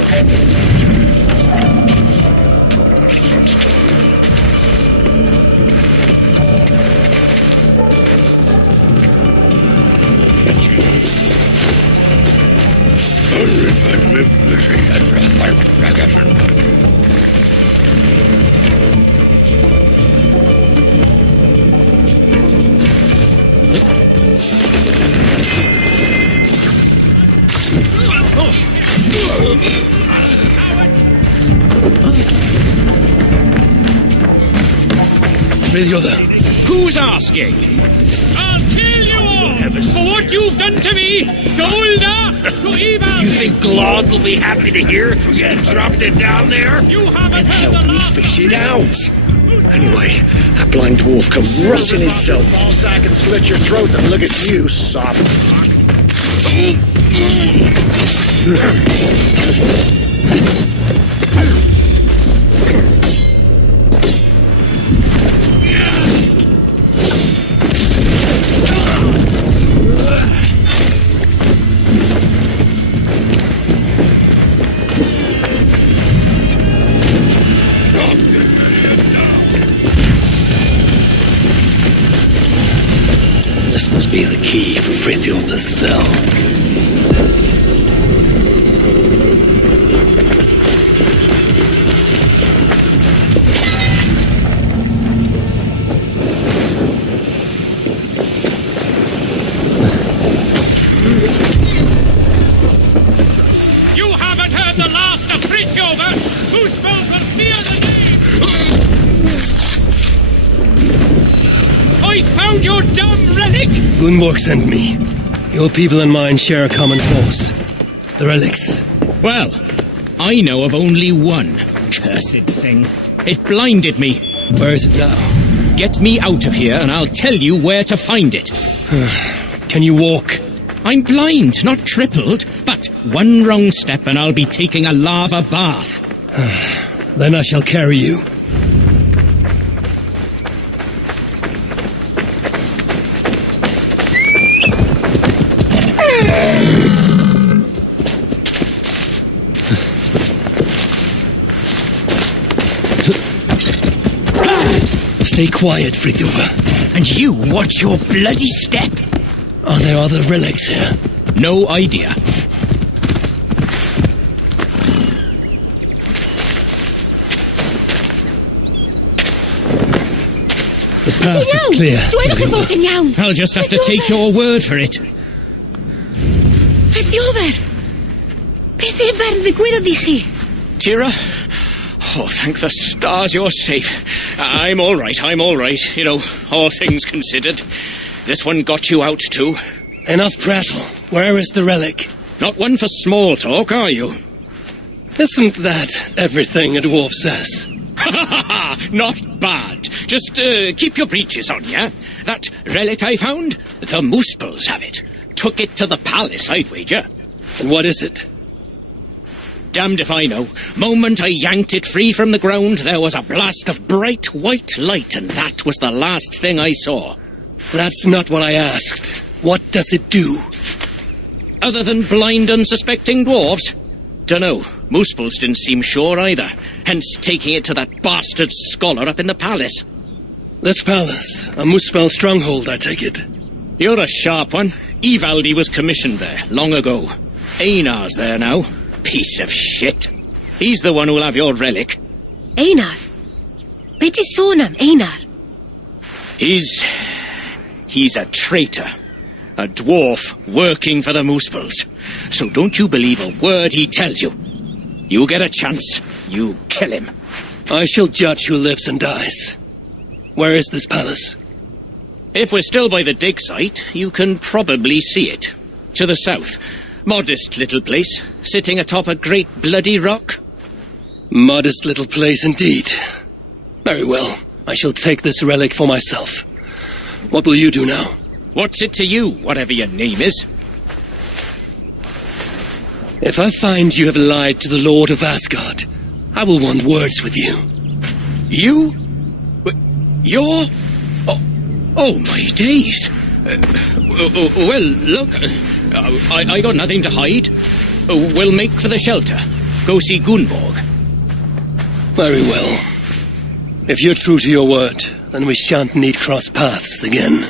Frithjof. Who's asking? I'll kill you all for what you've done to me, to Ulda, to Ivan. You think Glod will be happy to hear you dropped it down there? You haven't heard Help the me last. fish it out. Anyway, that blind dwarf can rot in his cell. Ball sack and slit your throat and look at you, soft fuck. This must be the key for Frithjof's cell. You haven't heard the last of Frithjof, who spells will fear the name. I found your dumb relic! Gunborg sent me. Your people and mine share a common cause. The relics. Well, I know of only one. Cursed thing. It blinded me. Where is it now? Get me out of here and I'll tell you where to find it. Can you walk? I'm blind, not crippled, but one wrong step and I'll be taking a lava bath. Then I shall carry you. Stay quiet, Frithjof. And you watch your bloody step. Are there other relics here? No idea. The path is clear. Dwedwch yn fod yn iawn. I'll just have to take your word for it. Frithjof! Beth efer ddigwyddodd i chi? Tira? Oh, thank the stars you're safe. I'm all right. You know, all things considered. This one got you out too. Enough prattle. Where is the relic? Not one for small talk, are you? Isn't that everything a dwarf says? Ha ha ha! Not bad. Just keep your breeches on, yeah? That relic I found? The Moospels have it. Took it to the palace, I'd wager. And what is it? Damned if I know. Moment I yanked it free from the ground, there was a blast of bright white light, and that was the last thing I saw. That's not what I asked. What does it do? Other than blind, unsuspecting dwarves? Dunno. Moospels didn't seem sure either, hence taking it to that bastard scholar up in the palace. This palace, a Moospel stronghold, I take it. You're a sharp one. Ivaldi was commissioned there, long ago. Einar's there now. Piece of shit. He's the one who'll have your relic. Einar? Beth is sôn am, Einar? He's a traitor. A dwarf working for the Moospels. So don't you believe a word he tells you. You get a chance, you kill him. I shall judge who lives and dies. Where is this palace? If we're still by the dig site, you can probably see it. To the south. Modest little place, sitting atop a great bloody rock. Modest little place indeed. Very well. I shall take this relic for myself. What will you do now? What's it to you, whatever your name is? If I find you have lied to the Lord of Asgard, I will want words with you. You? You're... Oh my days. Well, look... I got nothing to hide. We'll make for the shelter. Go see Gunborg. Very well. If you're true to your word, then we shan't need cross paths again.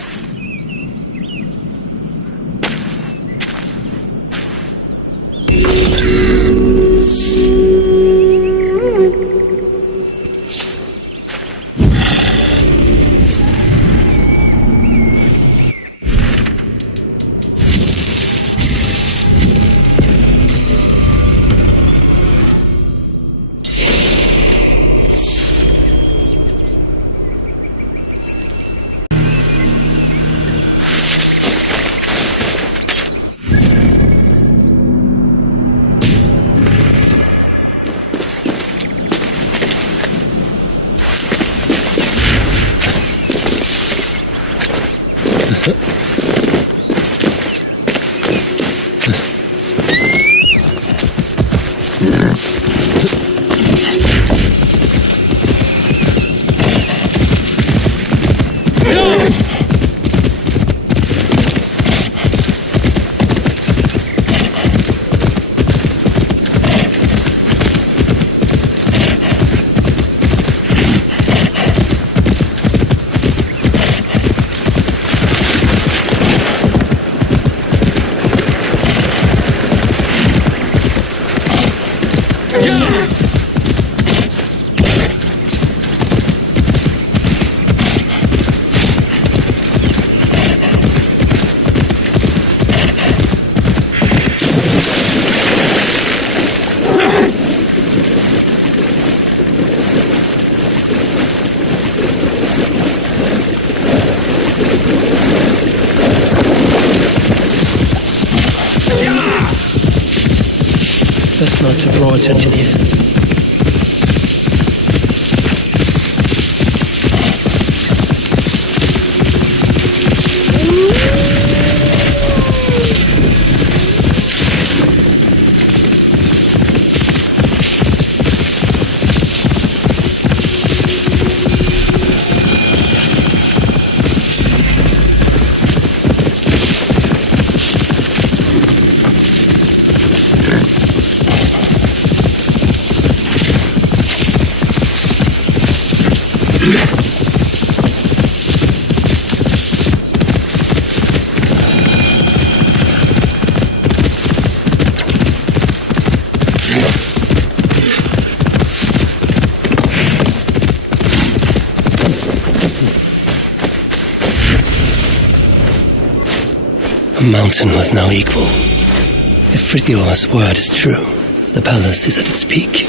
Best not to draw attention here. A mountain with no equal. If Frithiof's word is true, the palace is at its peak.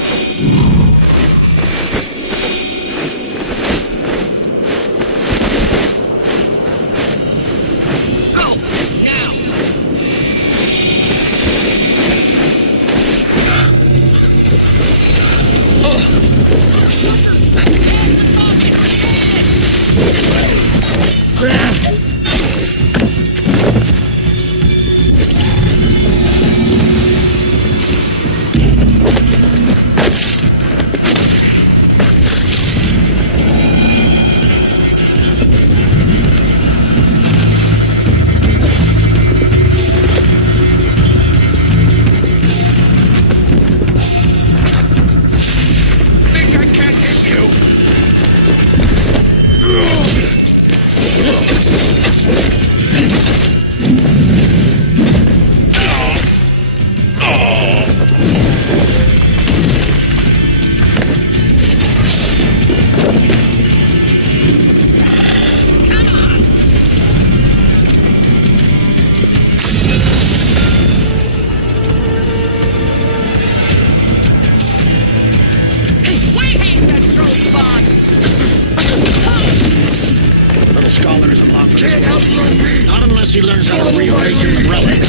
He learns how to rearrange his relic.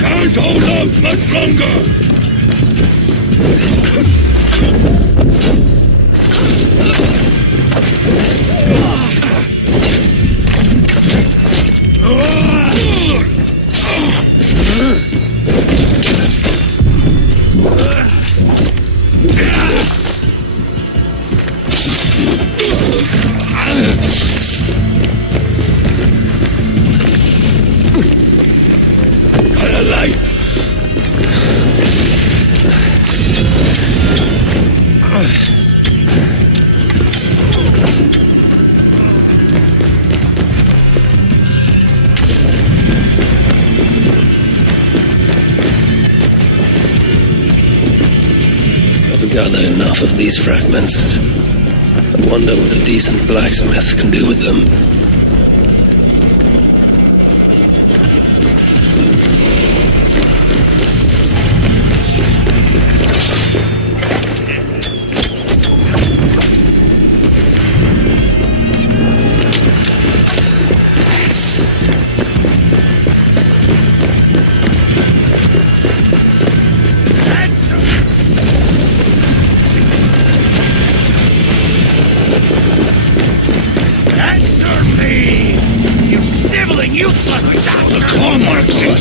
Can't hold out much longer. Gathered enough of these fragments. I wonder what a decent blacksmith can do with them.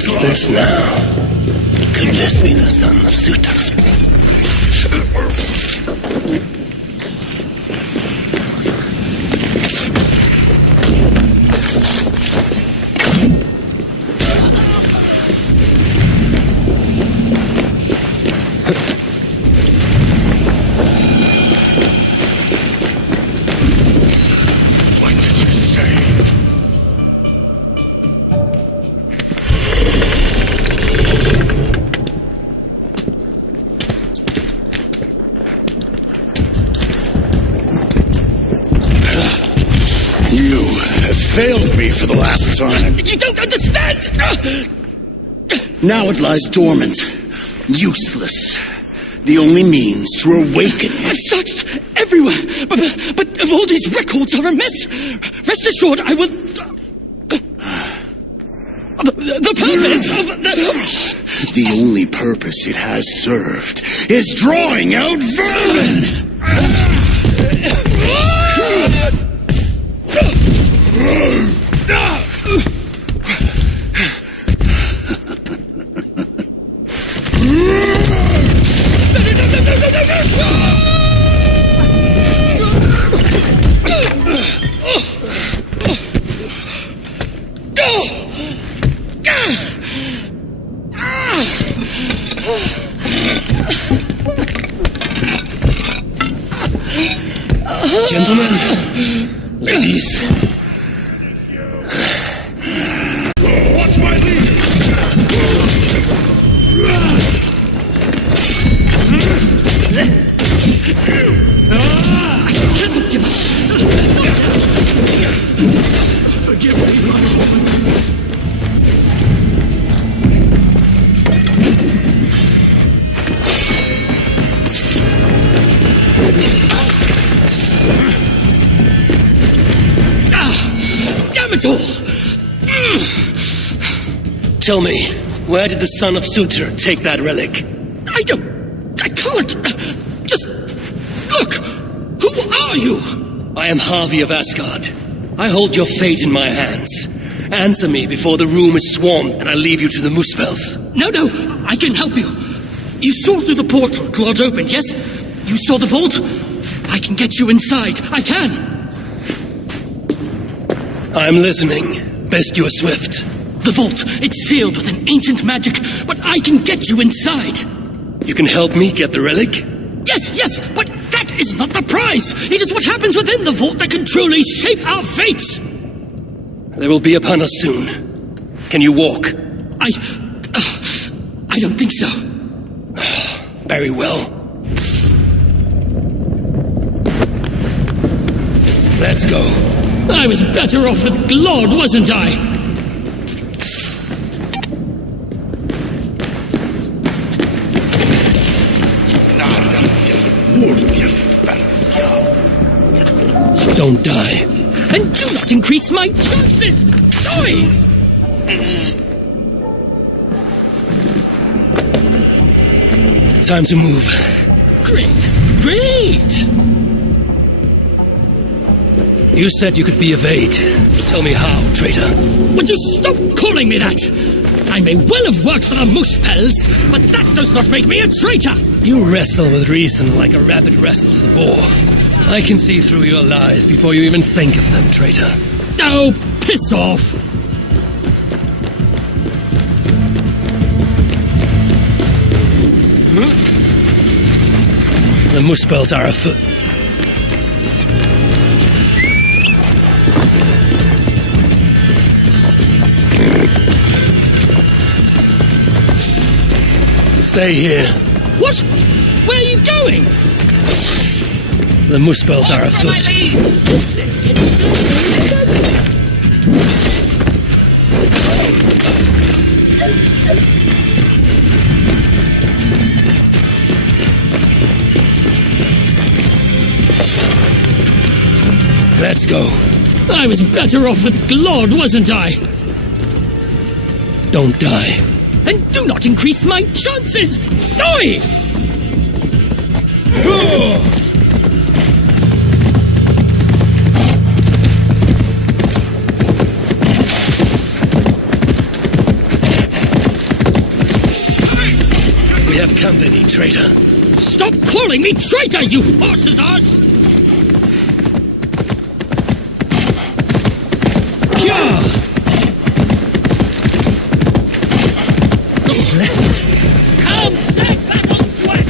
What's this now? Could this be the son of Suta? Failed me for the last time. You don't understand! Now it lies dormant, useless. The only means to awaken it. I've searched everywhere, but if all these records are a mess, rest assured I will... The purpose of the... The only purpose it has served is drawing out vermin! Gentlemen, ladies. Watch my lead! I cannot give up! Forgive me. Damn it all! Tell me, where did the son of Sutra take that relic? I can't! Just look! Who are you? I am Harvey of Asgard. I hold your fate in my hands. Answer me before the room is swarmed and I leave you to the Muspels. No, I can help you. You saw through the portal Claude opened, yes? You saw the vault? I can get you inside. I can! I'm listening. Best you are swift. The vault, it's sealed with an ancient magic, but I can get you inside. You can help me get the relic? Yes, but that is not the prize. It is what happens within the vault that can truly shape our fates. They will be upon us soon. Can you walk? I don't think so. Very well. Let's go. I was better off with Claude, wasn't I? Don't die. And do not increase my chances! Die! Time to move. Great! You said you could be of aid. Tell me how, traitor. Would you stop calling me that? I may well have worked for the Muspels, but that does not make me a traitor! You wrestle with reason like a rabbit wrestles the boar. I can see through your lies before you even think of them, traitor. Oh, piss off! The Muspels are afoot. Stay here. What? Where are you going? The Muspels are afoot. Let's go. I was better off with Claude, wasn't I? Don't die. Then do not increase my chances! Die! company, traitor. Stop calling me traitor, you horse's ass! Come, set battle sweat!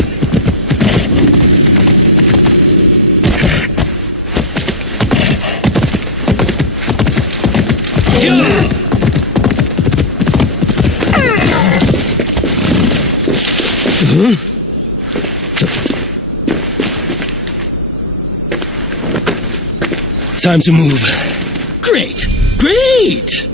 Time to move. Great! Great!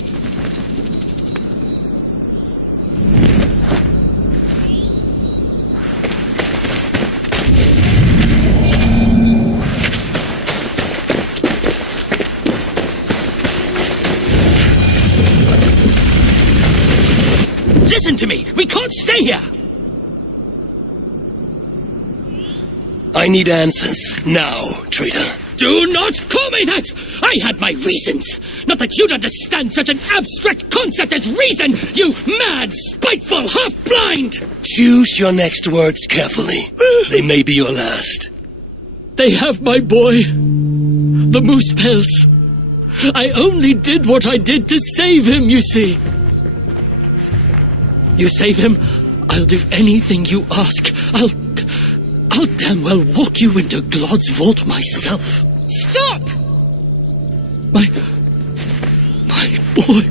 Listen to me! We can't stay here! I need answers. Now, traitor. Do not call me that! I had my reasons! Not that you'd understand such an abstract concept as reason, you mad, spiteful, half-blind! Choose your next words carefully. They may be your last. They have my boy. The moose pelts. I only did what I did to save him, you see. You save him, I'll do anything you ask. I'll damn well walk you into Glod's vault myself. Stop! My boy.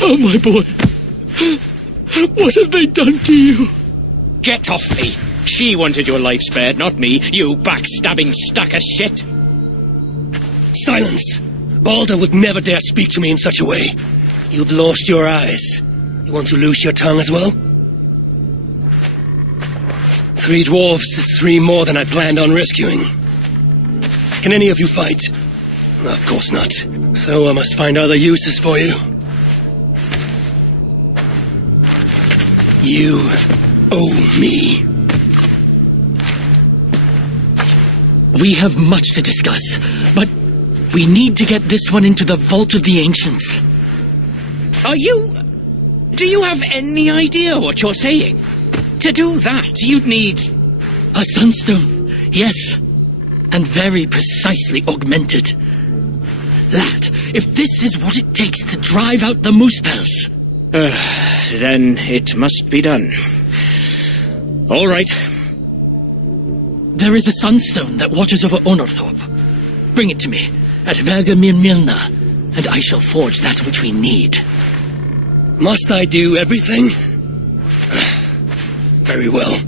Oh, my boy. What have they done to you? Get off me! She wanted your life spared, not me, you backstabbing stack of shit! Silence! Balder would never dare speak to me in such a way. You've lost your eyes. You want to lose your tongue as well? 3 dwarves is 3 more than I planned on rescuing. Can any of you fight? Of course not. So I must find other uses for you. You owe me. We have much to discuss, but we need to get this one into the Vault of the Ancients. Do you have any idea what you're saying? To do that, you'd need... A sunstone, yes. And very precisely augmented. Lad, if this is what it takes to drive out the moose pelts... then it must be done. All right. There is a sunstone that watches over Onorthorpe. Bring it to me, at Vergamir Milna, and I shall forge that which we need. Must I do everything? Very well.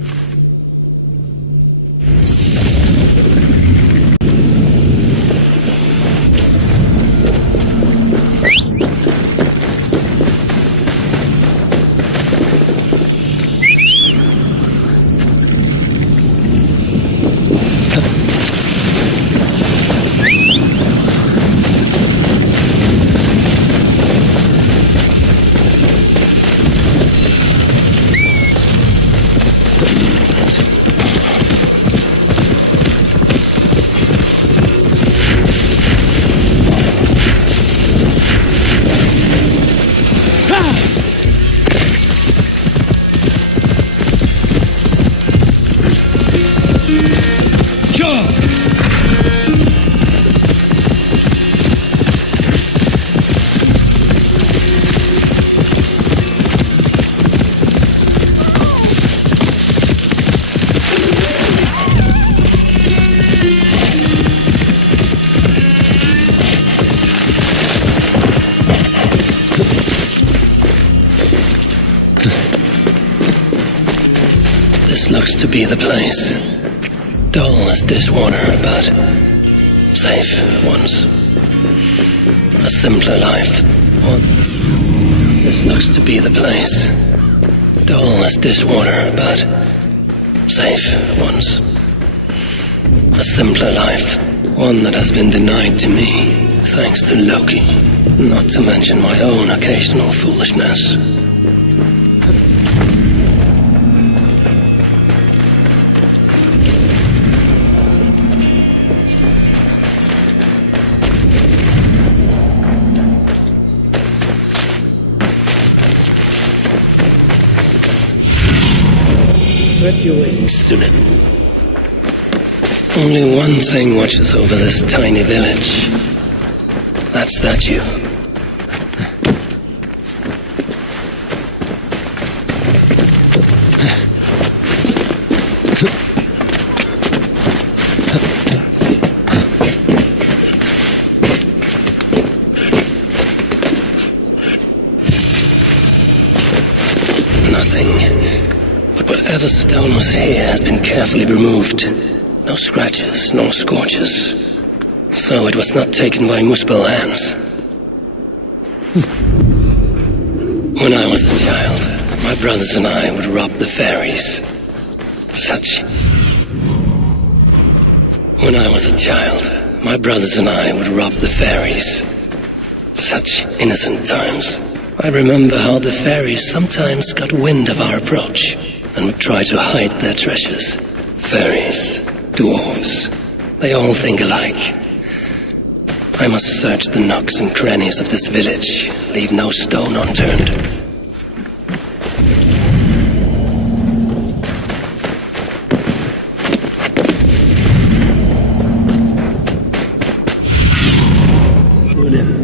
Looks to be the place. Dull as dishwater, but safe once. A simpler life. One. This looks to be the place. Dull as dishwater, but safe once. A simpler life. One that has been denied to me, thanks to Loki. Not to mention my own occasional foolishness. Sunan. Only one thing watches over this tiny village. That statue. Whatever stone was here has been carefully removed. No scratches, no scorches. So it was not taken by Muspel hands. When I was a child, my brothers and I would rob the fairies. When I was a child, my brothers and I would rob the fairies. Such innocent times. I remember how the fairies sometimes got wind of our approach and would try to hide their treasures. Fairies, dwarves, they all think alike. I must search the nooks and crannies of this village, leave no stone unturned.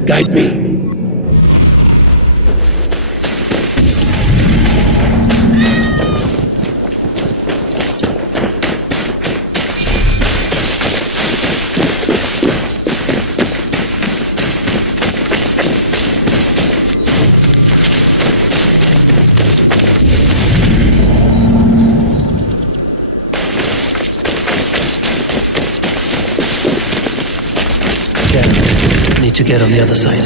Guide me. To get on the other side.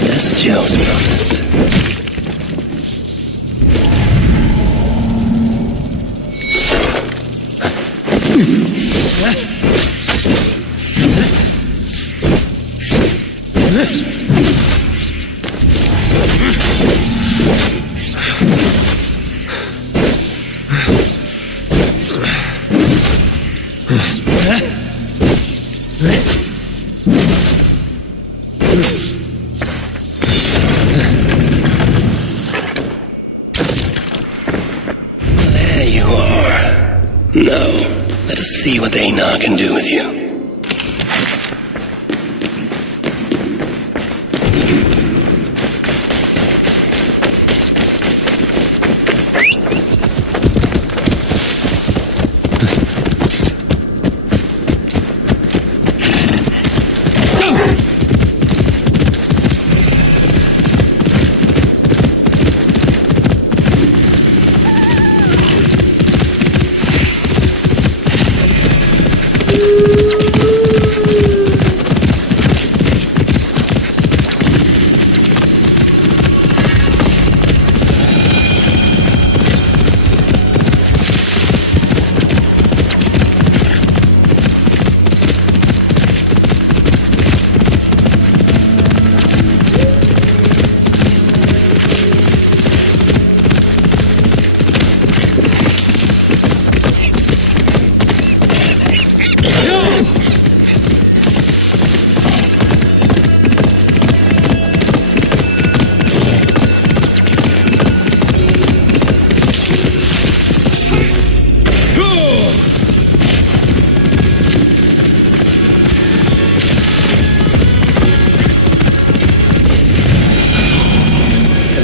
This shows promise. Now, let us see what Einar can do with you.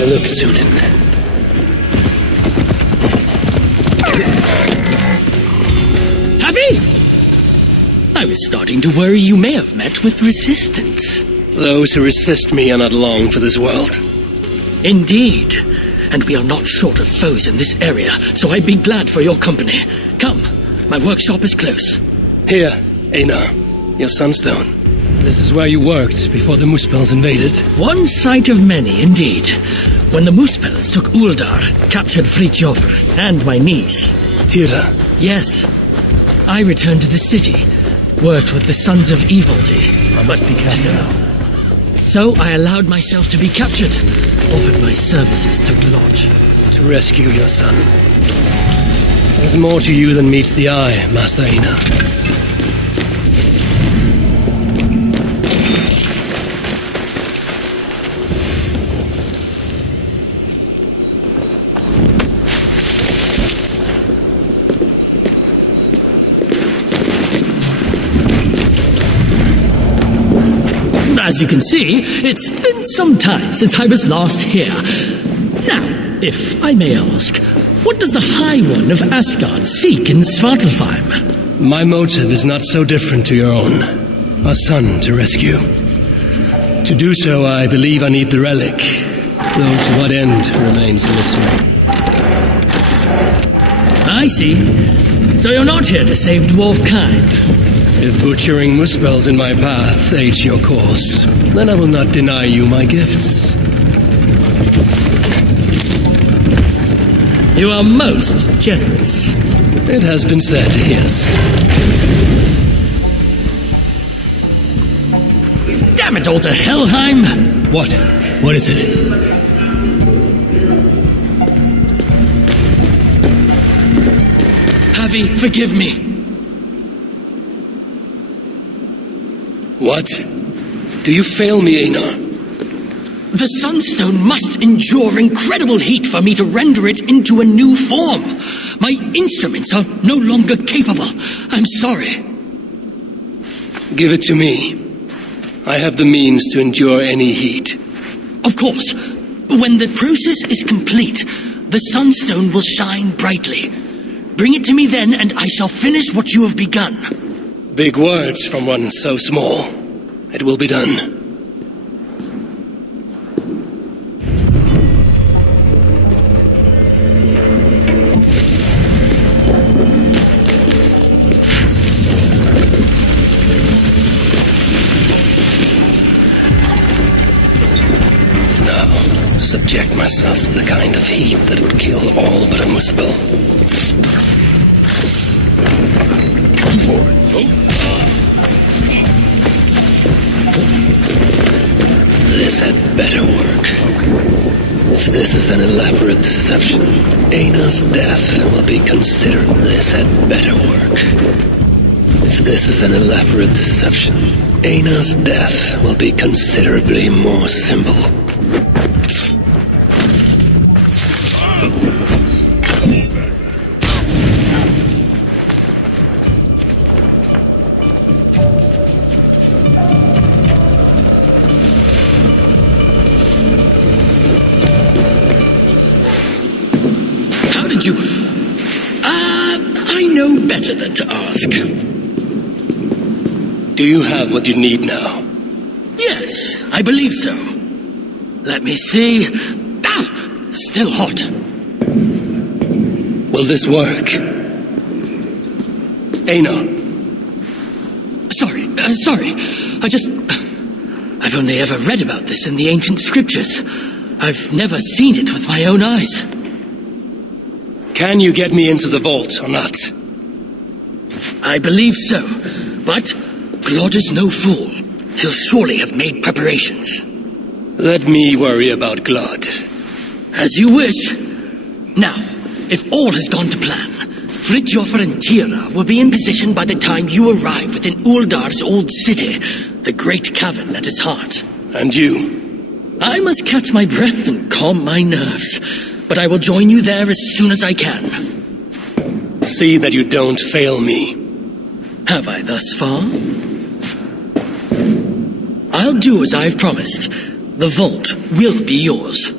Look, Sunan. Happy? I was starting to worry you may have met with resistance. Those who resist me are not long for this world. Indeed. And we are not short of foes in this area, so I'd be glad for your company. Come, my workshop is close. Here, Einar, your sunstone. This is where you worked before the Muspels invaded. One sight of many, indeed. When the Muspels took Uldar, captured Fritjofr, and my niece. Tira? Yes. I returned to the city, worked with the Sons of Evildy. I must be careful now. So I allowed myself to be captured, offered my services to Glod. To rescue your son. There's more to you than meets the eye, Master Aina. As you can see, it's been some time since I was last here. Now, if I may ask, what does the High One of Asgard seek in Svartalfheim? My motive is not so different to your own. A son to rescue. To do so, I believe I need the relic, though to what end remains a mystery. I see. So you're not here to save dwarf kind. If butchering Muspel's in my path aids your cause, then I will not deny you my gifts. You are most generous. It has been said, yes. Damn it all to Helheim! What? What is it? Javi, forgive me. What? Do you fail me, Einar? The Sunstone must endure incredible heat for me to render it into a new form. My instruments are no longer capable. I'm sorry. Give it to me. I have the means to endure any heat. Of course. When the process is complete, the Sunstone will shine brightly. Bring it to me then, and I shall finish what you have begun. Big words from one so small. It will be done. Now, subject myself to the kind of heat that would kill all but a Muspel. This had better work. If this is an elaborate deception, Aina's death will be considered. This had better work. If this is an elaborate deception, Aina's death will be considerably more simple. I know better than to ask. Do you have what you need now? Yes, I believe so. Let me see. Ah! Still hot. Will this work? Einar. Sorry. I've only ever read about this in the ancient scriptures. I've never seen it with my own eyes. Can you get me into the vault or not? I believe so, but Glod is no fool. He'll surely have made preparations. Let me worry about Glod. As you wish. Now, if all has gone to plan, Fridtjofr and Tira will be in position by the time you arrive within Uldar's old city, the great cavern at its heart. And you? I must catch my breath and calm my nerves, but I will join you there as soon as I can. See that you don't fail me. Have I thus far? I'll do as I've promised. The vault will be yours.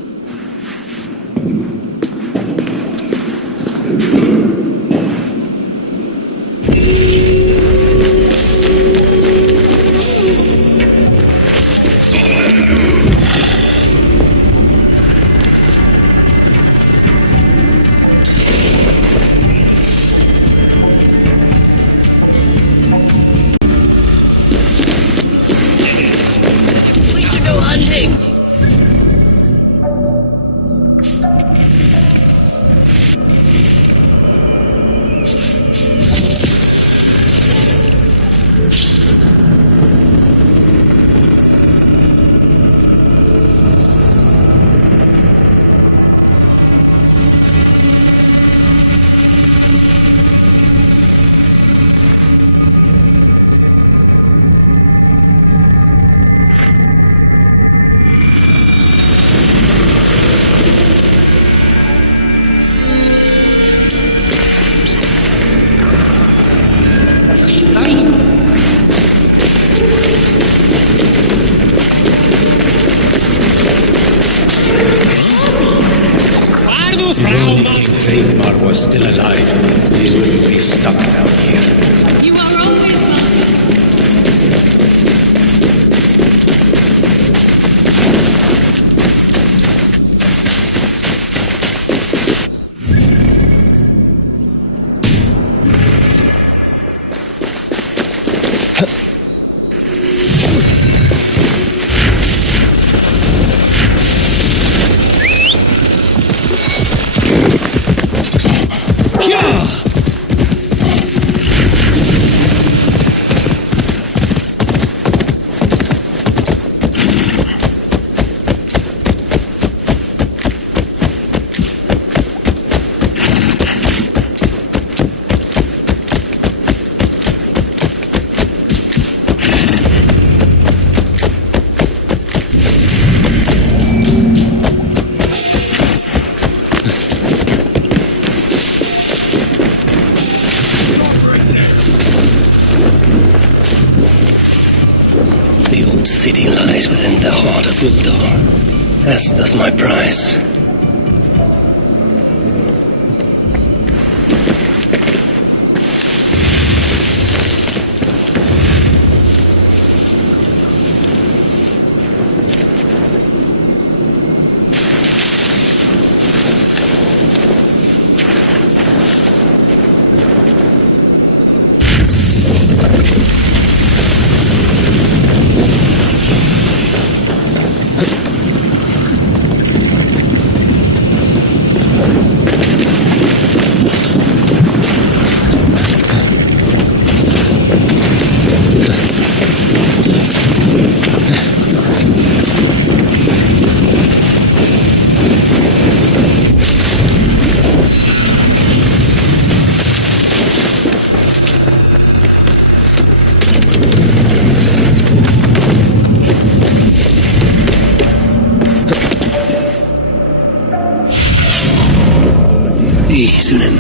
If only King Faithmar was still alive, we wouldn't be stuck down here. You are always welcome. The old city lies within the heart of Uldor, as does my prize. Sunan.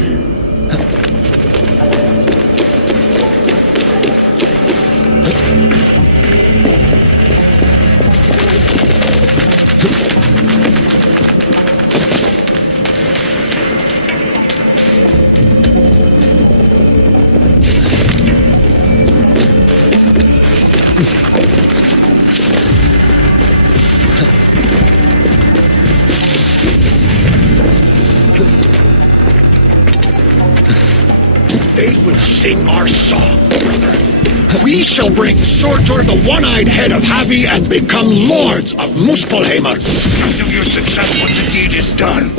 They will sing our song, brother. We shall bring Surtur, the one-eyed head of Havi, and become lords of Muspelheimr. After your success once the deed is done.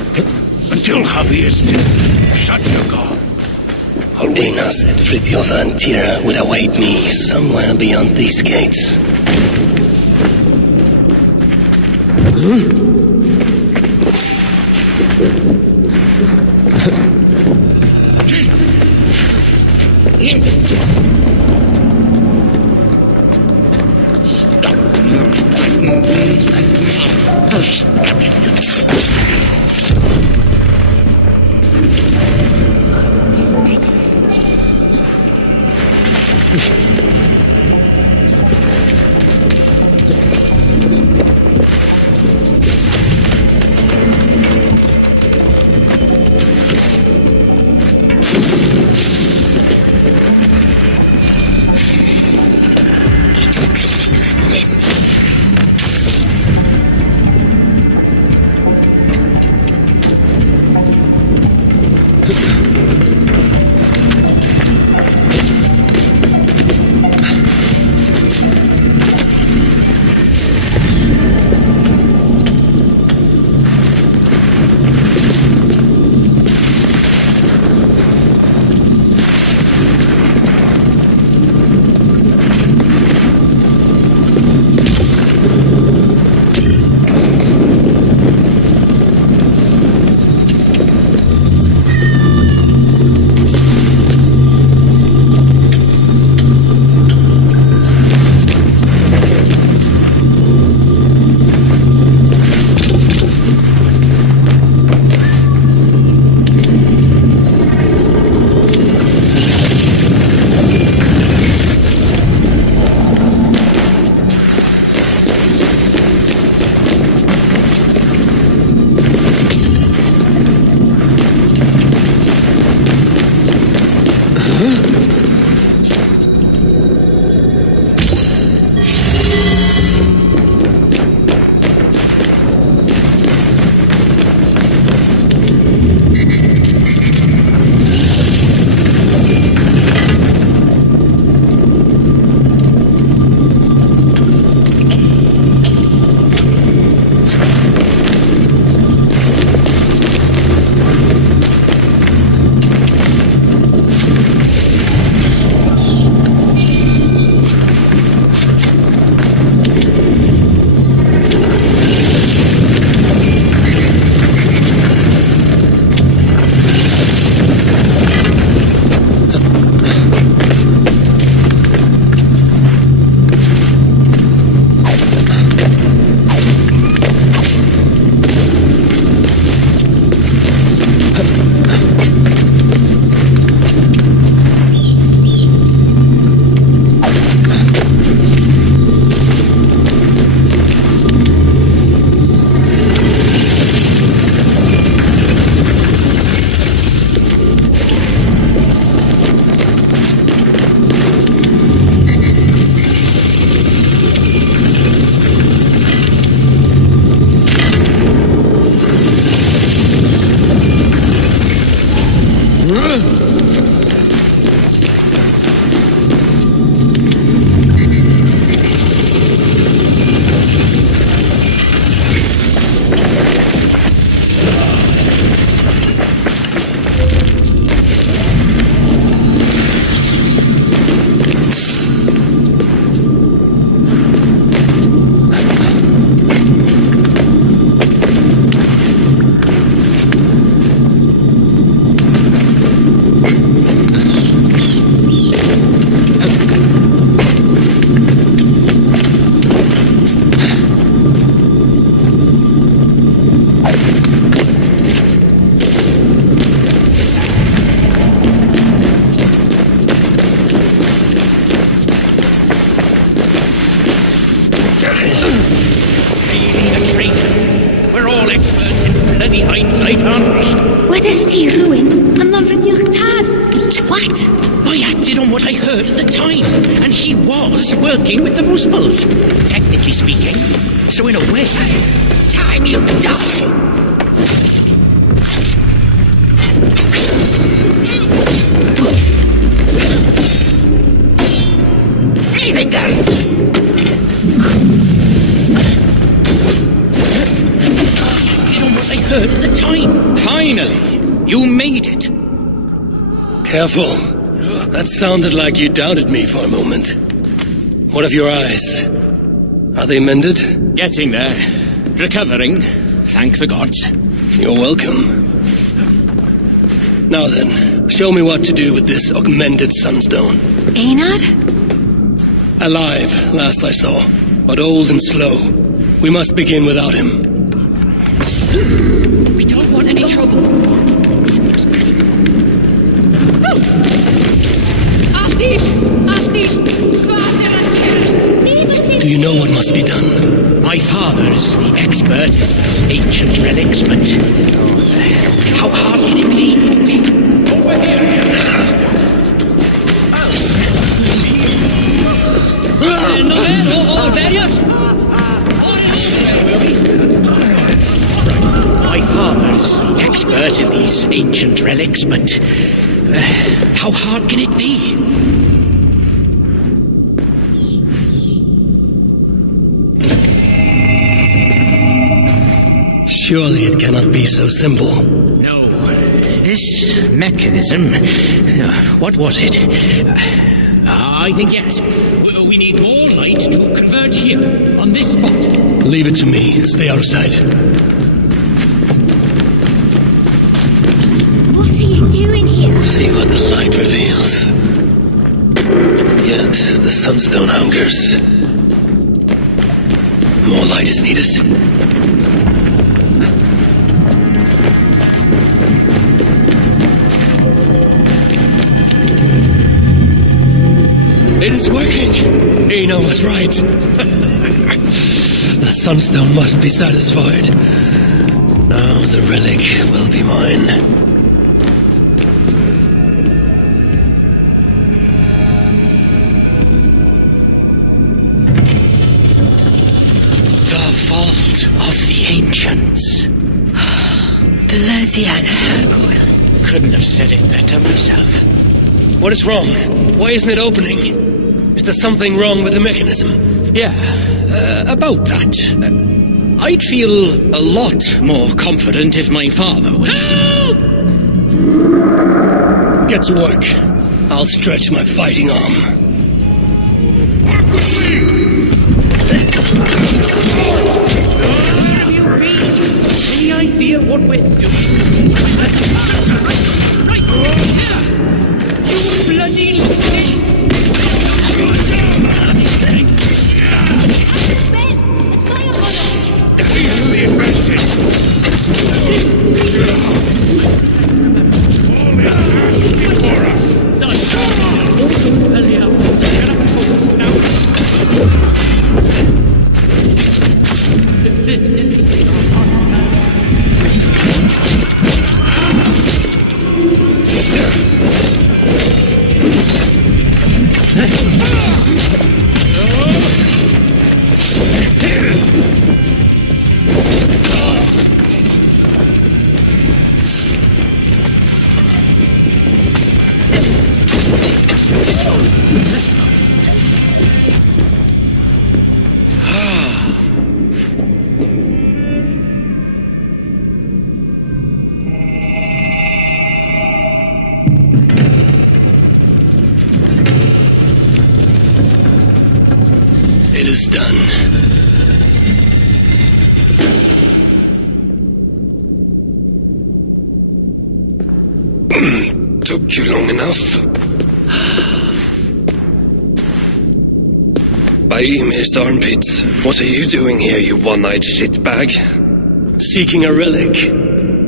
Until Havi is dead, shut your god. Ina said Frithjofa and Tira would await me somewhere beyond these gates. all experts in bloody hindsight, aren't we? Wedys ti rhywun am lofrudio'ch tad, you twat. I acted on what I heard at the time, and he was working with the Muspels, technically speaking. So in a way, time you die. Breathing gun! You know what I heard at the time. Finally, you made it. Careful. That sounded like you doubted me for a moment. What of your eyes? Are they mended? Getting there. Recovering. Thank the gods. You're welcome. Now then, show me what to do with this augmented sunstone. Einard? Alive, last I saw, but old and slow. We must begin without him. We don't want any trouble. Do you know what must be done? My father is the expert in these ancient relics, but how hard can it be? Over here! Stand there, all barriers! My father is the expert in these ancient relics, but how hard can it be? Surely it cannot be so simple. No. This mechanism... what was it? I think yes. We need more light to converge here, on this spot. Leave it to me. Stay out of sight. What are you doing here? See what the light reveals. Yet the sunstone hungers. More light is needed. It is working! Eno was right. The sunstone must be satisfied. Now the relic will be mine. The vault of the ancients. Bloody Anna. Couldn't have said it better myself. What is wrong? Why isn't it opening? Is there something wrong with the mechanism? Yeah, about that. I'd feel a lot more confident if my father was... Help! Get to work. I'll stretch my fighting arm. Any idea what we're doing? You bloody lunatic! We have the advantage. For us. This is It is done. Took you long enough. By Ymir's armpit, what are you doing here, you one-eyed shitbag? Seeking a relic.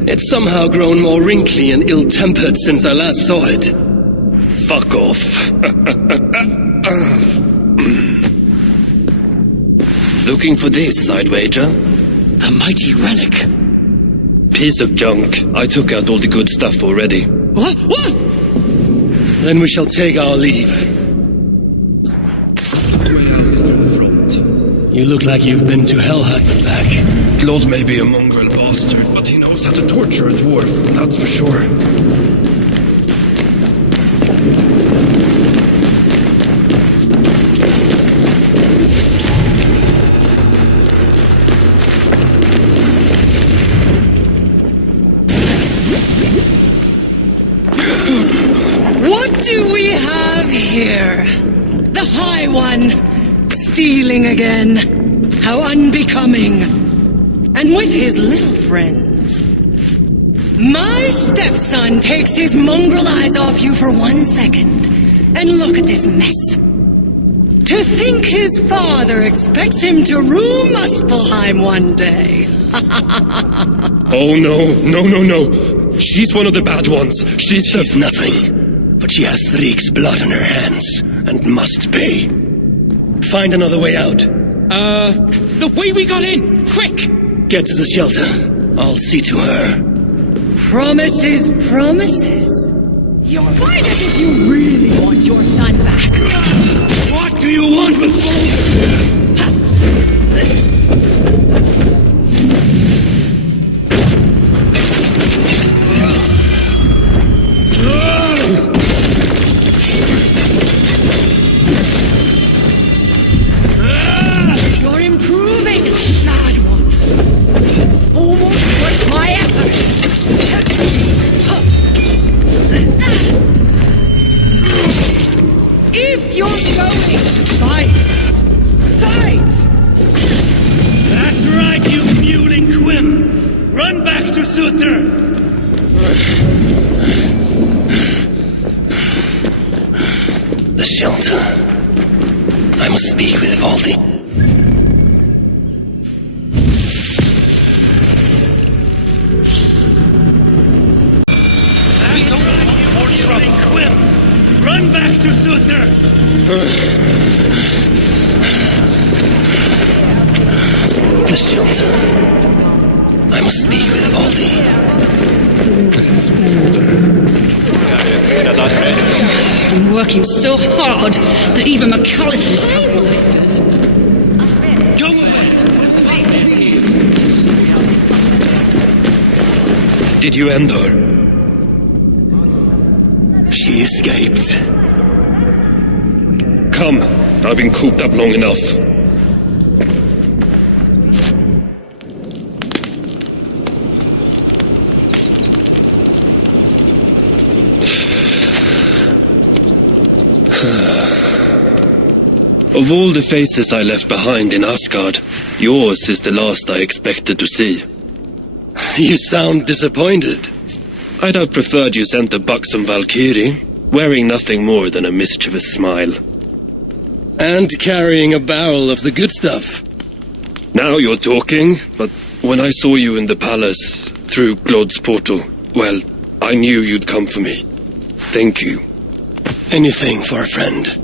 It's somehow grown more wrinkly and ill-tempered since I last saw it. Fuck off. Looking for this, I'd wager. the mighty relic. Piece of junk. I took out all the good stuff already. What? What? Then we shall take our leave. You look like you've been to Helheim and back. Claude may be a mongrel bastard, but he knows how to torture a dwarf, that's for sure. What do we have here? The High One, stealing again. How unbecoming. And with his little friends. My stepson takes his mongrel eyes off you for 1 second. And look at this mess. To think his father expects him to rule Muspelheim one day. Oh no. She's one of the bad ones. She's nothing. But she has Threek's blood on her hands, and must pay. Find another way out. The way we got in! Quick! Get to the shelter. I'll see to her. Promises. You're quite as if you really want your son back. What do you want with Baldur? You're improving, lad one. Almost worth my effort. If you're going to fight. That's right, you mewling quim. Run back to Suther. The shelter. I must speak with Ivaldi. Run back to Suther! The shelter. I must speak with Ivaldi. I've been working so hard that even McAllister's have blisters. Go away! Did you end her? She escaped. Come, I've been cooped up long enough. Of all the faces I left behind in Asgard, yours is the last I expected to see. You sound disappointed. I'd have preferred you sent a buxom Valkyrie, wearing nothing more than a mischievous smile. And carrying a barrel of the good stuff. Now you're talking, but when I saw you in the palace, through Glod's portal, well, I knew you'd come for me. Thank you. Anything for a friend.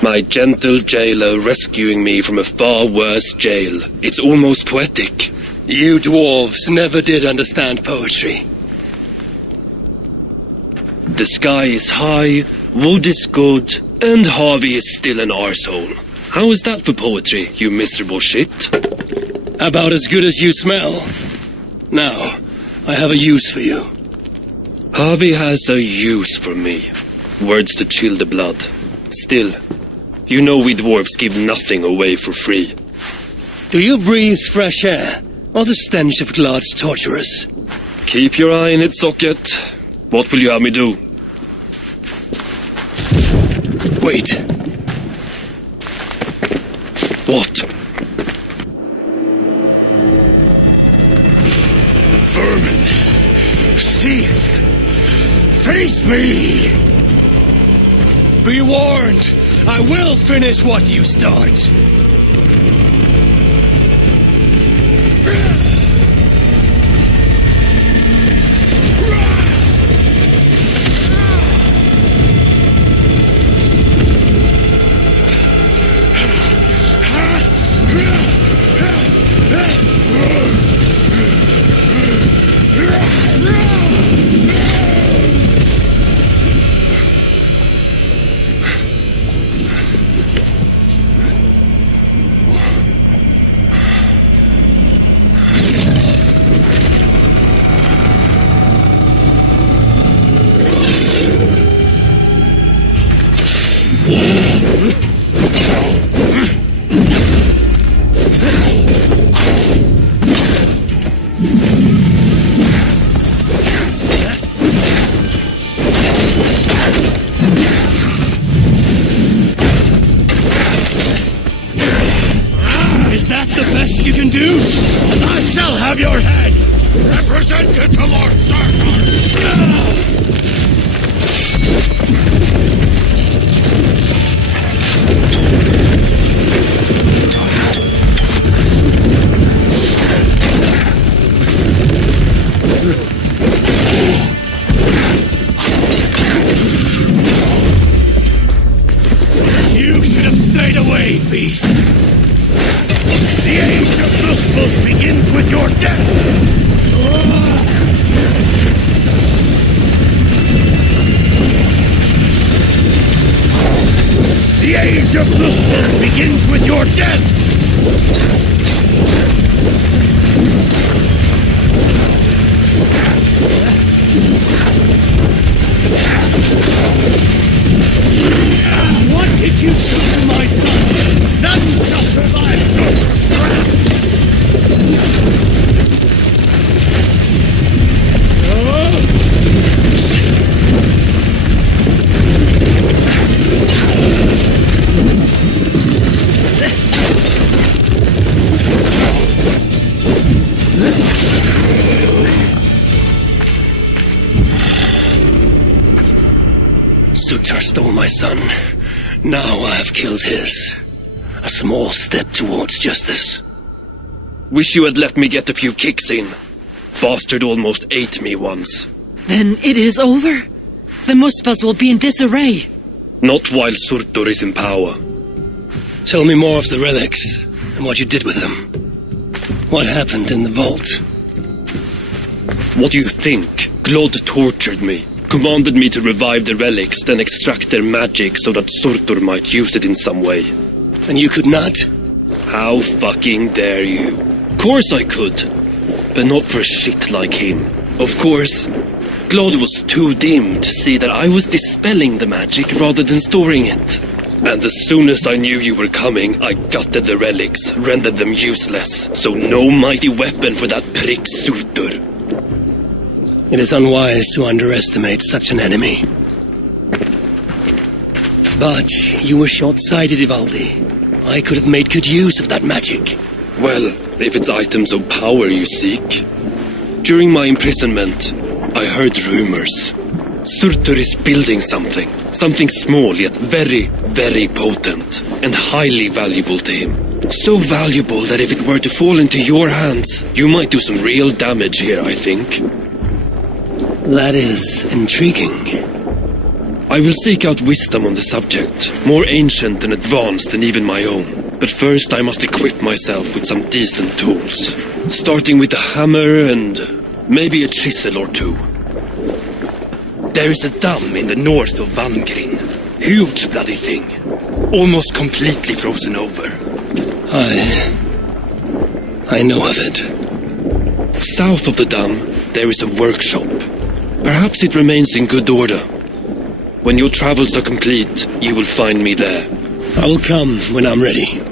My gentle jailer rescuing me from a far worse jail. It's almost poetic. You dwarves never did understand poetry. The sky is high, wood is good, and Harvey is still an arsehole. How is that for poetry, you miserable shit? About as good as you smell. Now, I have a use for you. Harvey has a use for me. Words to chill the blood. Still, you know we dwarves give nothing away for free. Do you breathe fresh air, or the stench of Glad's torturers? Keep your eye in its socket. What will you have me do? Wait. What? Vermin! Thief! Face me! Be warned! I will finish what you start! best you can do? I shall have your head! Represent it to Lord Sarkar! You should have stayed away, beast! The age of Muspel's begins with your death! The age of Muspel's begins with your death! What did you do to my son? None shall survive Sarkar's wrath! Sutar stole my son. Now I have killed his. A small step towards justice. Wish you had let me get a few kicks in. Bastard almost ate me once. Then it is over? The Muspels will be in disarray. Not while Surtur is in power. Tell me more of the relics and what you did with them. What happened in the vault? What do you think? Glod tortured me. Commanded me to revive the relics, then extract their magic so that Surtur might use it in some way. And you could not? How fucking dare you? Course I could. But not for a shit like him. Of course, Glod was too dim to see that I was dispelling the magic rather than storing it. And as soon as I knew you were coming, I gutted the relics, rendered them useless. So no mighty weapon for that prick Surtur. It is unwise to underestimate such an enemy. But you were short-sighted, Ivaldi. I could have made good use of that magic. Well, if it's items of power you seek. During my imprisonment, I heard rumors. Surtur is building something. Something small yet very, very potent. And highly valuable to him. So valuable that if it were to fall into your hands, you might do some real damage here, I think. That is intriguing. I will seek out wisdom on the subject, more ancient and advanced than even my own. But first I must equip myself with some decent tools. Starting with a hammer and maybe a chisel or two. There is a dam in the north of Vangrin. Huge bloody thing. Almost completely frozen over. I know of it. South of the dam, there is a workshop. Perhaps it remains in good order. When your travels are complete, you will find me there. I will come when I'm ready.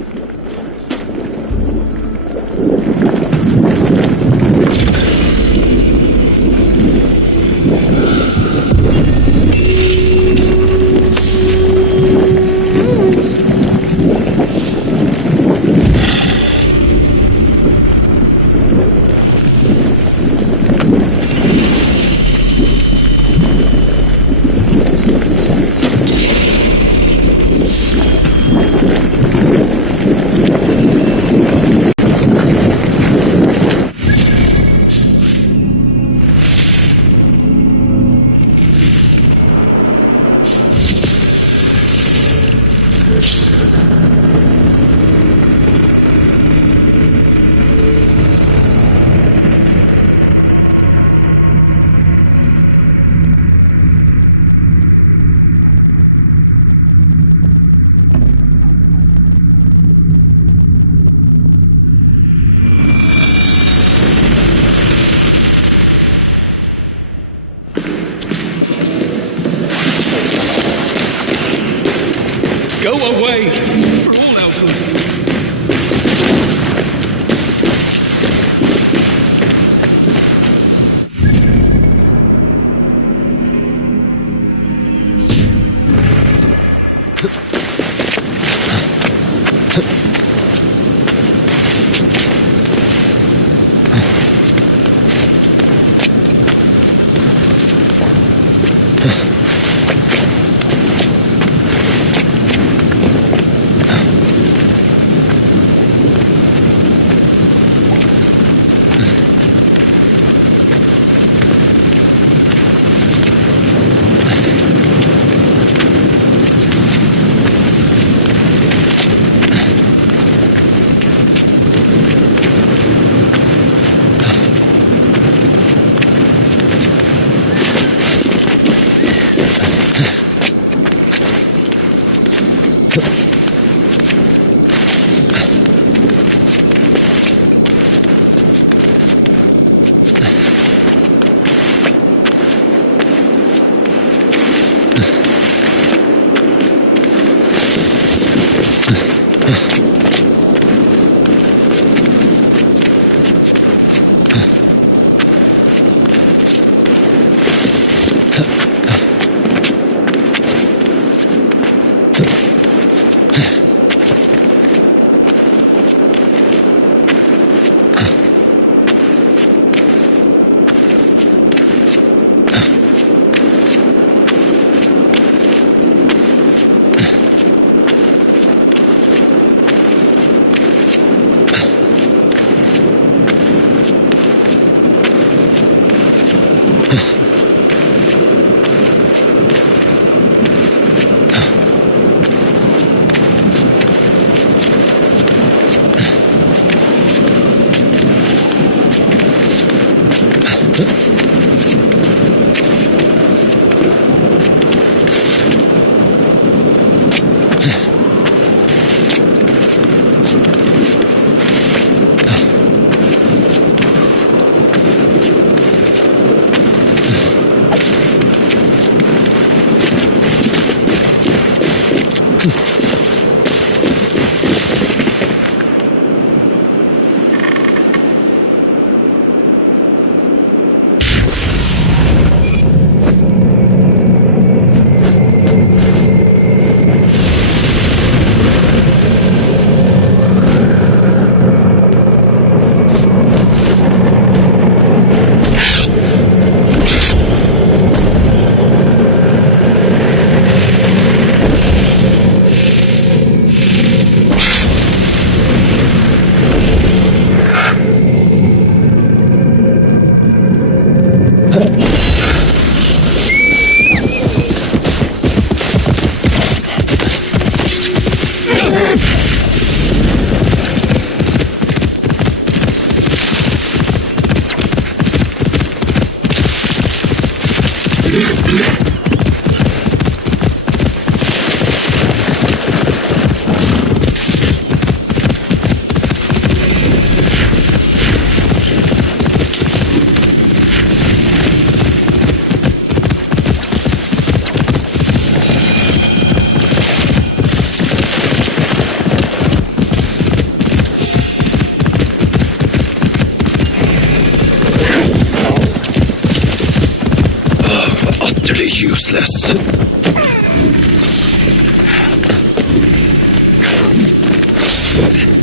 Utterly useless.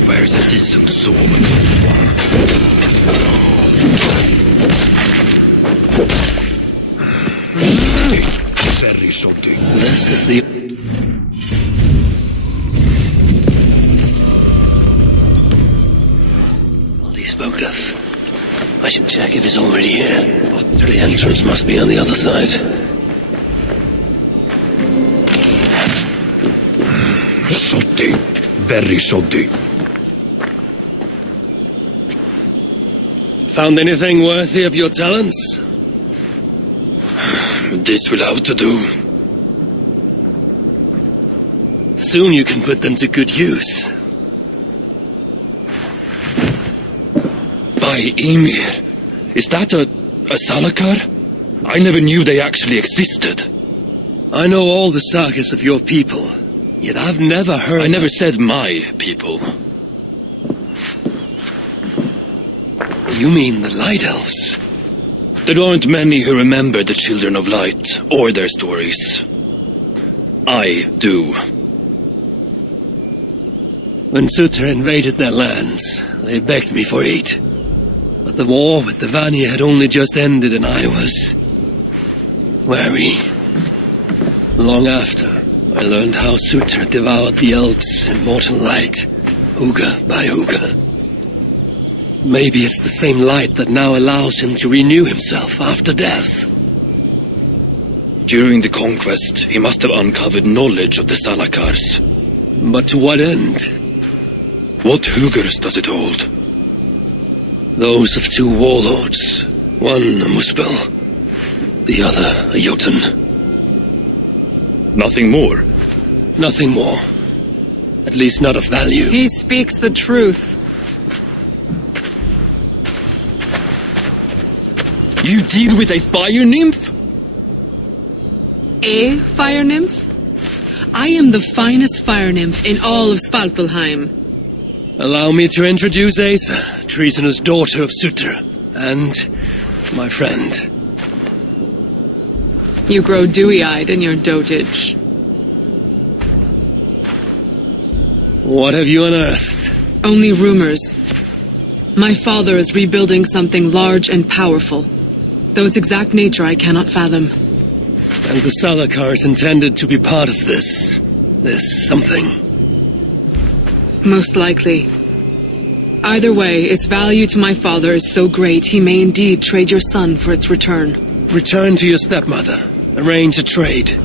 Where's a decent sword? Very shoddy. This is the... What he spoke of. I should check if he's already here. The entrance must be on the other side. Shoddy. Very shoddy. Found anything worthy of your talents? This will have to do. Soon you can put them to good use. By Ymir, is that a Salakar? I never knew they actually existed. I know all the sagas of your people, yet I've never heard... I never said my people. You mean the Light Elves? There aren't many who remember the Children of Light, or their stories. I do. When Sutra invaded their lands, they begged me for aid. But the war with the Vanir had only just ended and I was... wary. Long after, I learned how Sutra devoured the elves' immortal light, Uga by Uga. Maybe it's the same light that now allows him to renew himself after death. During the conquest, he must have uncovered knowledge of the Salakars. But to what end? What Hugers does it hold? Those of two warlords. One a Muspel, the other a Jotun. Nothing more? Nothing more. At least not of value. He speaks the truth. You deal with a fire nymph? A fire nymph? I am the finest fire nymph in all of Svartalheim. Allow me to introduce Asa, treasonous daughter of Sutra, and my friend. You grow dewy-eyed in your dotage. What have you unearthed? Only rumors. My father is rebuilding something large and powerful, though its exact nature I cannot fathom. And the Salakar is intended to be part of this something. Most likely. Either way, its value to my father is so great he may indeed trade your son for its return. Return to your stepmother. Arrange a trade.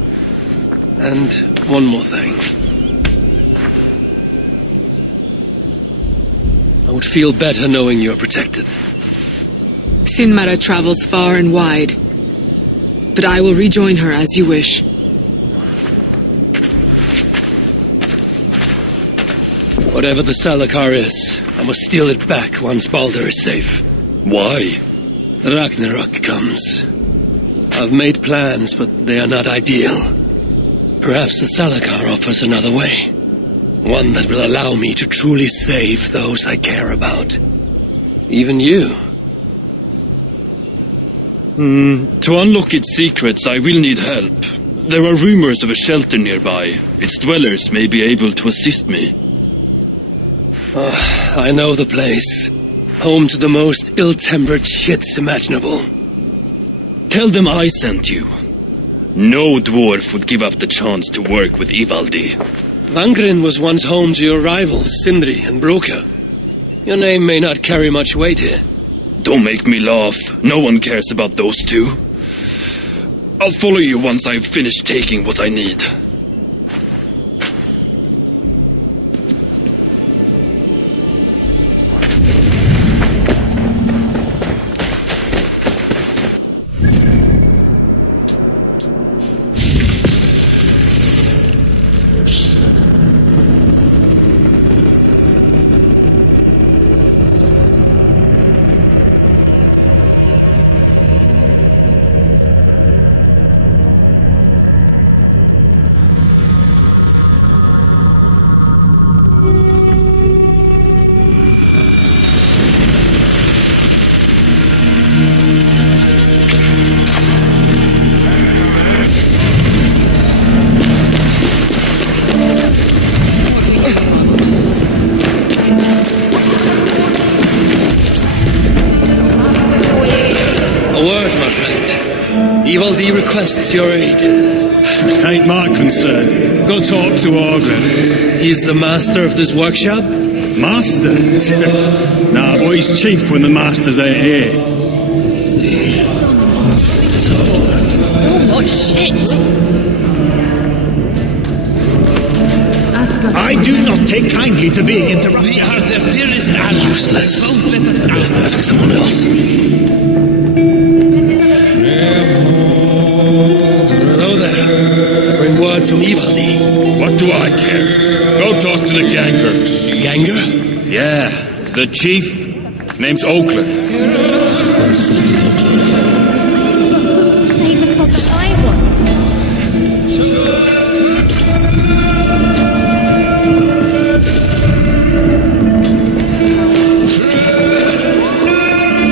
And one more thing. I would feel better knowing you're protected. Sinmara travels far and wide, but I will rejoin her as you wish. Whatever the Salakar is, I must steal it back once Baldur is safe. Why? Ragnarok comes. I've made plans, but they are not ideal. Perhaps the Salakar offers another way. One that will allow me to truly save those I care about. Even you. To unlock its secrets, I will need help. There are rumors of a shelter nearby. Its dwellers may be able to assist me. I know the place. Home to the most ill-tempered shits imaginable. Tell them I sent you. No dwarf would give up the chance to work with Ivaldi. Vangrin was once home to your rivals, Sindri and Broka. Your name may not carry much weight here. Don't make me laugh. No one cares about those two. I'll follow you once I've finished taking what I need. Ivaldi requests your aid. Ain't my concern. Go talk to Orgred. He's the master of this workshop? Master? Nah, boy, he's chief when the masters ain't here. So much shit! I do not take kindly to being interrupted. We are their dearest allies. Useless. Don't let us Best ask someone else. Hello there. Bring word from Ivaldi. What do I care? Go talk to the gangers. Ganger? Yeah, the chief. Name's Oakland. Save us from the high one.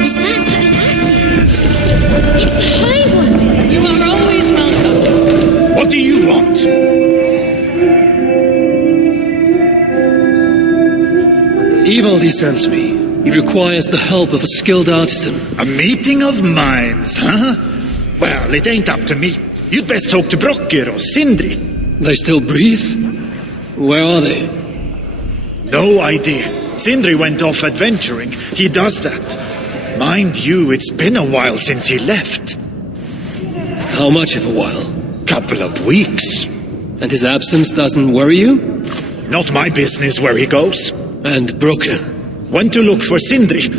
Is that her? It's the high one. You are always welcome. What do you want? Ivaldi sends me. He requires the help of a skilled artisan. A meeting of minds, huh? Well, it ain't up to me. You'd best talk to Brokker or Sindri. They still breathe? Where are they? No idea. Sindri went off adventuring. He does that. Mind you, it's been a while since he left. How much of a while? Couple of weeks. And his absence doesn't worry you? Not my business where he goes. And Brokker? Went to look for Sindri.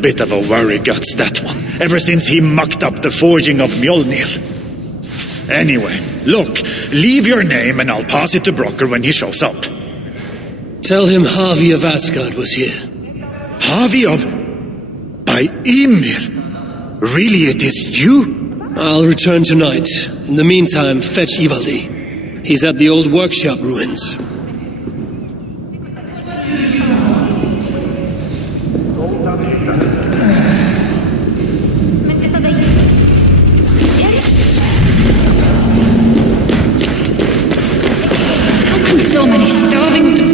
Bit of a worry guts, that one. Ever since he mucked up the forging of Mjolnir. Anyway, look, leave your name and I'll pass it to Brokker when he shows up. Tell him Harvey of Asgard was here. Harvey of... by Ymir? Really, it is you? I'll return tonight. In the meantime, fetch Ivaldi. He's at the old workshop ruins. So many starving so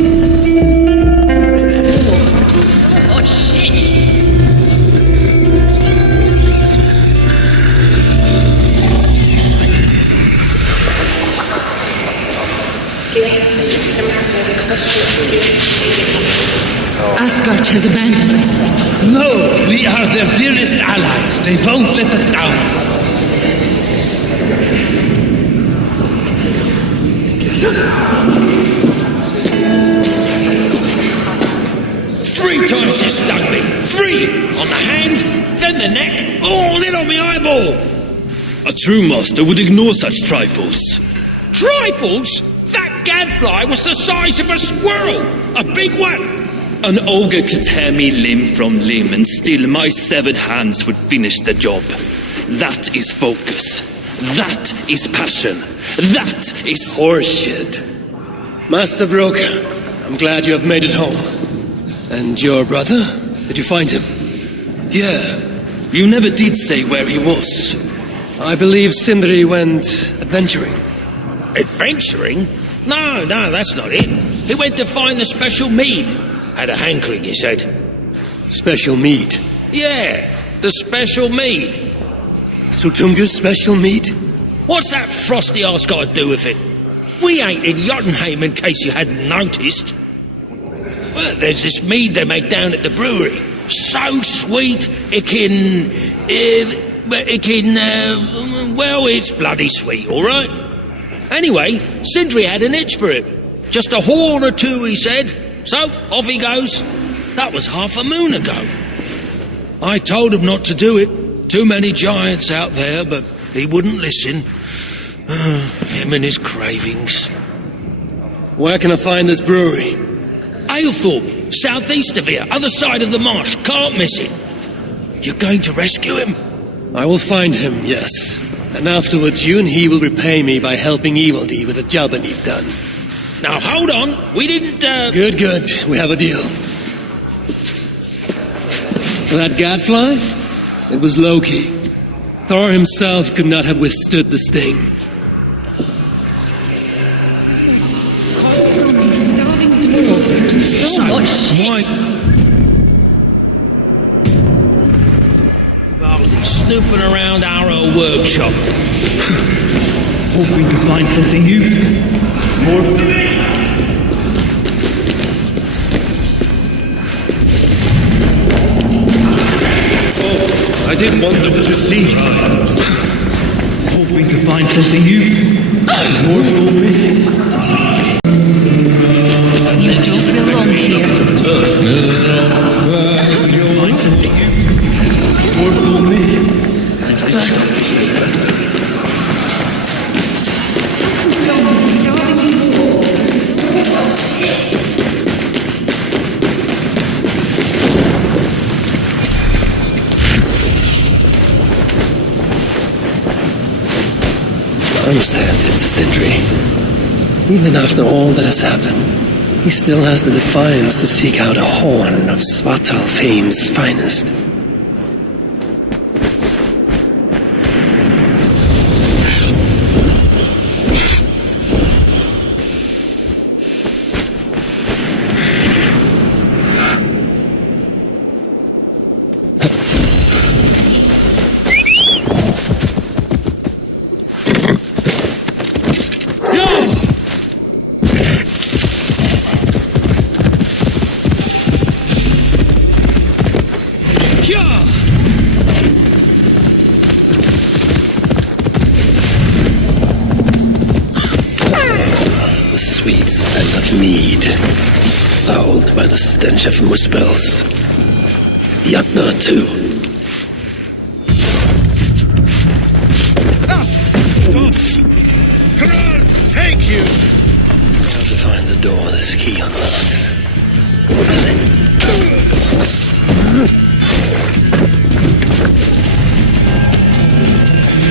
much shit. Asgard has abandoned us. No, we are their dearest allies. They won't let us down. 3 times he stung me. 3! On the hand, then the neck, all in on my eyeball. A true master would ignore such trifles. Trifles? That gadfly was the size of a squirrel. A big one. An ogre could tear me limb from limb, and still my severed hands would finish the job. That is focus. That is passion. That is horseshit. Master Brokker, I'm glad you have made it home. And your brother? Did you find him? Yeah. You never did say where he was. I believe Sindri went adventuring. Adventuring? No, that's not it. He went to find the special mead. Had a hankering, he said. Special mead? Yeah, the special mead. Sutunga's special mead? What's that frosty arse got to do with it? We ain't in Jotunheim, in case you hadn't noticed. Well, there's this mead they make down at the brewery. So sweet, well, it's bloody sweet, all right? Anyway, Sindri had an itch for it. Just a horn or two, he said. So, off he goes. That was half a moon ago. I told him not to do it. Too many giants out there, but he wouldn't listen. Him and his cravings. Where can I find this brewery? Aylthorpe, southeast of here, other side of the marsh. Can't miss it. You're going to rescue him? I will find him, yes. And afterwards you and he will repay me by helping Ivaldi with the job I need done. Now hold on, we didn't, Good, we have a deal. That gadfly? It was Loki. Thor himself could not have withstood the sting. So many starving dwarves who do so much shit. Vivaldi's snooping around our old workshop. Hope we can find something useful. More. I didn't want them to see. Hope we can find something useful. More for me. You don't belong here. Find something useful. More for me. I must hand it to Sindri. Even after all that has happened, he still has the defiance to seek out a horn of Svartalfheim's finest. Sweet scent of mead, fouled by the stench of muspels. Yatna, too. Thank you! How to find the door this key unlocks.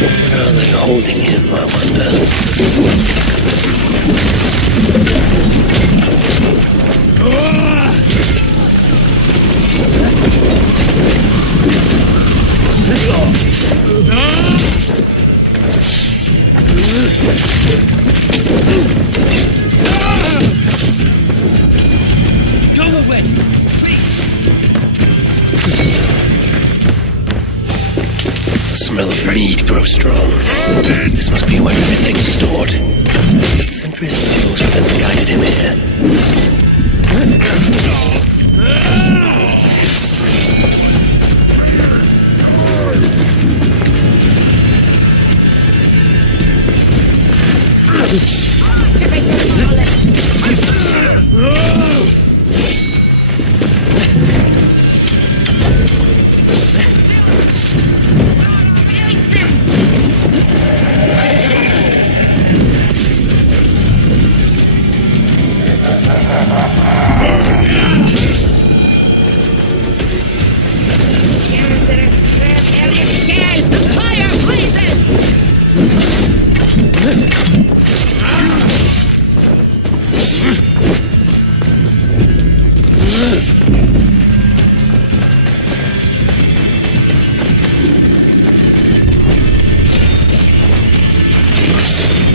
Where are they holding him, I wonder? Go away! The smell of mead grows strong. This must be where everything is stored. Sentry's nose would have guided him here.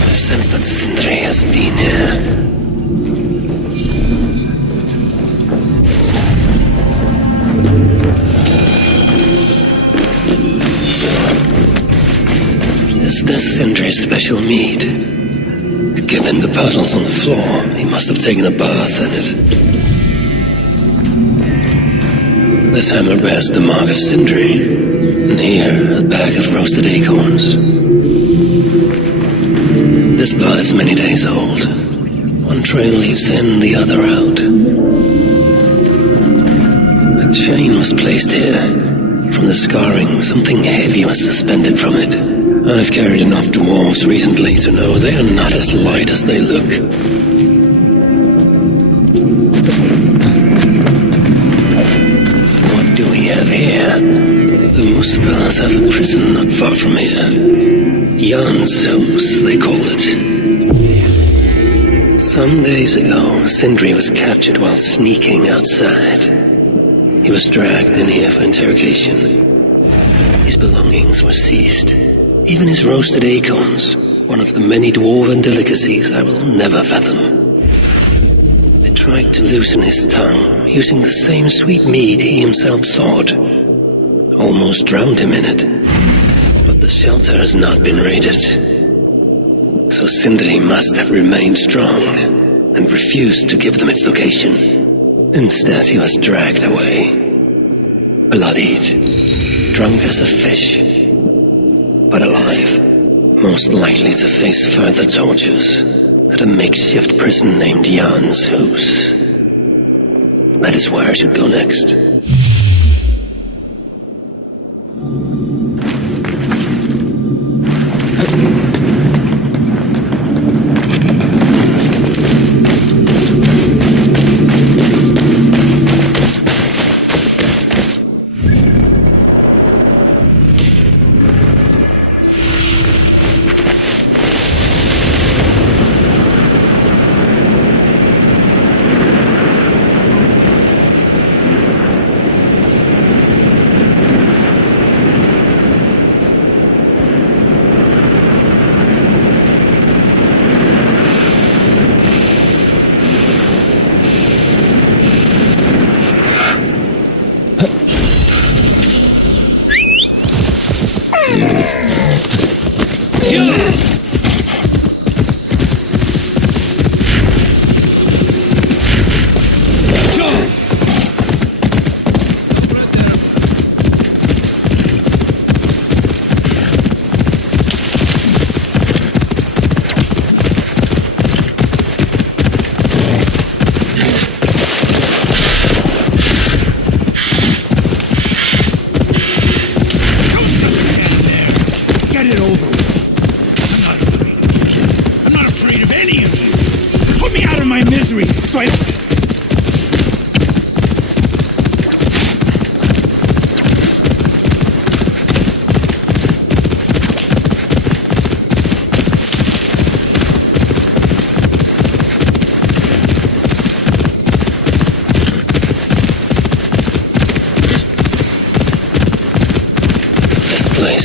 I sense that Sindri has been here. Is this Sindri's special mead? Given the puddles on the floor, he must have taken a bath in it. This hammer bears the mark of Sindri, and here a bag of roasted acorns. This blood is many days old. One trail leads in, the other out. A chain was placed here. From the scarring, something heavy was suspended from it. I've carried enough dwarves recently to know they are not as light as they look. What do we have here? The Muspels have a prison not far from here. Jan's house, they call it. Some days ago, Sindri was captured while sneaking outside. He was dragged in here for interrogation. His belongings were seized. Even his roasted acorns, one of the many dwarven delicacies I will never fathom. They tried to loosen his tongue, using the same sweet mead he himself sought. Almost drowned him in it. The shelter has not been raided. So Sindri must have remained strong and refused to give them its location. Instead, he was dragged away. Bloodied, drunk as a fish, but alive. Most likely to face further tortures at a makeshift prison named Jan's Hus. That is where I should go next.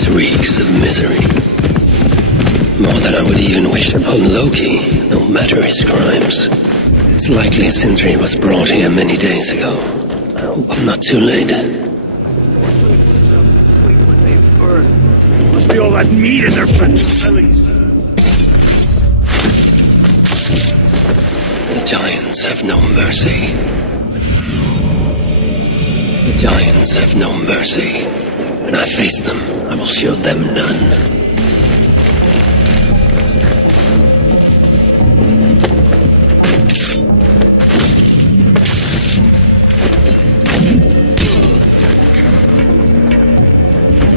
Reeks of misery. More than I would even wish upon Loki, no matter his crimes. It's likely Sindri was brought here many days ago. I hope I'm not too late. Must be all that meat in their bellies. The giants have no mercy. The giants have no mercy. When I face them, I will show them none.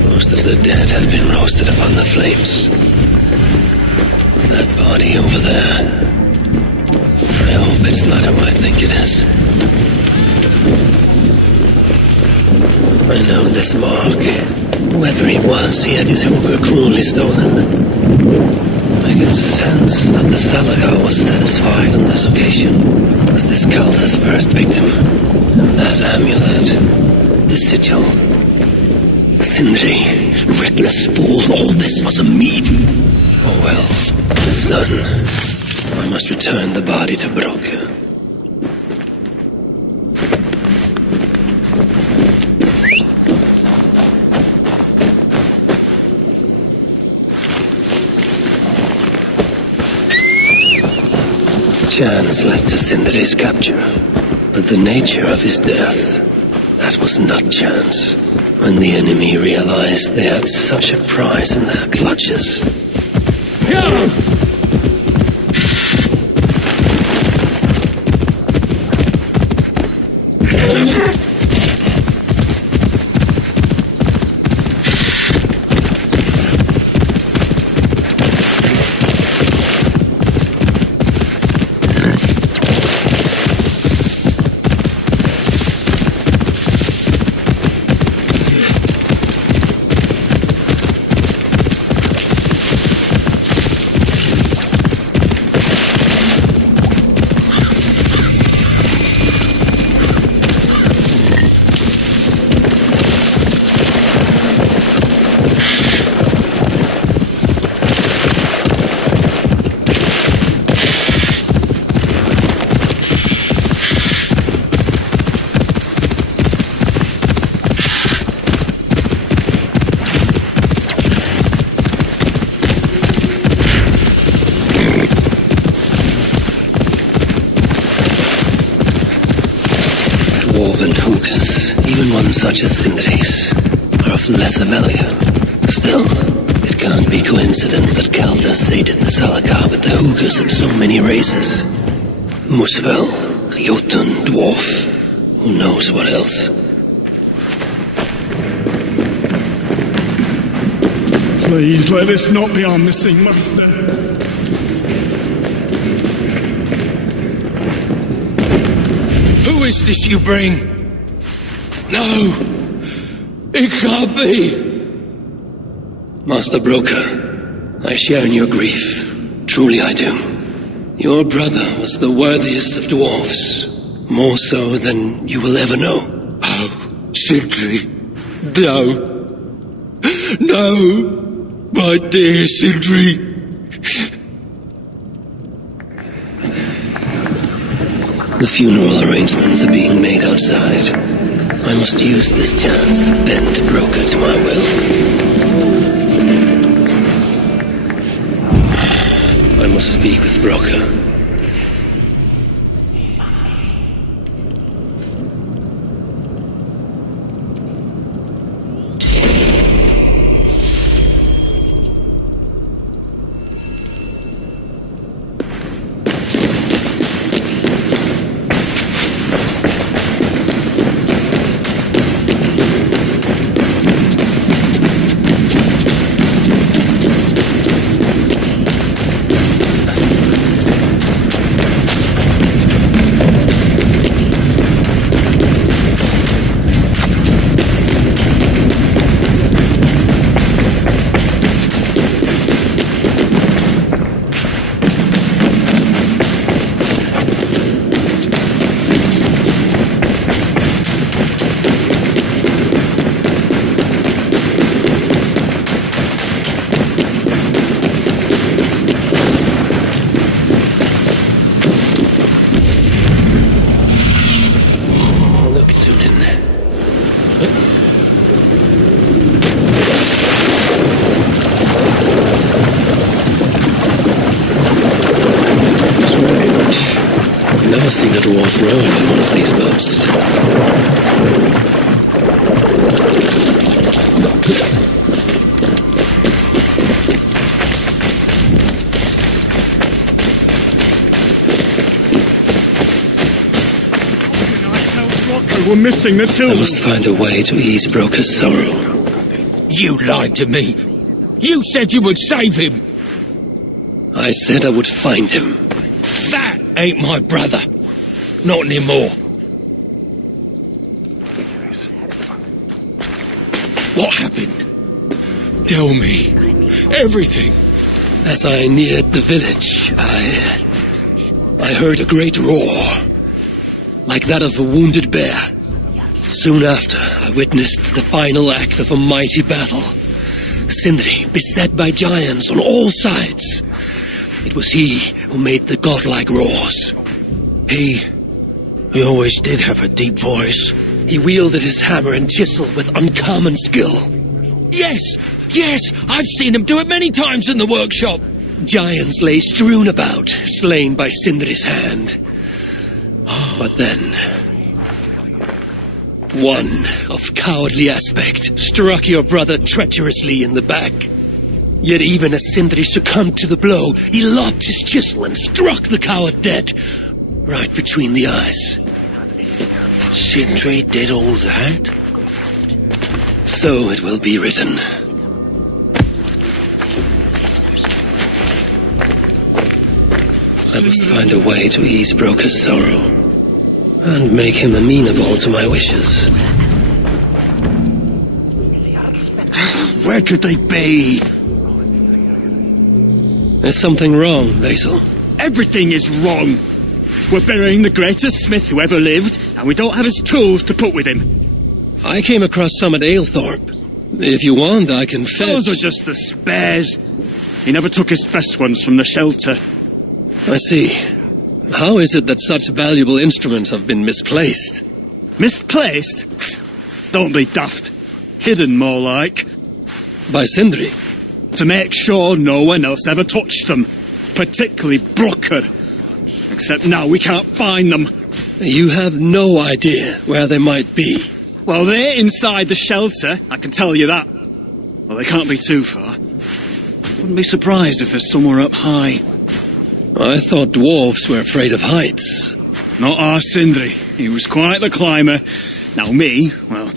Most of the dead have been roasted upon the flames. That body over there, I hope it's not who I think it is. I know this mark. Whoever he was, he had his hooker cruelly stolen. I can sense that the Salakar was satisfied on this occasion, as this cult's first victim. And that amulet, the sigil. Sindri, reckless fool, all this was a meat. Oh well, it's done. I must return the body to Broke. Chance led to Sindri's capture, but the nature of his death, that was not chance. When the enemy realized they had such a prize in their clutches. Even ones such as Sindri's are of lesser value. Still, it can't be coincidence that Kelda sated the Salakar with the Hugas of so many races. Muspel, Jotun, Dwarf, who knows what else. Please, let this not be our missing master. Who is this you bring? No! It can't be! Master Broker, I share in your grief. Truly I do. Your brother was the worthiest of dwarves. More so than you will ever know. Oh, Sindri. No. No! My dear Sindri. The funeral arrangements are being made outside. I must use this chance to bend Broker to my will. I must speak with Broker. Seen a dwarf rowing in one of these boats. We're missing the tools. I must find a way to ease Broker's sorrow. You lied to me. You said you would save him. I said I would find him. That ain't my brother. Not anymore. What happened? Tell me. Everything. As I neared the village, I heard a great roar. Like that of a wounded bear. Soon after, I witnessed the final act of a mighty battle. Sindri, beset by giants on all sides. It was he who made the godlike roars. He always did have a deep voice. He wielded his hammer and chisel with uncommon skill. Yes, I've seen him do it many times in the workshop. Giants lay strewn about, slain by Sindri's hand. But then, one of cowardly aspect struck your brother treacherously in the back. Yet even as Sindri succumbed to the blow, he lopped his chisel and struck the coward dead, right between the eyes. Sindri did all that? So it will be written. I must find a way to ease Broker's sorrow, and make him amenable to my wishes. Where could they be? There's something wrong, Basil. Everything is wrong. We're burying the greatest smith who ever lived, and we don't have his tools to put with him. I came across some at Aylthorpe. If you want, I can fetch... Those are just the spares. He never took his best ones from the shelter. I see. How is it that such valuable instruments have been misplaced? Misplaced? Don't be daft. Hidden, more like. By Sindri? To make sure no one else ever touched them. Particularly Broker. Except now we can't find them. You have no idea where they might be. Well, they're inside the shelter, I can tell you that. Well, they can't be too far. Wouldn't be surprised if they're somewhere up high. I thought dwarves were afraid of heights. Not our Sindri. He was quite the climber. Now me, well,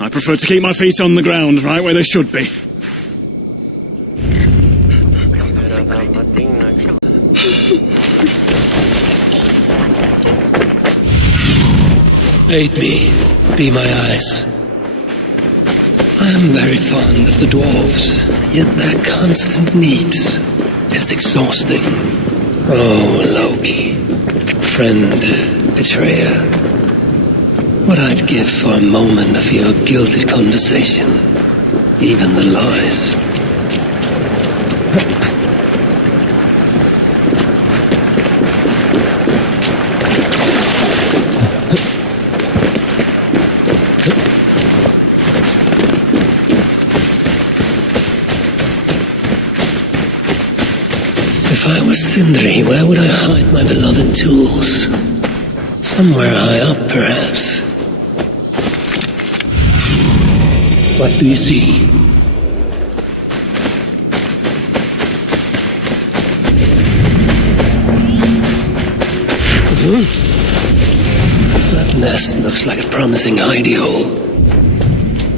I prefer to keep my feet on the ground, right where they should be. Aid me, be my eyes. I am very fond of the dwarves, yet their constant needs is exhausting. Oh, Loki, friend, betrayer, what I'd give for a moment of your gilded conversation, even the lies. If I was Sindri, where would I hide my beloved tools? Somewhere high up, perhaps. What do you see? That nest looks like a promising hidey hole.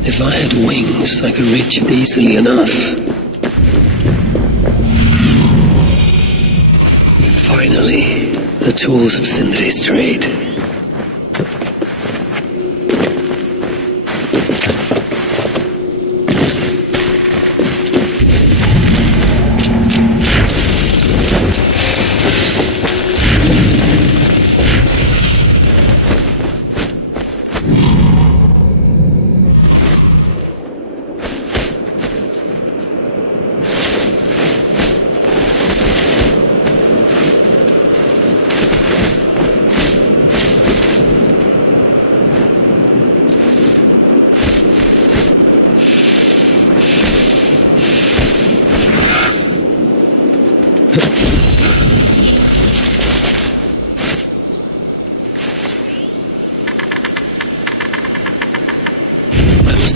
If I had wings, I could reach it easily enough. Finally, the tools of Sindri's trade.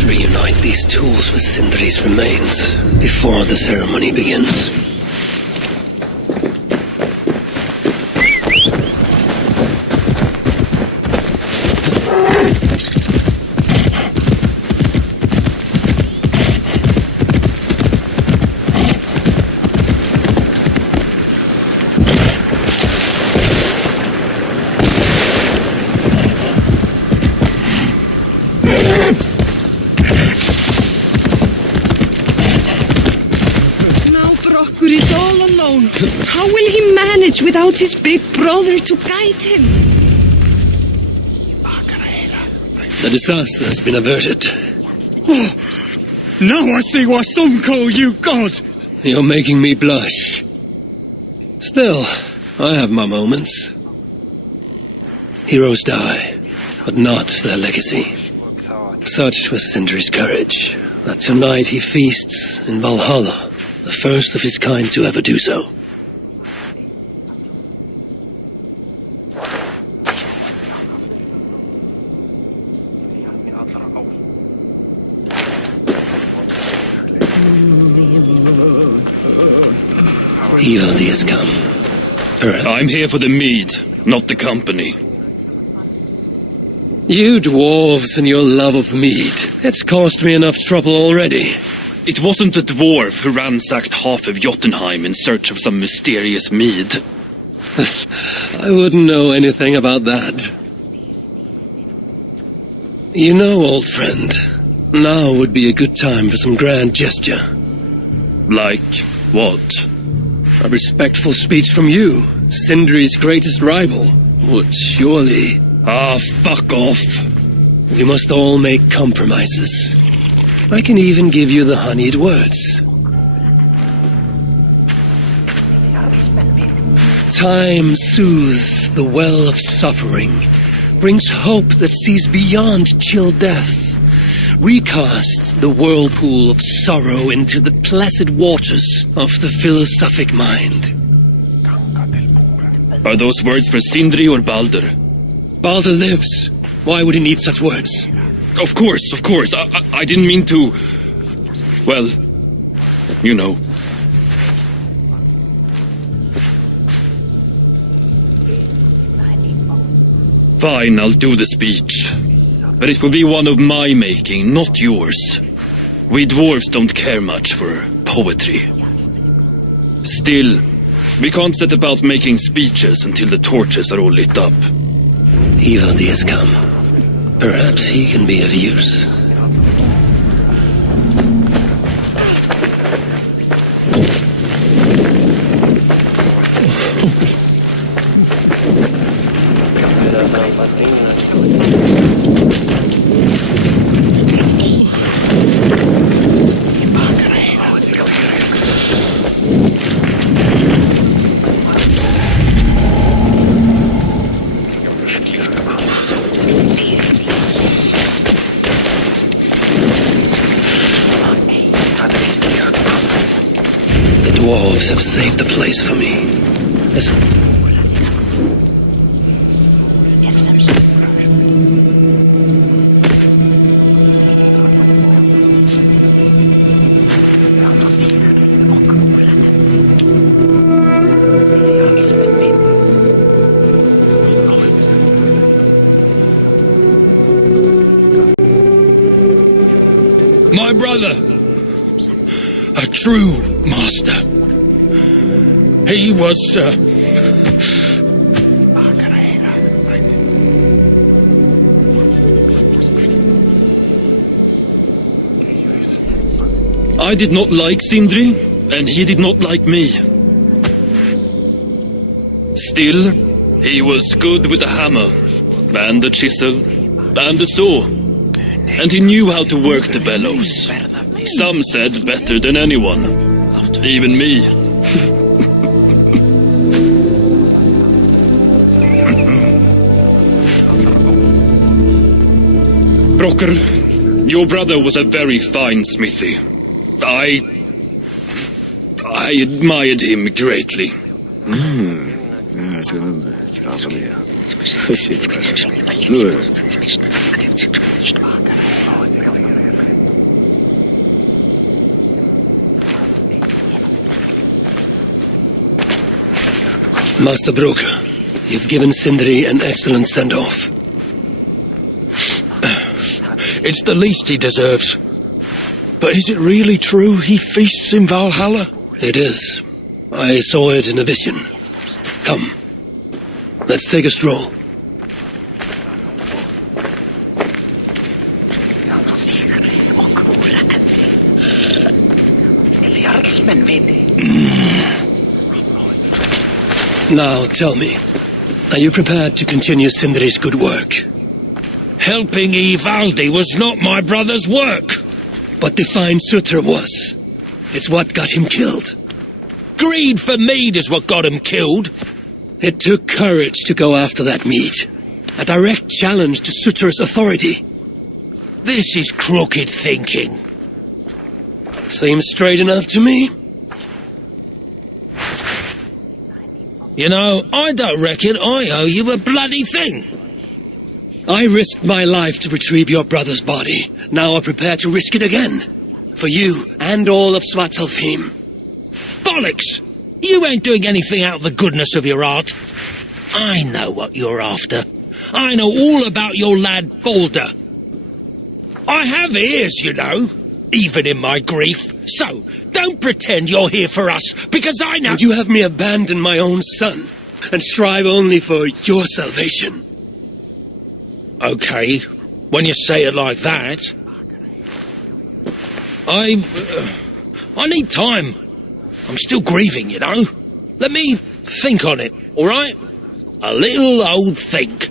Reunite these tools with Sindri's remains before the ceremony begins. How will he manage without his big brother to guide him? The disaster has been averted. Oh, now I see why some call you God. You're making me blush. Still, I have my moments. Heroes die, but not their legacy. Such was Sindri's courage, that tonight he feasts in Valhalla, the first of his kind to ever do so. Evildy has come. I'm here for the mead, not the company. You dwarves and your love of mead. It's caused me enough trouble already. It wasn't a dwarf who ransacked half of Jotunheim in search of some mysterious mead. I wouldn't know anything about that. You know, old friend, now would be a good time for some grand gesture. Like what? A respectful speech from you, Sindri's greatest rival, would surely... Ah, fuck off. We must all make compromises. I can even give you the honeyed words. Time soothes the well of suffering, brings hope that sees beyond chill death, recasts the whirlpool of sorrow into the placid waters of the philosophic mind. Are those words for Sindri or Baldur? Baldur lives. Why would he need such words? Of course. I didn't mean to... Well, you know. Fine, I'll do the speech. But it will be one of my making, not yours. We dwarves don't care much for poetry. Still, we can't set about making speeches until the torches are all lit up. Ivaldi has come. Perhaps he can be of use. Dwarves have saved the place for me. Listen. My brother! A true master. He was, I did not like Sindri, and he did not like me. Still, he was good with the hammer, and the chisel, and the saw. And he knew how to work the bellows. Some said better than anyone. Even me. Brocker, your brother was a very fine smithy. I admired him greatly. Master Broker, you've given Sindri an excellent send-off. It's the least he deserves. But is it really true he feasts in Valhalla? It is. I saw it in a vision. Come, let's take a stroll. Now, tell me, are you prepared to continue Sindri's good work? Helping Ivaldi was not my brother's work. But to find Sutra was. It's what got him killed. Greed for mead is what got him killed. It took courage to go after that mead. A direct challenge to Sutra's authority. This is crooked thinking. Seems straight enough to me. You know, I don't reckon I owe you a bloody thing. I risked my life to retrieve your brother's body. Now I prepare to risk it again. For you and all of Svartalfheim. Bollocks! You ain't doing anything out of the goodness of your heart. I know what you're after. I know all about your lad Balder. I have ears, you know, even in my grief. So, don't pretend you're here for us, because I know— Would you have me abandon my own son and strive only for your salvation? Okay, when you say it like that. I need time. I'm still grieving, you know. Let me think on it, all right? A little old think.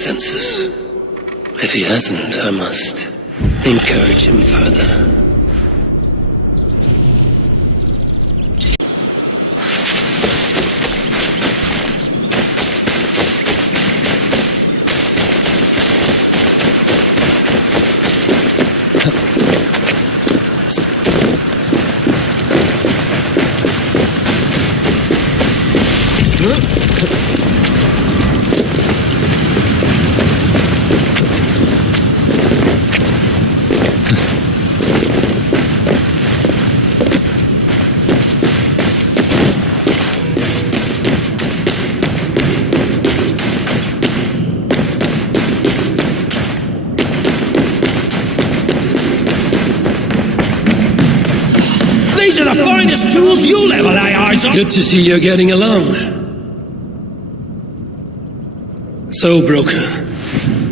his senses. If he hasn't, I must encourage him further. These are the finest tools you'll ever lay eyes on! Good to see you're getting along. So, broker,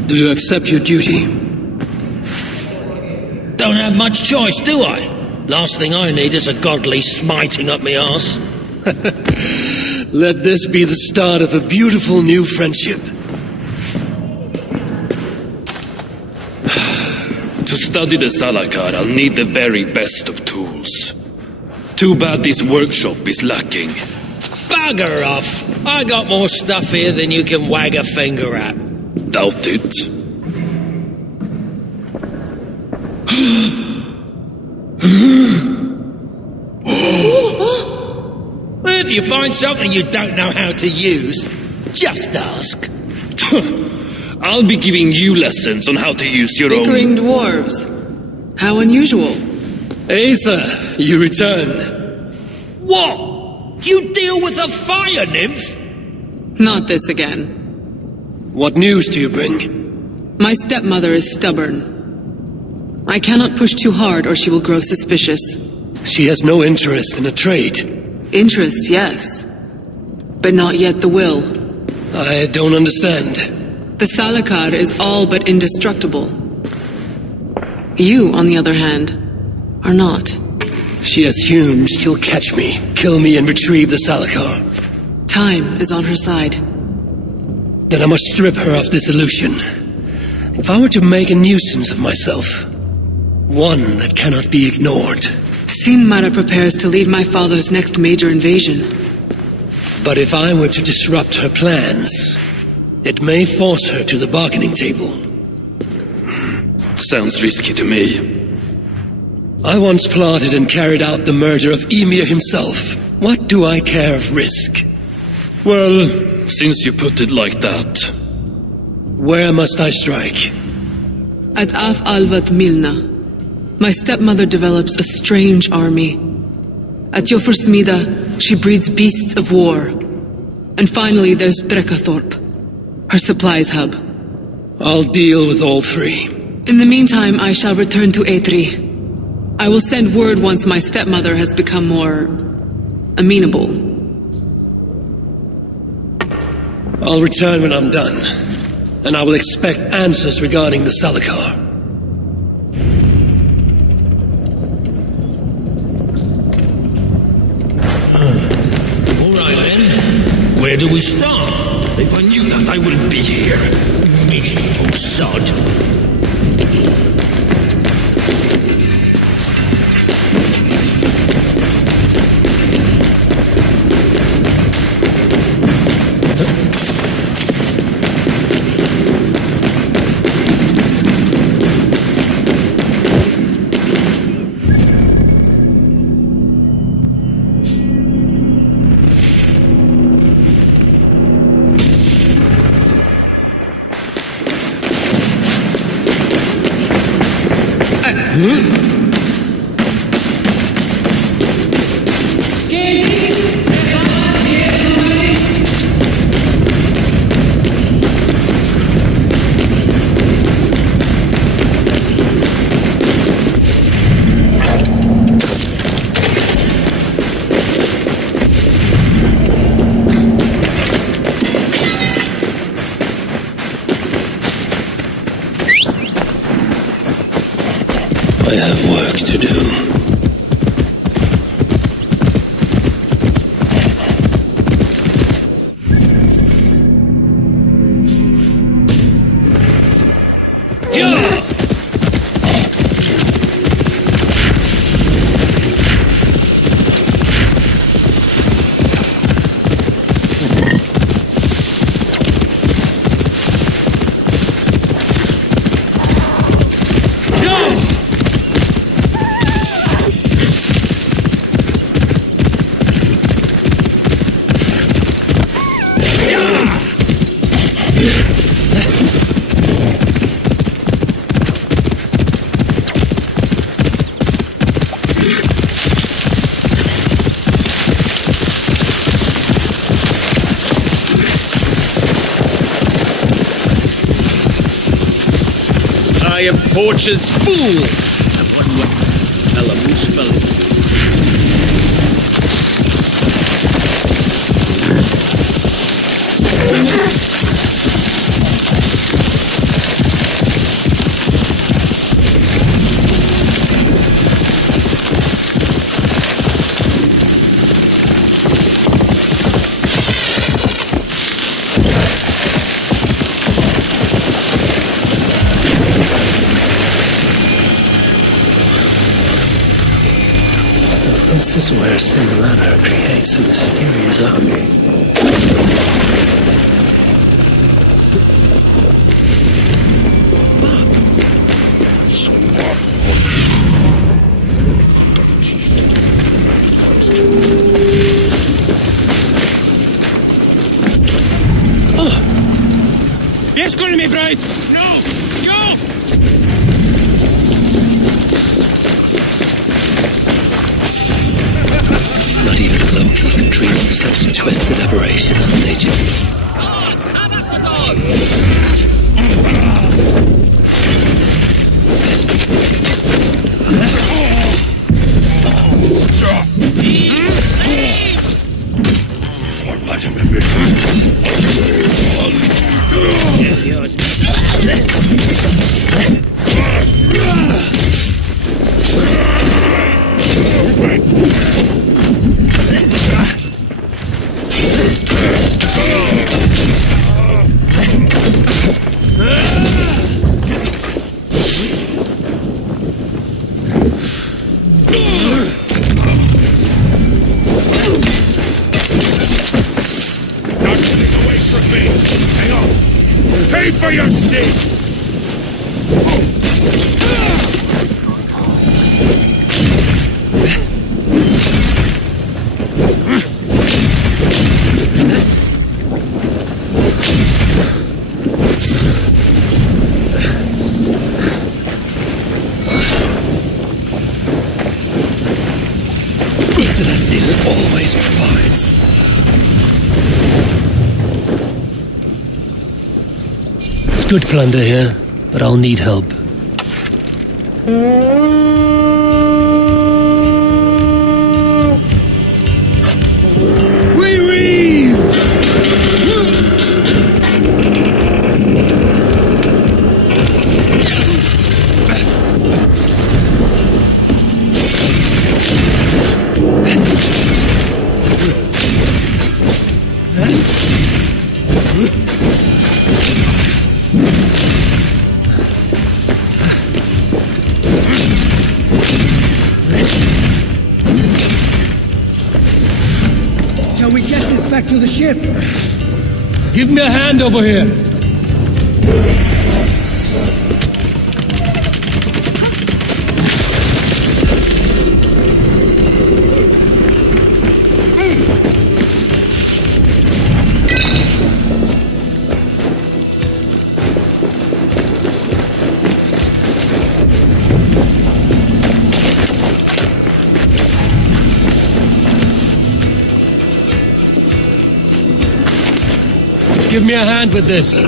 do you accept your duty? Don't have much choice, do I? Last thing I need is a godly smiting up me arse. Let this be the start of a beautiful new friendship. To study the Salakar, I'll need the very best of tools. Too bad this workshop is lacking. Bugger off! I got more stuff here than you can wag a finger at. Doubt it. If you find something you don't know how to use, just ask. I'll be giving you lessons on how to use your Bickering own... dwarves. How unusual. Asa, you return. What? You deal with a fire nymph? Not this again. What news do you bring? My stepmother is stubborn. I cannot push too hard or she will grow suspicious. She has no interest in a trade. Interest, yes. But not yet the will. I don't understand. The Salakar is all but indestructible. You, on the other hand, are not. She assumes she'll catch me, kill me, and retrieve the Salakar. Time is on her side. Then I must strip her of this illusion. If I were to make a nuisance of myself, one that cannot be ignored. Sinmara prepares to lead my father's next major invasion. But if I were to disrupt her plans, it may force her to the bargaining table. Sounds risky to me. I once plotted and carried out the murder of Emir himself. What do I care of risk? Well, since you put it like that... Where must I strike? At Af Alvat Milna, my stepmother develops a strange army. At Jofursmida, she breeds beasts of war. And finally, there's Drekathorp, her supplies hub. I'll deal with all three. In the meantime, I shall return to Eitri. I will send word once my stepmother has become more... amenable. I'll return when I'm done, and I will expect answers regarding the Salakar. All right then. Where do we start? If I knew that, I wouldn't be here. Miserable sod. I have work to do. I am Portia's fool! Hella Muspel. This is where Sin Manor creates a mysterious army. Beskål mig, bröd! No! Go! Not even Loki could dream of such twisted aberrations of nature. Pay for your sins! Yggdrasil always provides. Good plunder here, but I'll need help. We reeve! Shall we get this back to the ship? Give me a hand over here. Give me a hand with this.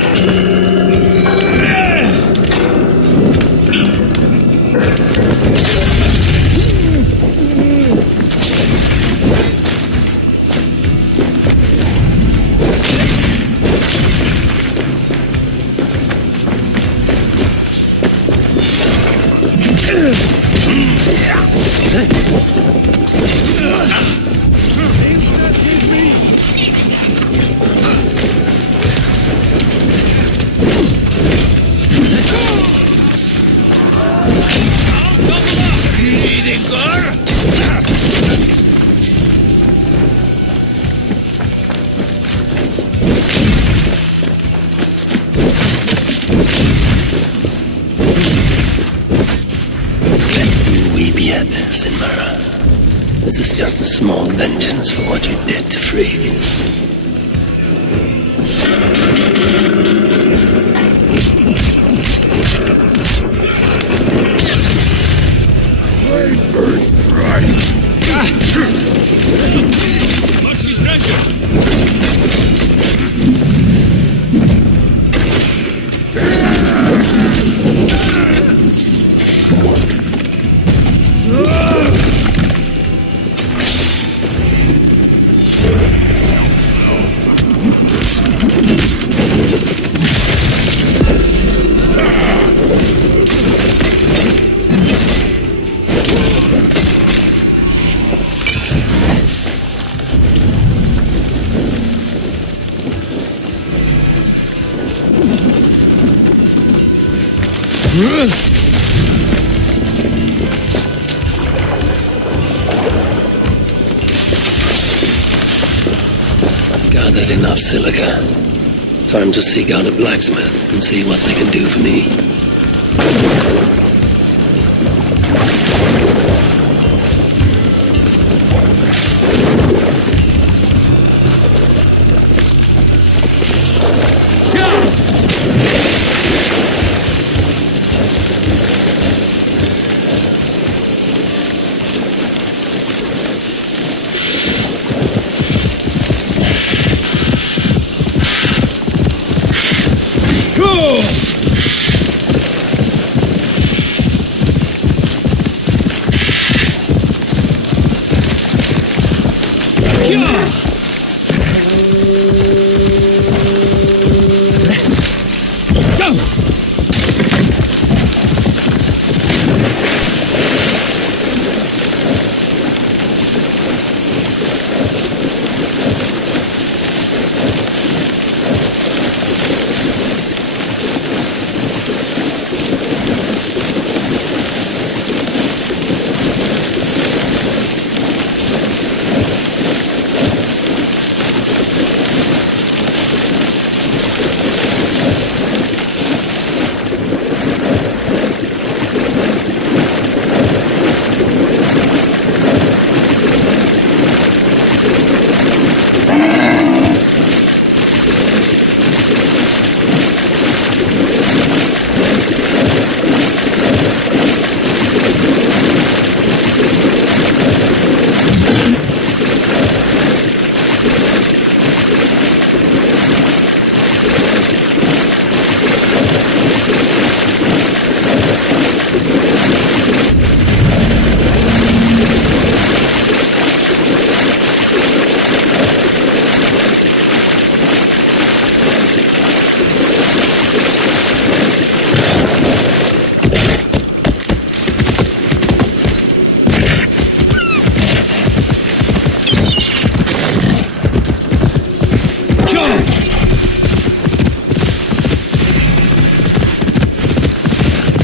Listen, Mara. This is just a small vengeance for what you did to Frigg. Gathered enough silica. Time to seek out a blacksmith and see what they can do for me.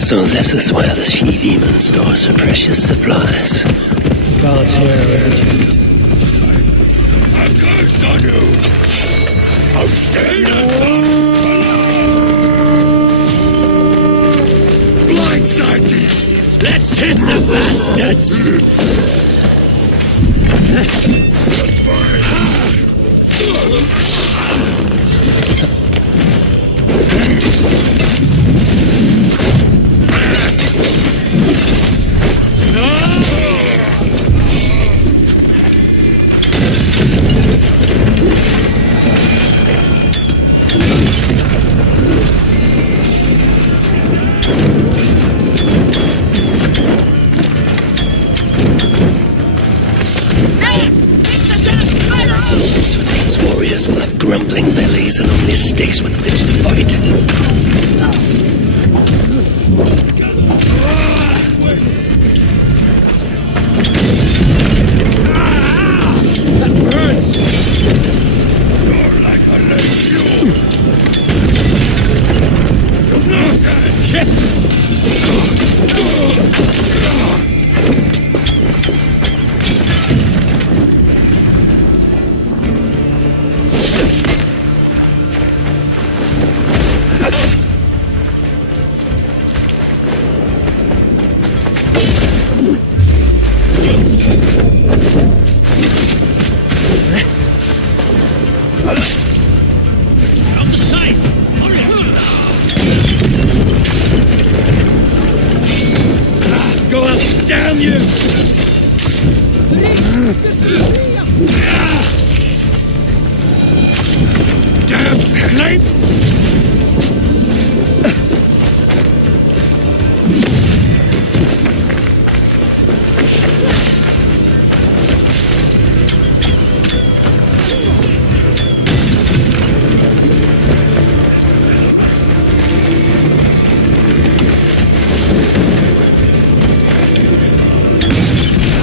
So this is where the she-demon stores her precious supplies. God's word. A curse on you! Abstain! Blindside me! Let's hit the So these warriors will have grumbling bellies and only sticks with which to fight. on you! Damn flames!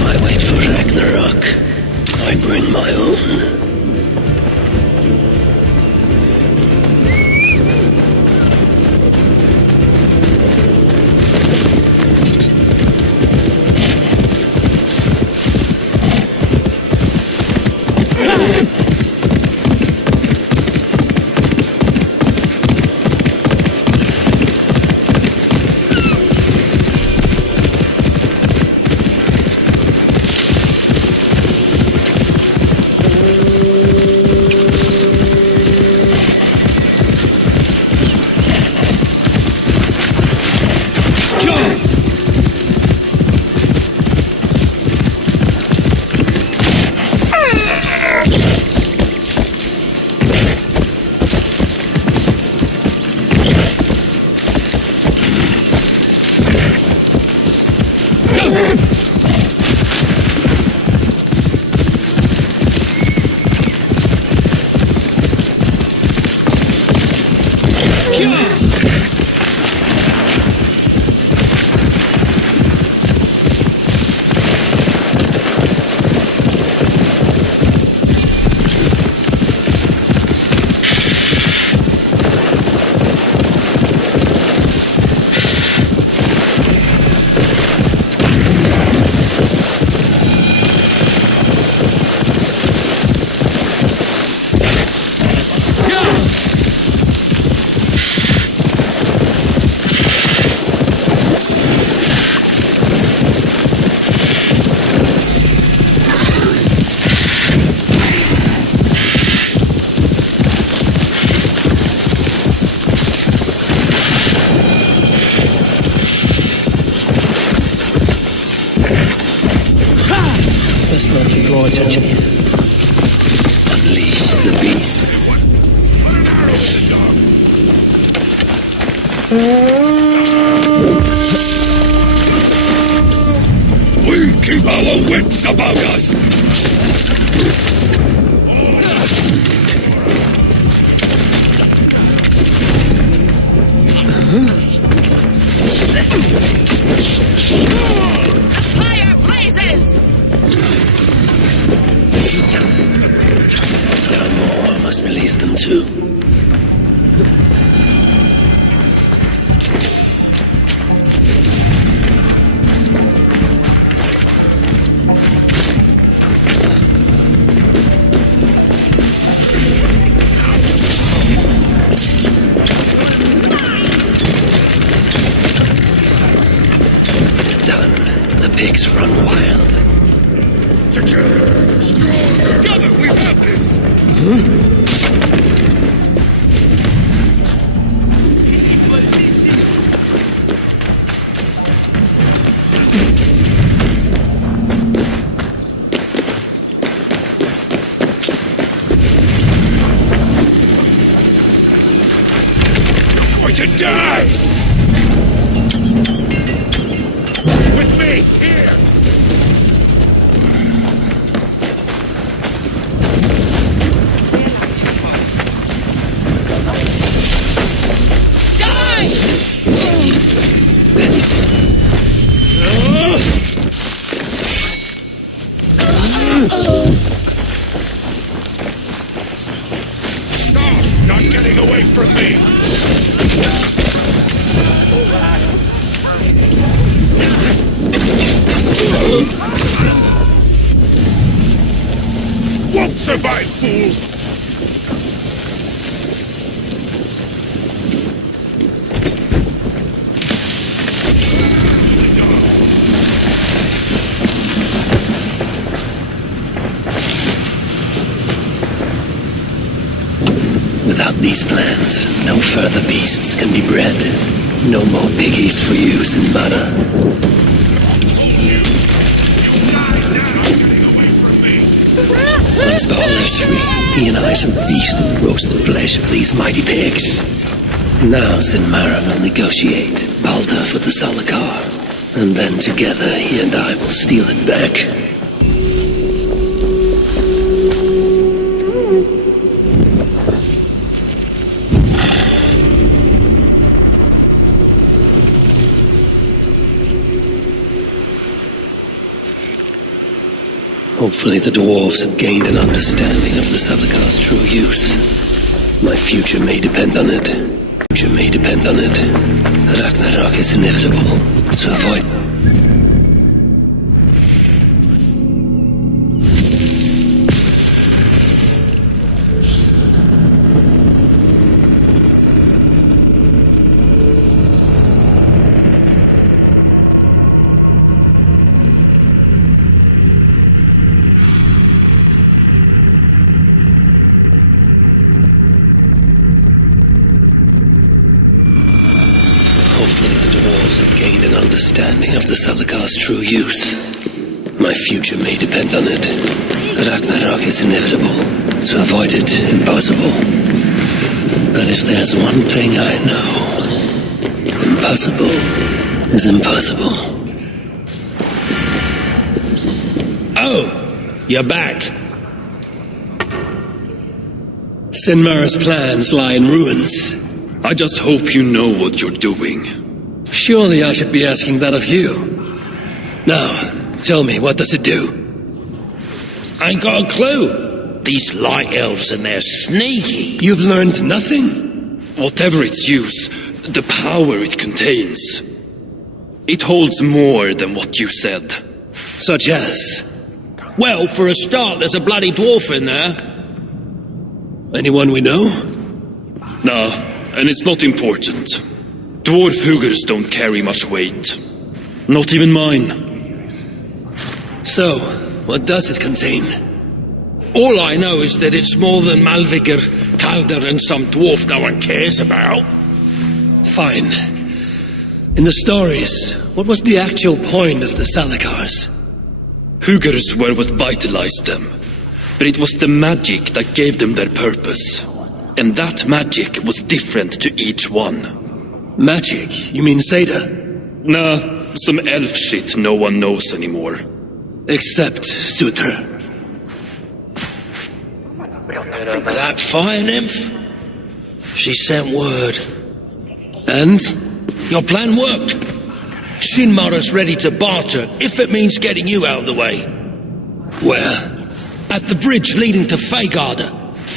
I wait for Ragnarok. I bring my own. Draw attention. Unleash the beasts. We keep our wits about us. Fire blazes! If there are more, I must release them too. It's done. The pigs run wild. Together, stronger. Together, we have this. Going to die. With me, here. Not getting away from me! Won't survive, fool! Without these plans, no further beasts can be bred. No more piggies for use in mana. Once Balder's free, he and I shall feast on the roasted flesh of these mighty pigs. Now Sinmara will negotiate Balder for the Salakar, and then together he and I will steal it back. Hopefully the dwarves have gained an understanding of the Salakar's true use. My future may depend on it. Ragnarok is inevitable, so avoid... understanding of the Salakar's true use. My future may depend on it. Ragnarok is inevitable, to avoid it, impossible. But if there's one thing I know, impossible is impossible. Oh, you're back. Sinmara's plans lie in ruins. I just hope you know what you're doing. Surely I should be asking that of you. Now, tell me, what does it do? I ain't got a clue. These light elves and they're sneaky. You've learned nothing? Whatever its use, the power it contains, it holds more than what you said. Such as? Well, for a start, there's a bloody dwarf in there. Anyone we know? No, and it's not important. Dwarf hugers don't carry much weight. Not even mine. So, what does it contain? All I know is that it's more than Malvigr, Calder, and some dwarf no one cares about. Fine. In the stories, what was the actual point of the Salakars? Hugers were what vitalized them. But it was the magic that gave them their purpose. And that magic was different to each one. Magic? You mean Seda? Nah, some elf shit no one knows anymore. Except Sutra. That fire nymph? She sent word. And? Your plan worked. Sinmara's ready to barter, if it means getting you out of the way. Where? At the bridge leading to Feygarda.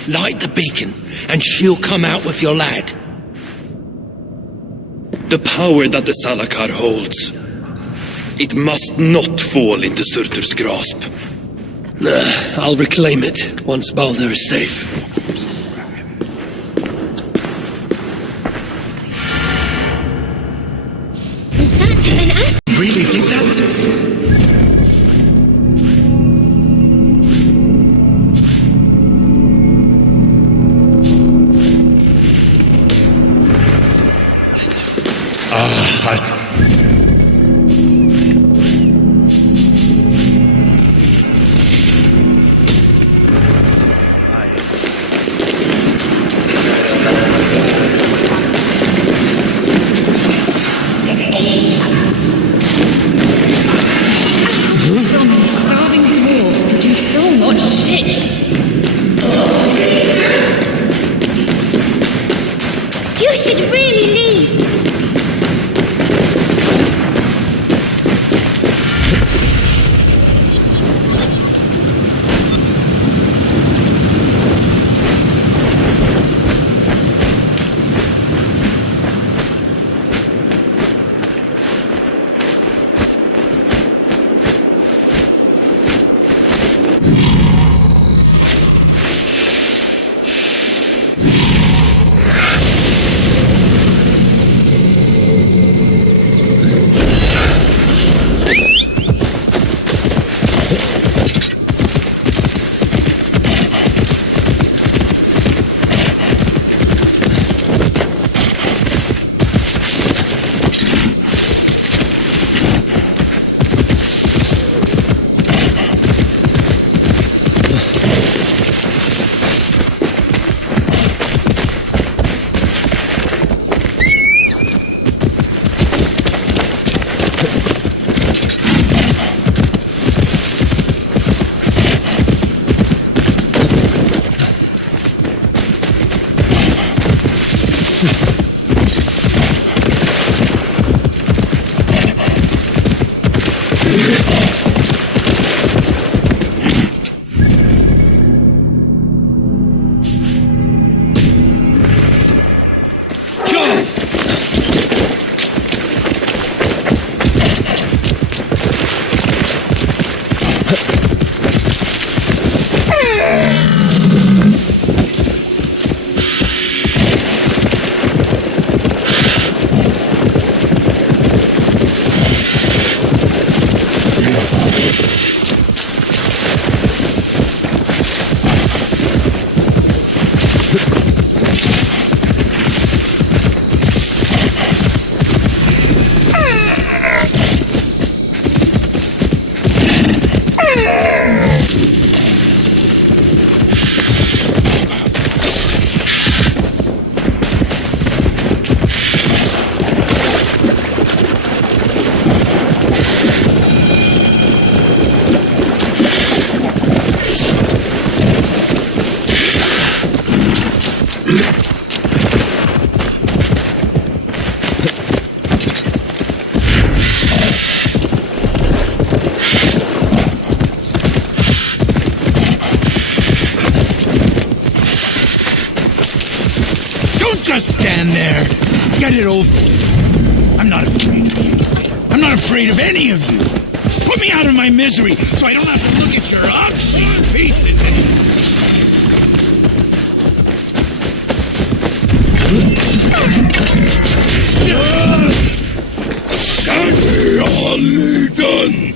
Light the beacon, and she'll come out with your lad. The power that the Salakar holds, it must not fall into Surtur's grasp. I'll reclaim it once Balder is safe. Is that an ass? Really did that? on there. Get it over. I'm not afraid of you. I'm not afraid of any of you. Put me out of my misery so I don't have to look at your ugly faces anymore. Can we all be done?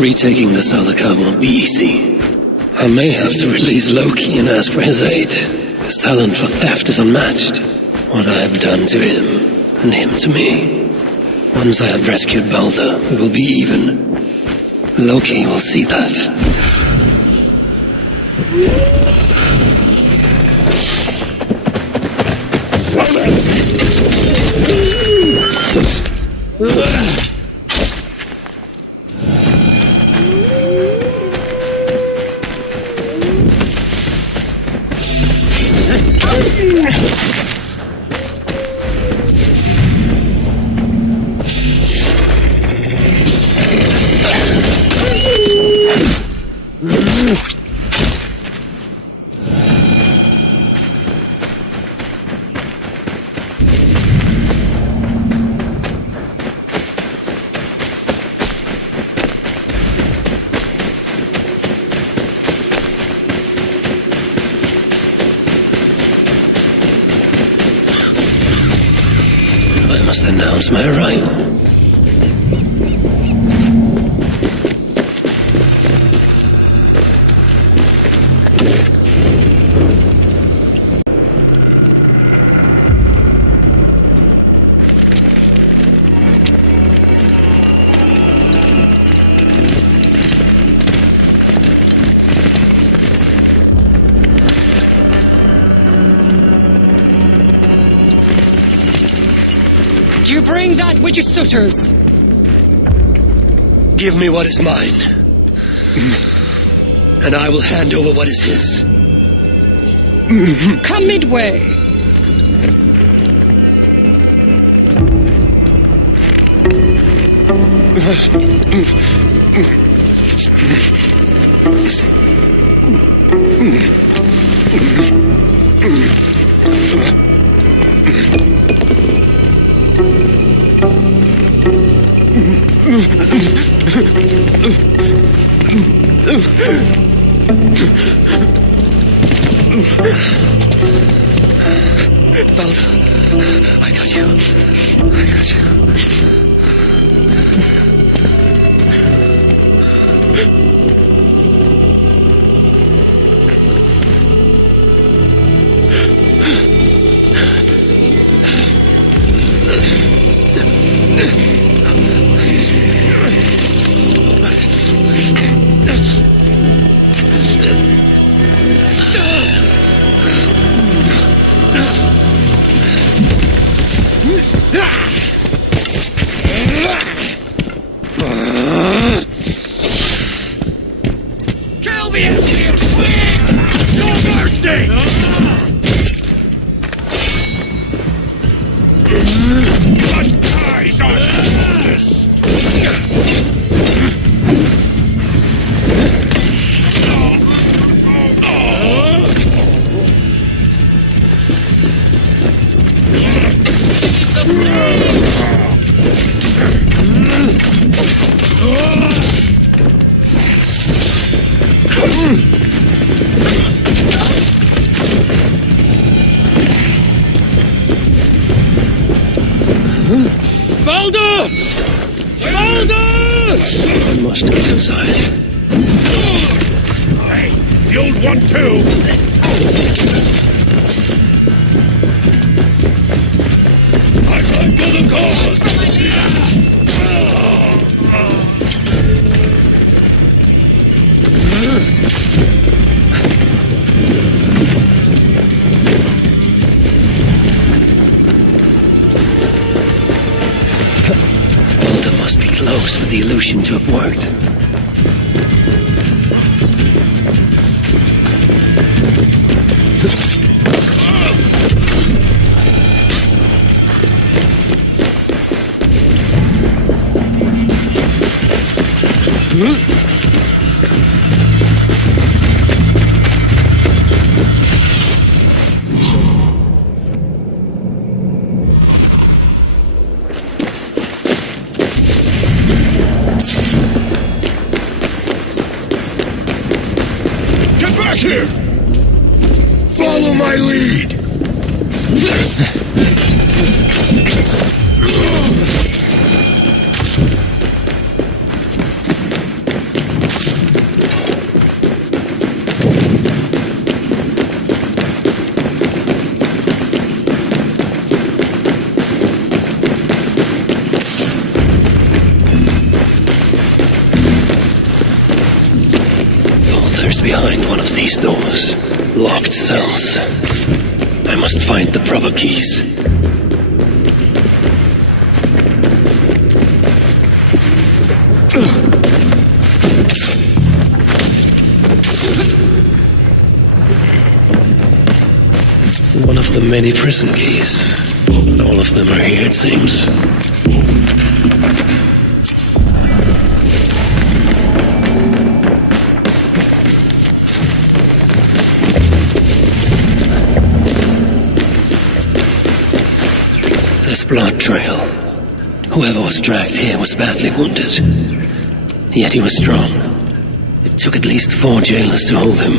Retaking the Salaka won't be easy. I may have to release Loki and ask for his aid. His talent for theft is unmatched. What I have done to him, and him to me. Once I have rescued Balder, we will be even. Loki will see that. I must announce my arrival. Do you bring that which is Sutter's? Give me what is mine, and I will hand over what is his. Come midway. Balder, I got you. I got you. Kill the Indian! Quick! No mercy! What ties are this? Balder! Balder! I must get inside. Hey, the old one too! I fight for the cause! solution to have worked. Get back here! Follow my lead! There's behind one of these doors. Locked cells. I must find the proper keys. One of the many prison keys. All of them are here, it seems. This blood trail. Whoever was dragged here was badly wounded. Yet he was strong. It took at least 4 jailers to hold him.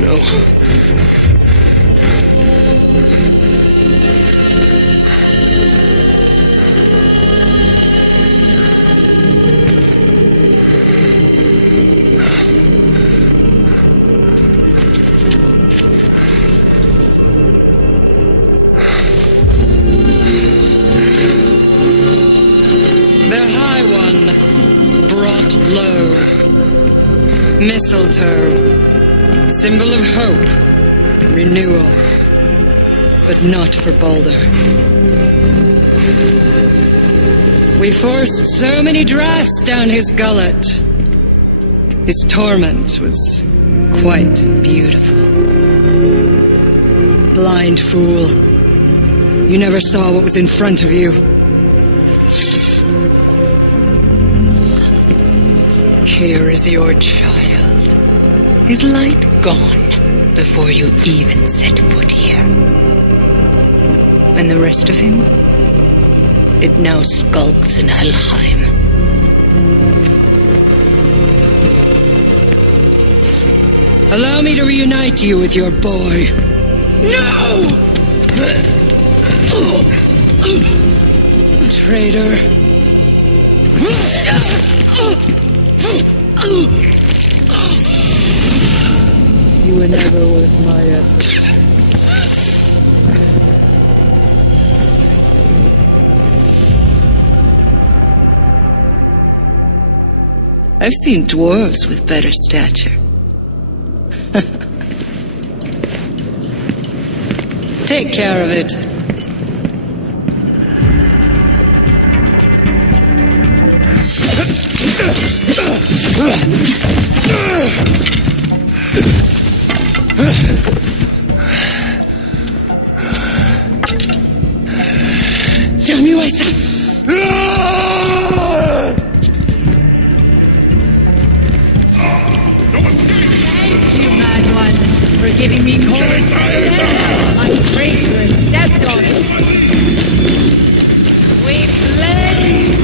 No. Mistletoe, symbol of hope, renewal, but not for Baldur. We forced so many drafts down his gullet. His torment was quite beautiful. Blind fool, you never saw what was in front of you. Here is your child. His light gone before you even set foot here. And the rest of him? It now skulks in Helheim. Allow me to reunite you with your boy. No! Traitor. You were never worth my effort. I've seen dwarves with better stature. Take care of it. Damn you, Asa! Thank you, mad one, for giving me cause to my traitorous stepdaughter. We blaze!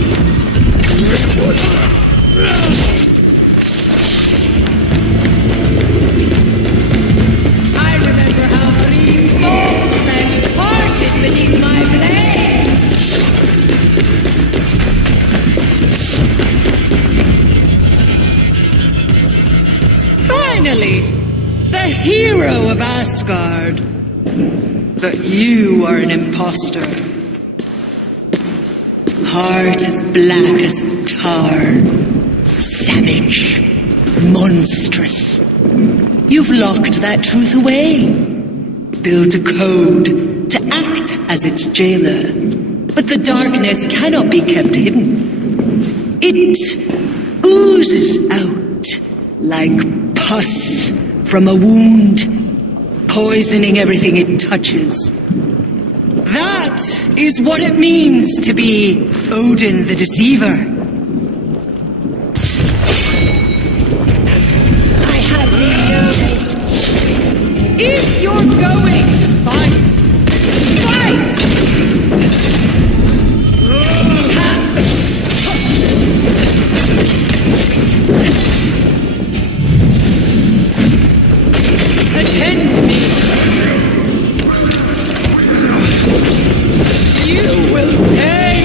I remember how green soul flesh parted beneath my blade. Finally, the hero of Asgard. But you are an imposter. Heart as black as tar. Savage. Monstrous. You've locked that truth away. Built a code to act as its jailer. But the darkness cannot be kept hidden. It oozes out like pus from a wound, poisoning everything it touches. That is what it means to be Odin the Deceiver. I have you know, if you're going to fight, fight! Attend me. You will pay.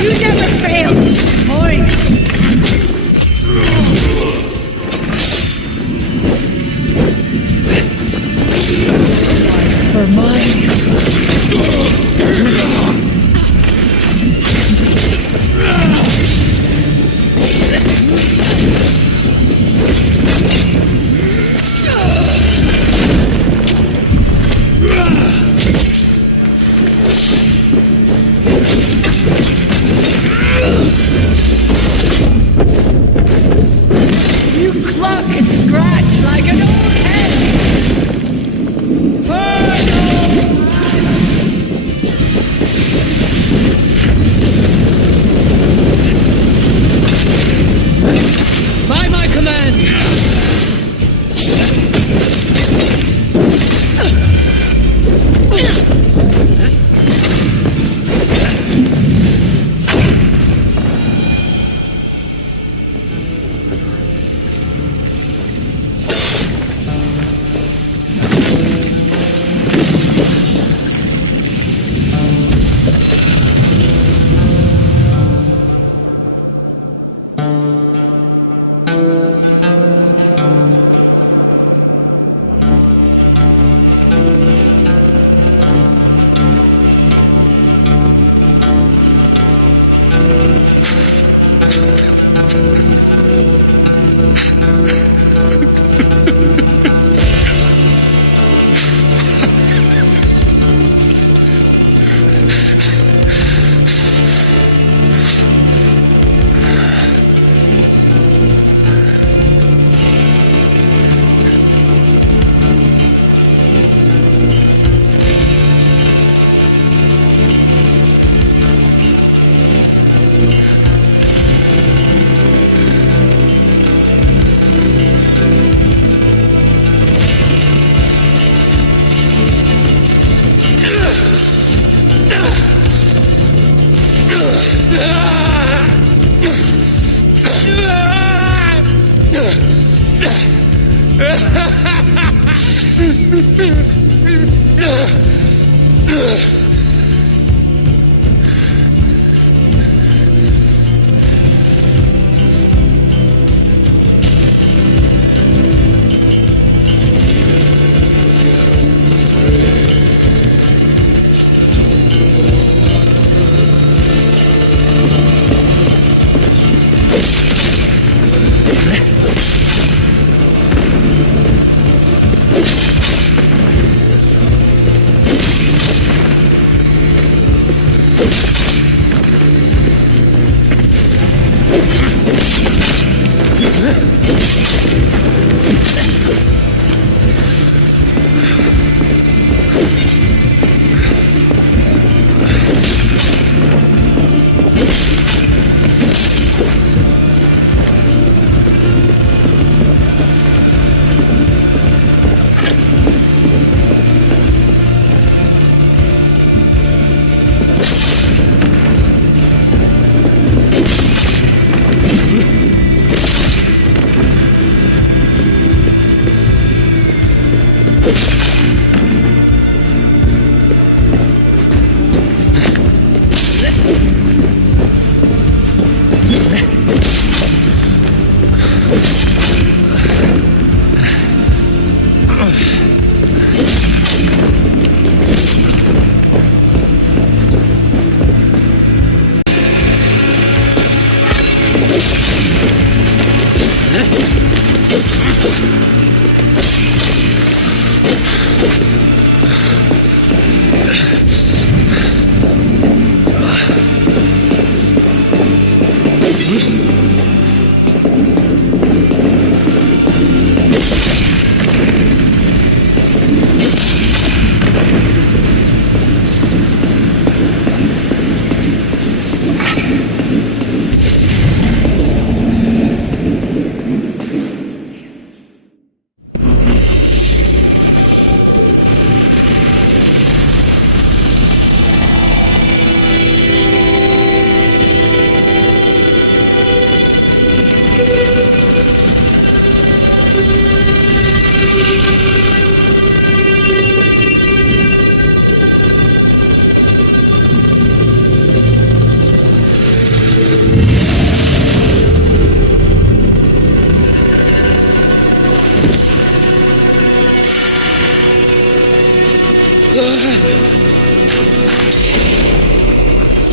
You never failed. Point. For mine. You cluck and scratch like an old head. By my command!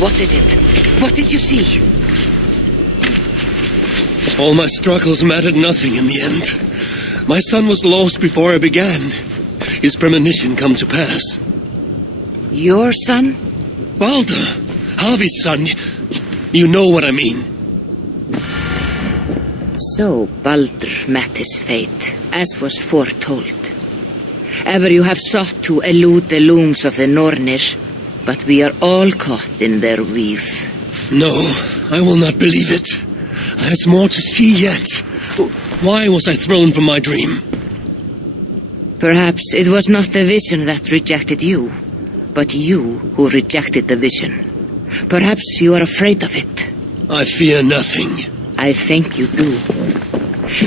What is it? What did you see? All my struggles mattered nothing in the end. My son was lost before I began. His premonition come to pass. Your son? Baldur, Harvey's son. You know what I mean. So Baldur met his fate, as was foretold. Ever you have sought to elude the looms of the Nornir, but we are all caught in their weave. No, I will not believe it. There's more to see yet. Why was I thrown from my dream? Perhaps it was not the vision that rejected you, but you who rejected the vision. Perhaps you are afraid of it. I fear nothing. I think you do.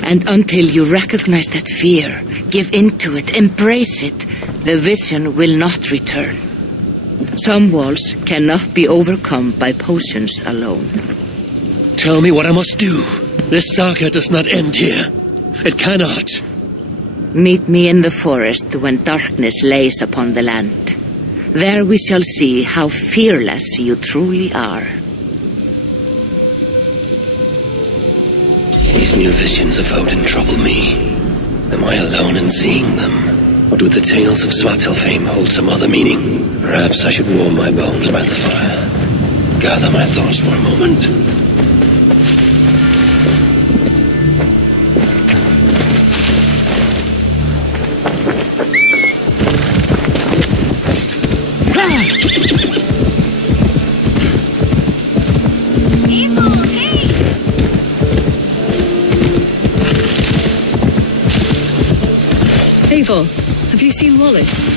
And until you recognize that fear, give in to it, embrace it, the vision will not return. Some walls cannot be overcome by potions alone. Tell me what I must do. This saga does not end here. It cannot. Meet me in the forest when darkness lays upon the land. There we shall see how fearless you truly are. These new visions of Odin trouble me. Am I alone in seeing them? Or do the tales of Svartalfheim hold some other meaning? Perhaps I should warm my bones by the fire. Gather my thoughts for a moment. Eivor, have you seen Wallace?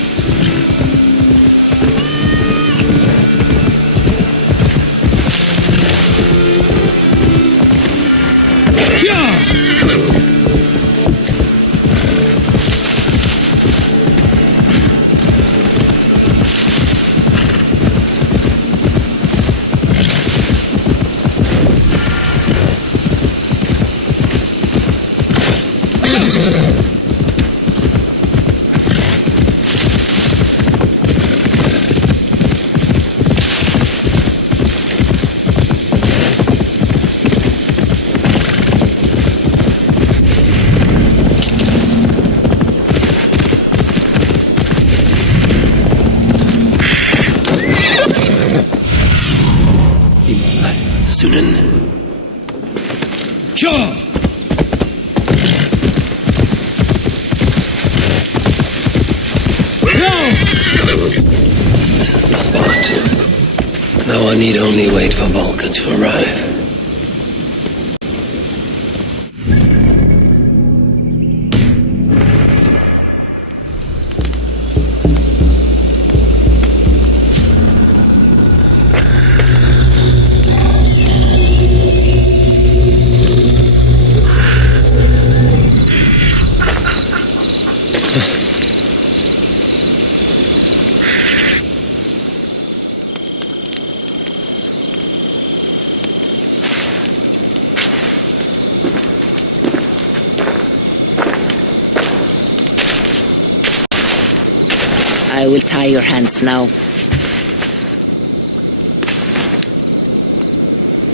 This is the spot. Now I need only wait for Volker to arrive. I will tie your hands now.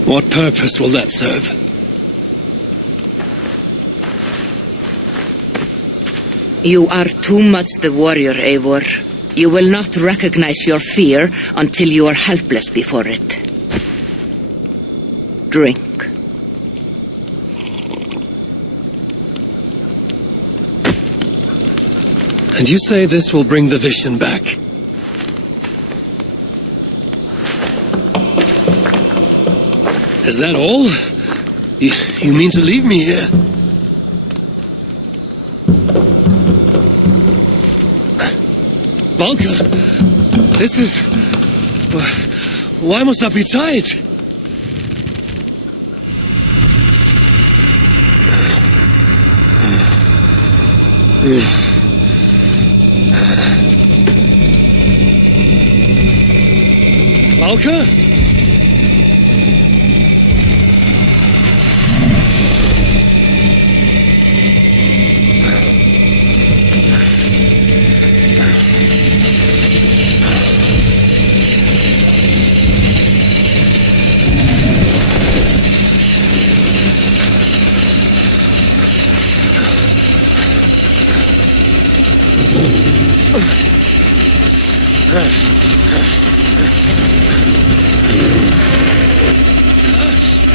What purpose will that serve? You are too much the warrior, Eivor. You will not recognize your fear until you are helpless before it. Drink. And you say this will bring the vision back? Is that all? You mean to leave me here? Valka, this is... Why must I be tied? Valka?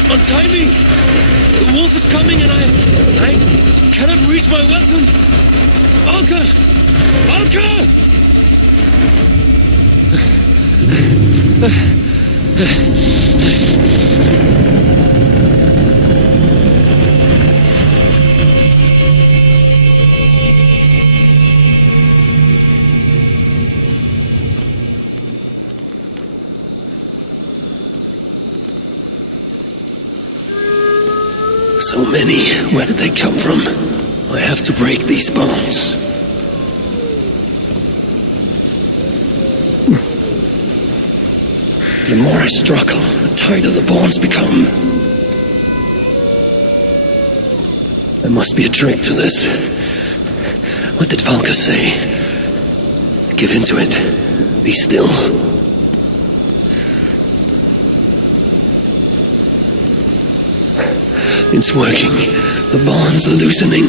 Untie me! The wolf is coming and I cannot reach my weapon! Valka! Valka! So many. Where did they come from? I have to break these bonds. The more I struggle, the tighter the bonds become. There must be a trick to this. What did Valka say? Give in to it. Be still. It's working. The bonds are loosening.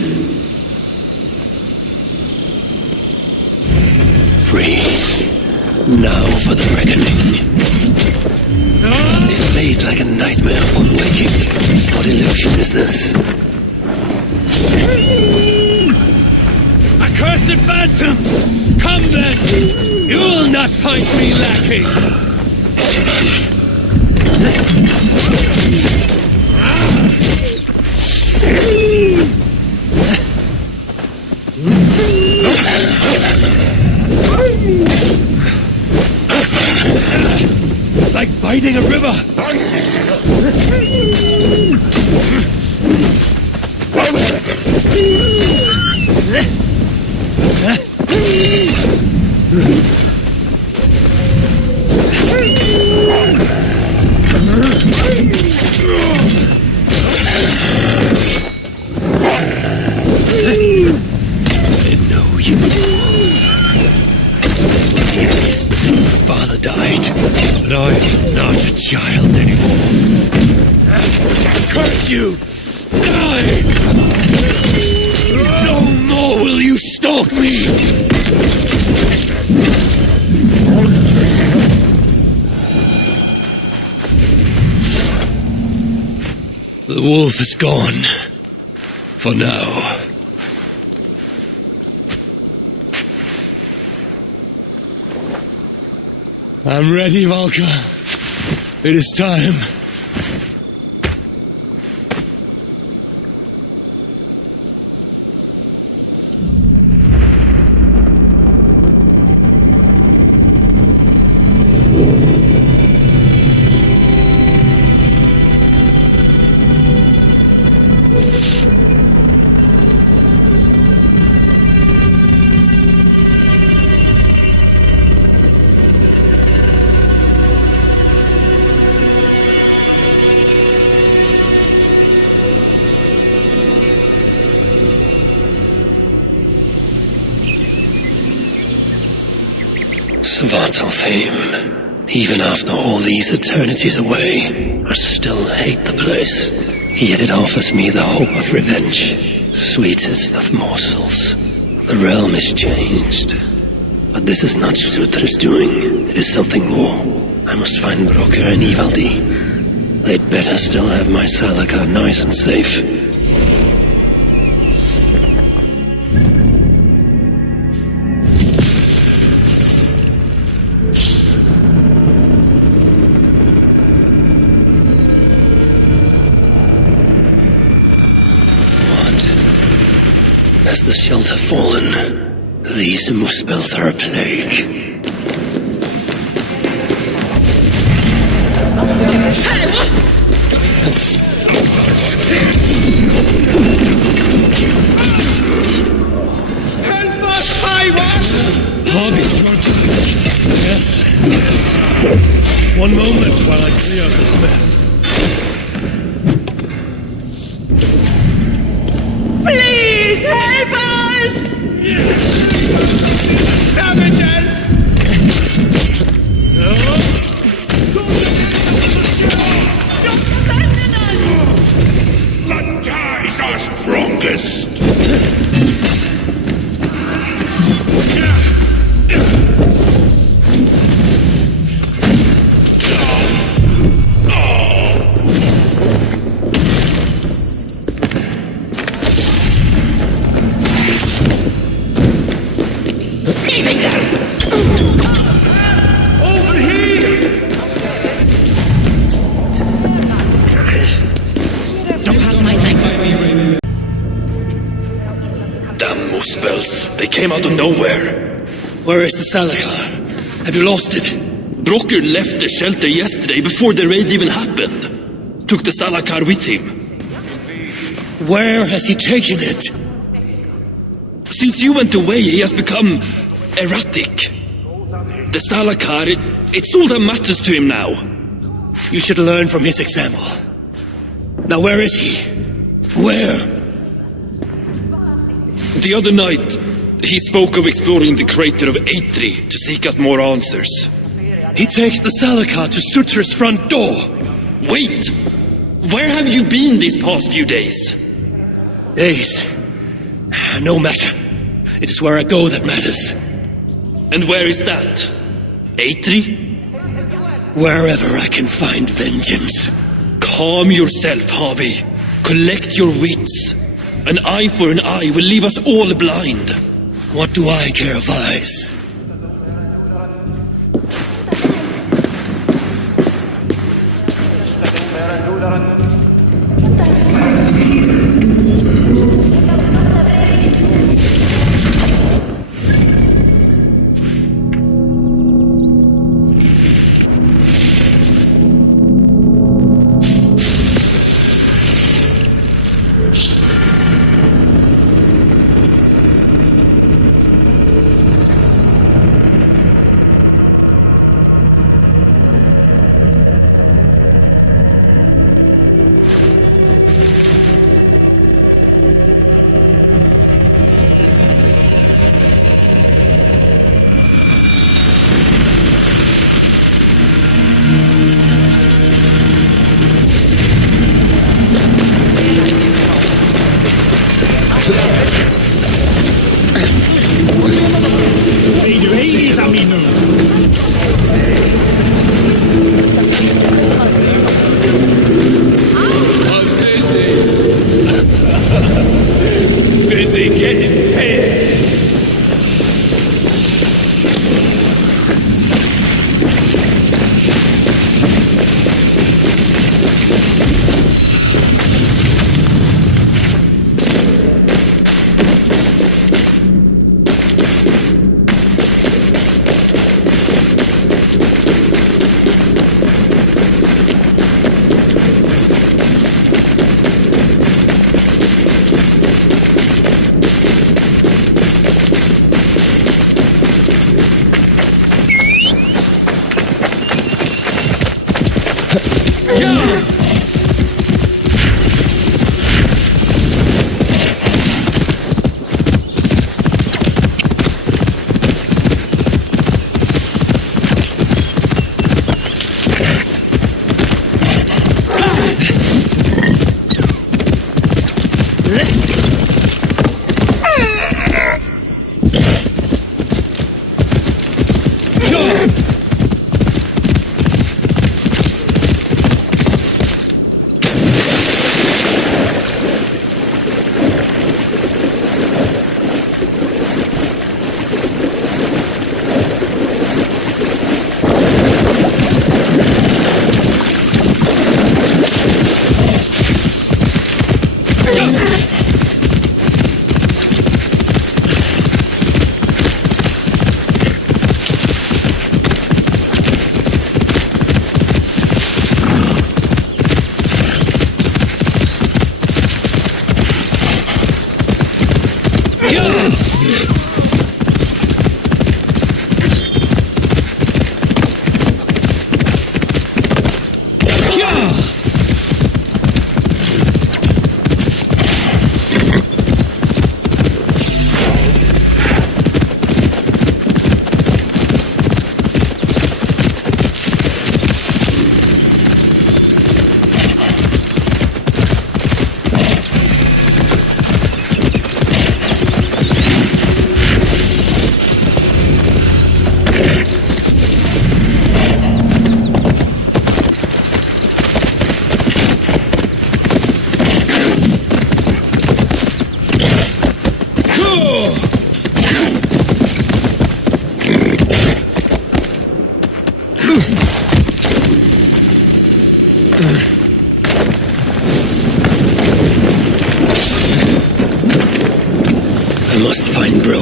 Free. Now for the reckoning. They fade like a nightmare upon waking. What illusion is this? Accursed phantoms! Come then! You will not find me lacking! Like fighting a river! I know you. Father died, but I am not a child anymore. Curse you! Die! No more will you stalk me! The wolf is gone. For now. I'm ready, Valka. It is time. Svartalfheim, even after all these eternities away, I still hate the place. Yet it offers me the hope of revenge. Sweetest of morsels. The realm is changed. But this is not Sutra's doing. It is something more. I must find Broker and Ivaldi. They'd better still have my Salaka nice and safe. Has the shelter fallen? These Muspels are a plague. Help us, Hobby! Yes. One moment while I clear up this mess. Please help us! Savages! Blood is our strongest. came out of nowhere. Where is the Salakar? Have you lost it? Brocker left the shelter yesterday before the raid even happened. Took the Salakar with him. Where has he taken it? Since you went away, he has become erratic. The Salakar, it's all that matters to him now. You should learn from his example. Now where is he? Where? The other night, he spoke of exploring the crater of Eitri to seek out more answers. He takes the Salakar to Sutra's front door. Wait! Where have you been these past few days? Days? No matter. It is where I go that matters. And where is that? Eitri? Wherever I can find vengeance. Calm yourself, Harvey. Collect your wits. An eye for an eye will leave us all blind. What do I care of eyes?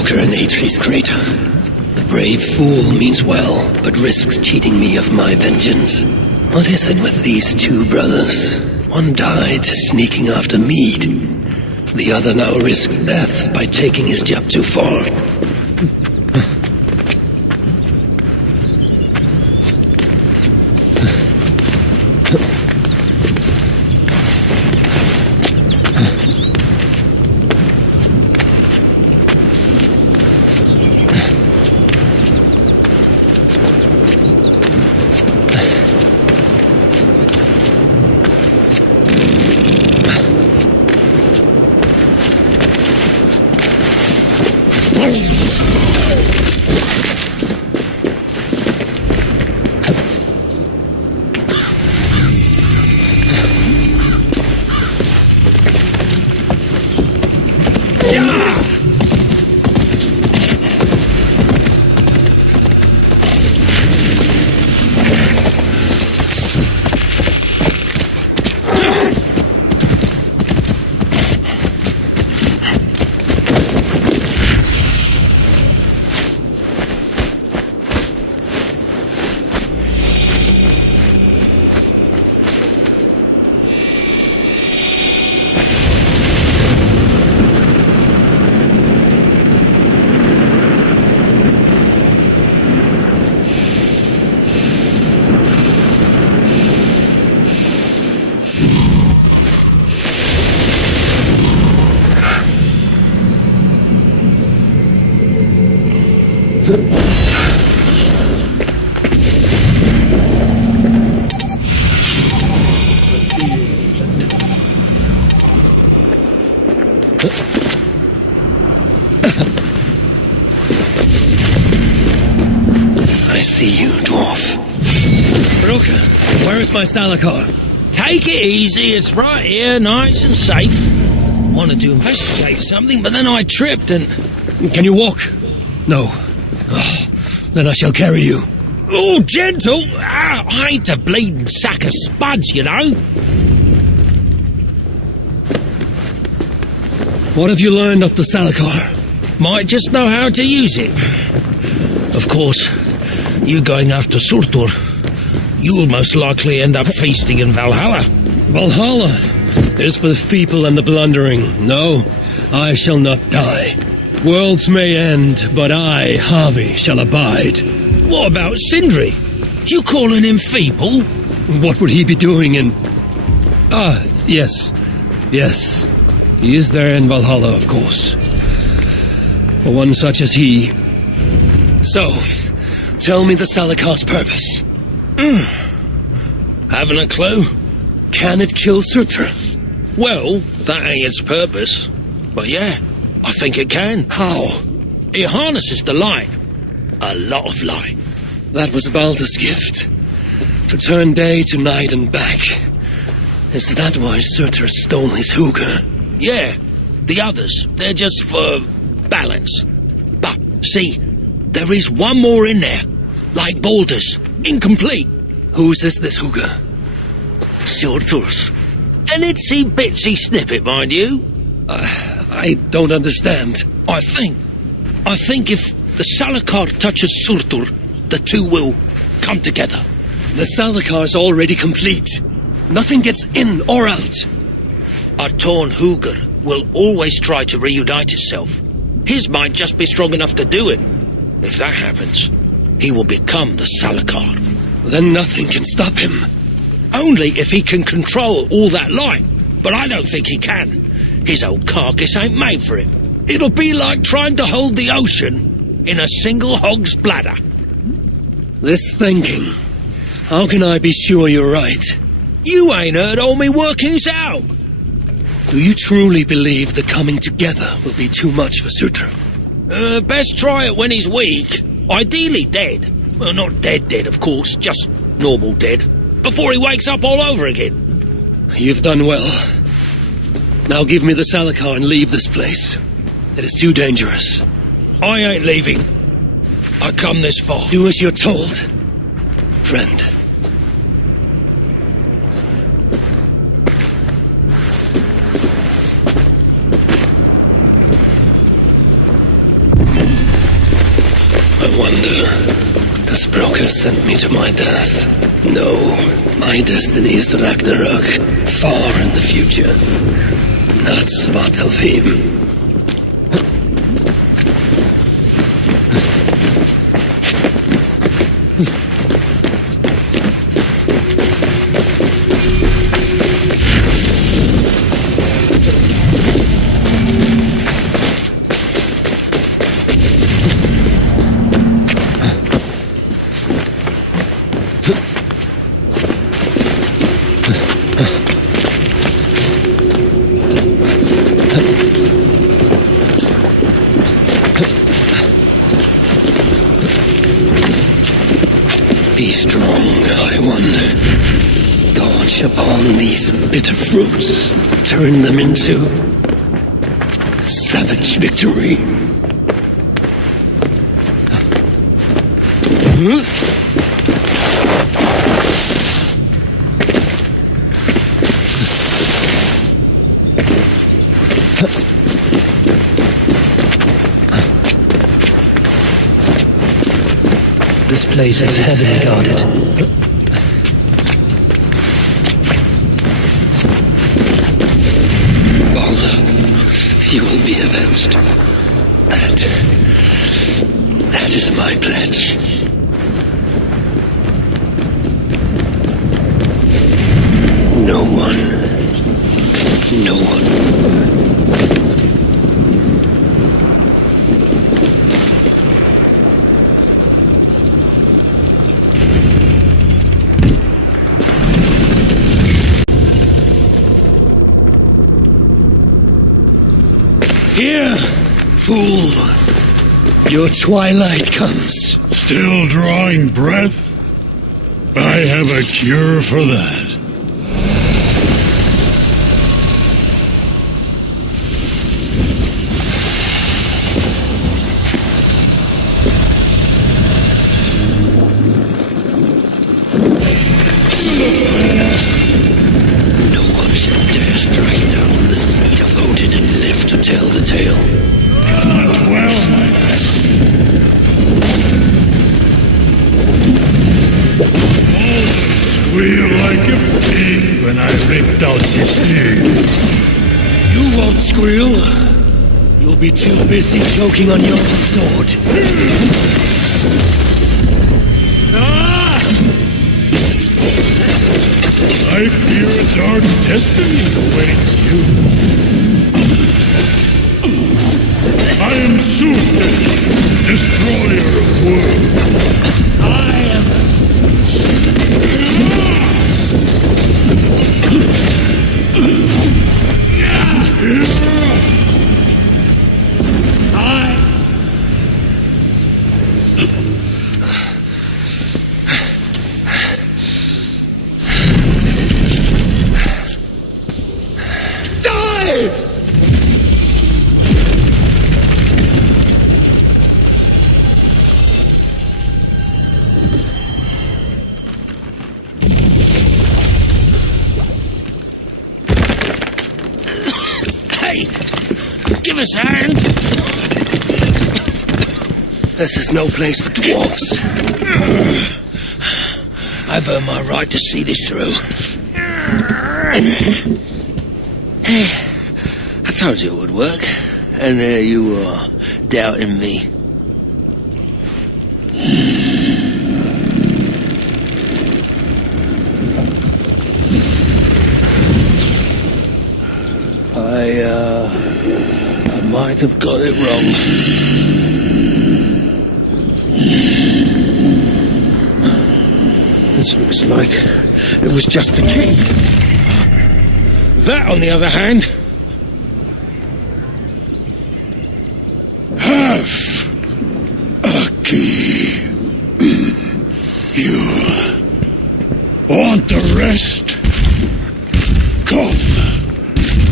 poker in Atri's crater. The brave fool means well, but risks cheating me of my vengeance. What is it with these two brothers? One died sneaking after mead. The other now risks death by taking his job too far. I see you, dwarf. Broka, where is my Salakar? Take it easy, it's right here, nice and safe. Wanted to investigate something, but then I tripped and... Can you walk? No. Oh, then I shall carry you. Oh, gentle! I ain't a bleeding sack of spuds, you know. What have you learned of the Salakar? Might just know how to use it. Of course, you going after Surtur, you'll most likely end up feasting in Valhalla. Valhalla is for the feeble and the blundering. No, I shall not die. Worlds may end, but I, Harvey, shall abide. What about Sindri? You calling him feeble? What would he be doing in... Yes. Yes. He is there in Valhalla, of course. For one such as he. So, tell me the Salakar's purpose. Haven't a clue. Can it kill Surtur? Well, that ain't its purpose. But yeah, I think it can. How? It harnesses the light. A lot of light. That was Baldur's gift. To turn day to night and back. Is that why Surtur stole his hooker? Yeah, the others, they're just for balance. But, see, there is one more in there. Like Baldur's. Incomplete. Whose is this hooker? Surtur's. An itsy-bitsy snippet, mind you. I don't understand. I think if the Salakar touches Surtur, the two will come together. The Salakar's already complete. Nothing gets in or out. A torn hooker will always try to reunite itself. His might just be strong enough to do it. If that happens, he will become the Salakar. Then nothing can stop him. Only if he can control all that light. But I don't think he can. His old carcass ain't made for it. It'll be like trying to hold the ocean in a single hog's bladder. This thinking. How can I be sure you're right? You ain't heard all me workings out. Do you truly believe the coming together will be too much for Surtur? Best try it when he's weak. Ideally dead. Well, not dead, of course, just normal dead. Before he wakes up all over again. You've done well. Now give me the Salakar and leave this place. It is too dangerous. I ain't leaving. I come this far. Do as you're told, friend. This broker sent me to my death. No, my destiny is the Ragnarok, far in the future. Not Svartalfheim. Be strong, High One. Gorge upon these bitter fruits. Turn them into savage victory. This place is heavily guarded. Balder, you will be avenged. That is my pledge. No one. Here, fool. Your twilight comes. Still drawing breath? I have a cure for that. No one should dare strike down the seed of Odin and live to tell the tale. Well, my best. Squeal like a pig when I ripped out his ear. You won't squeal. You'll be too busy choking on your own sword. I fear a dark destiny awaits you. I am Suther, destroyer of worlds. I am... Give us a hand! This is no place for dwarves. I've earned my right to see this through. I told you it would work, and there you are, doubting me. I might have got it wrong. This looks like it was just a key. That, on the other hand... Half a key. You want the rest? Come,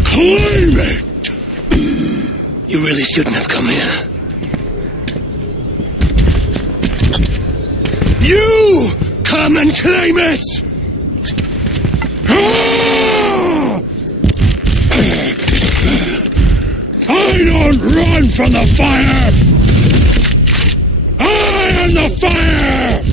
claim it! You really shouldn't have come here. You come and claim it! I don't run from the fire! I am the fire!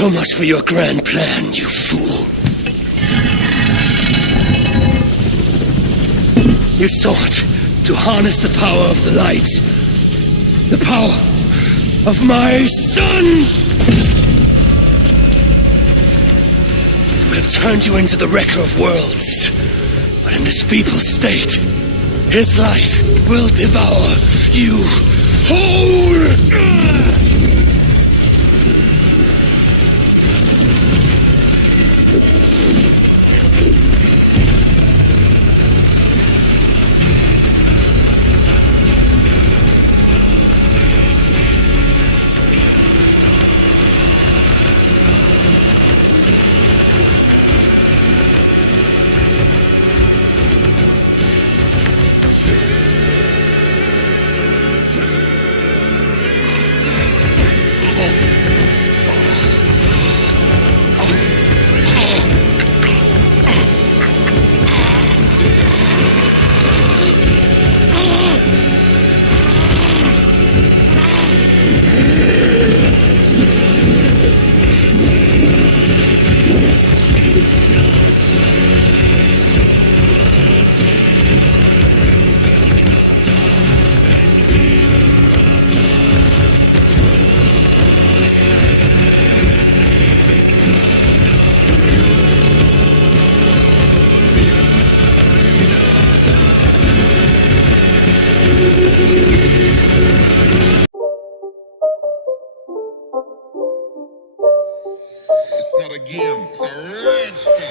So much for your grand plan, you fool. You sought to harness the power of the light. The power of my son! It would have turned you into the wrecker of worlds. But in this feeble state, his light will devour you whole! It's not a game, it's a rage thing.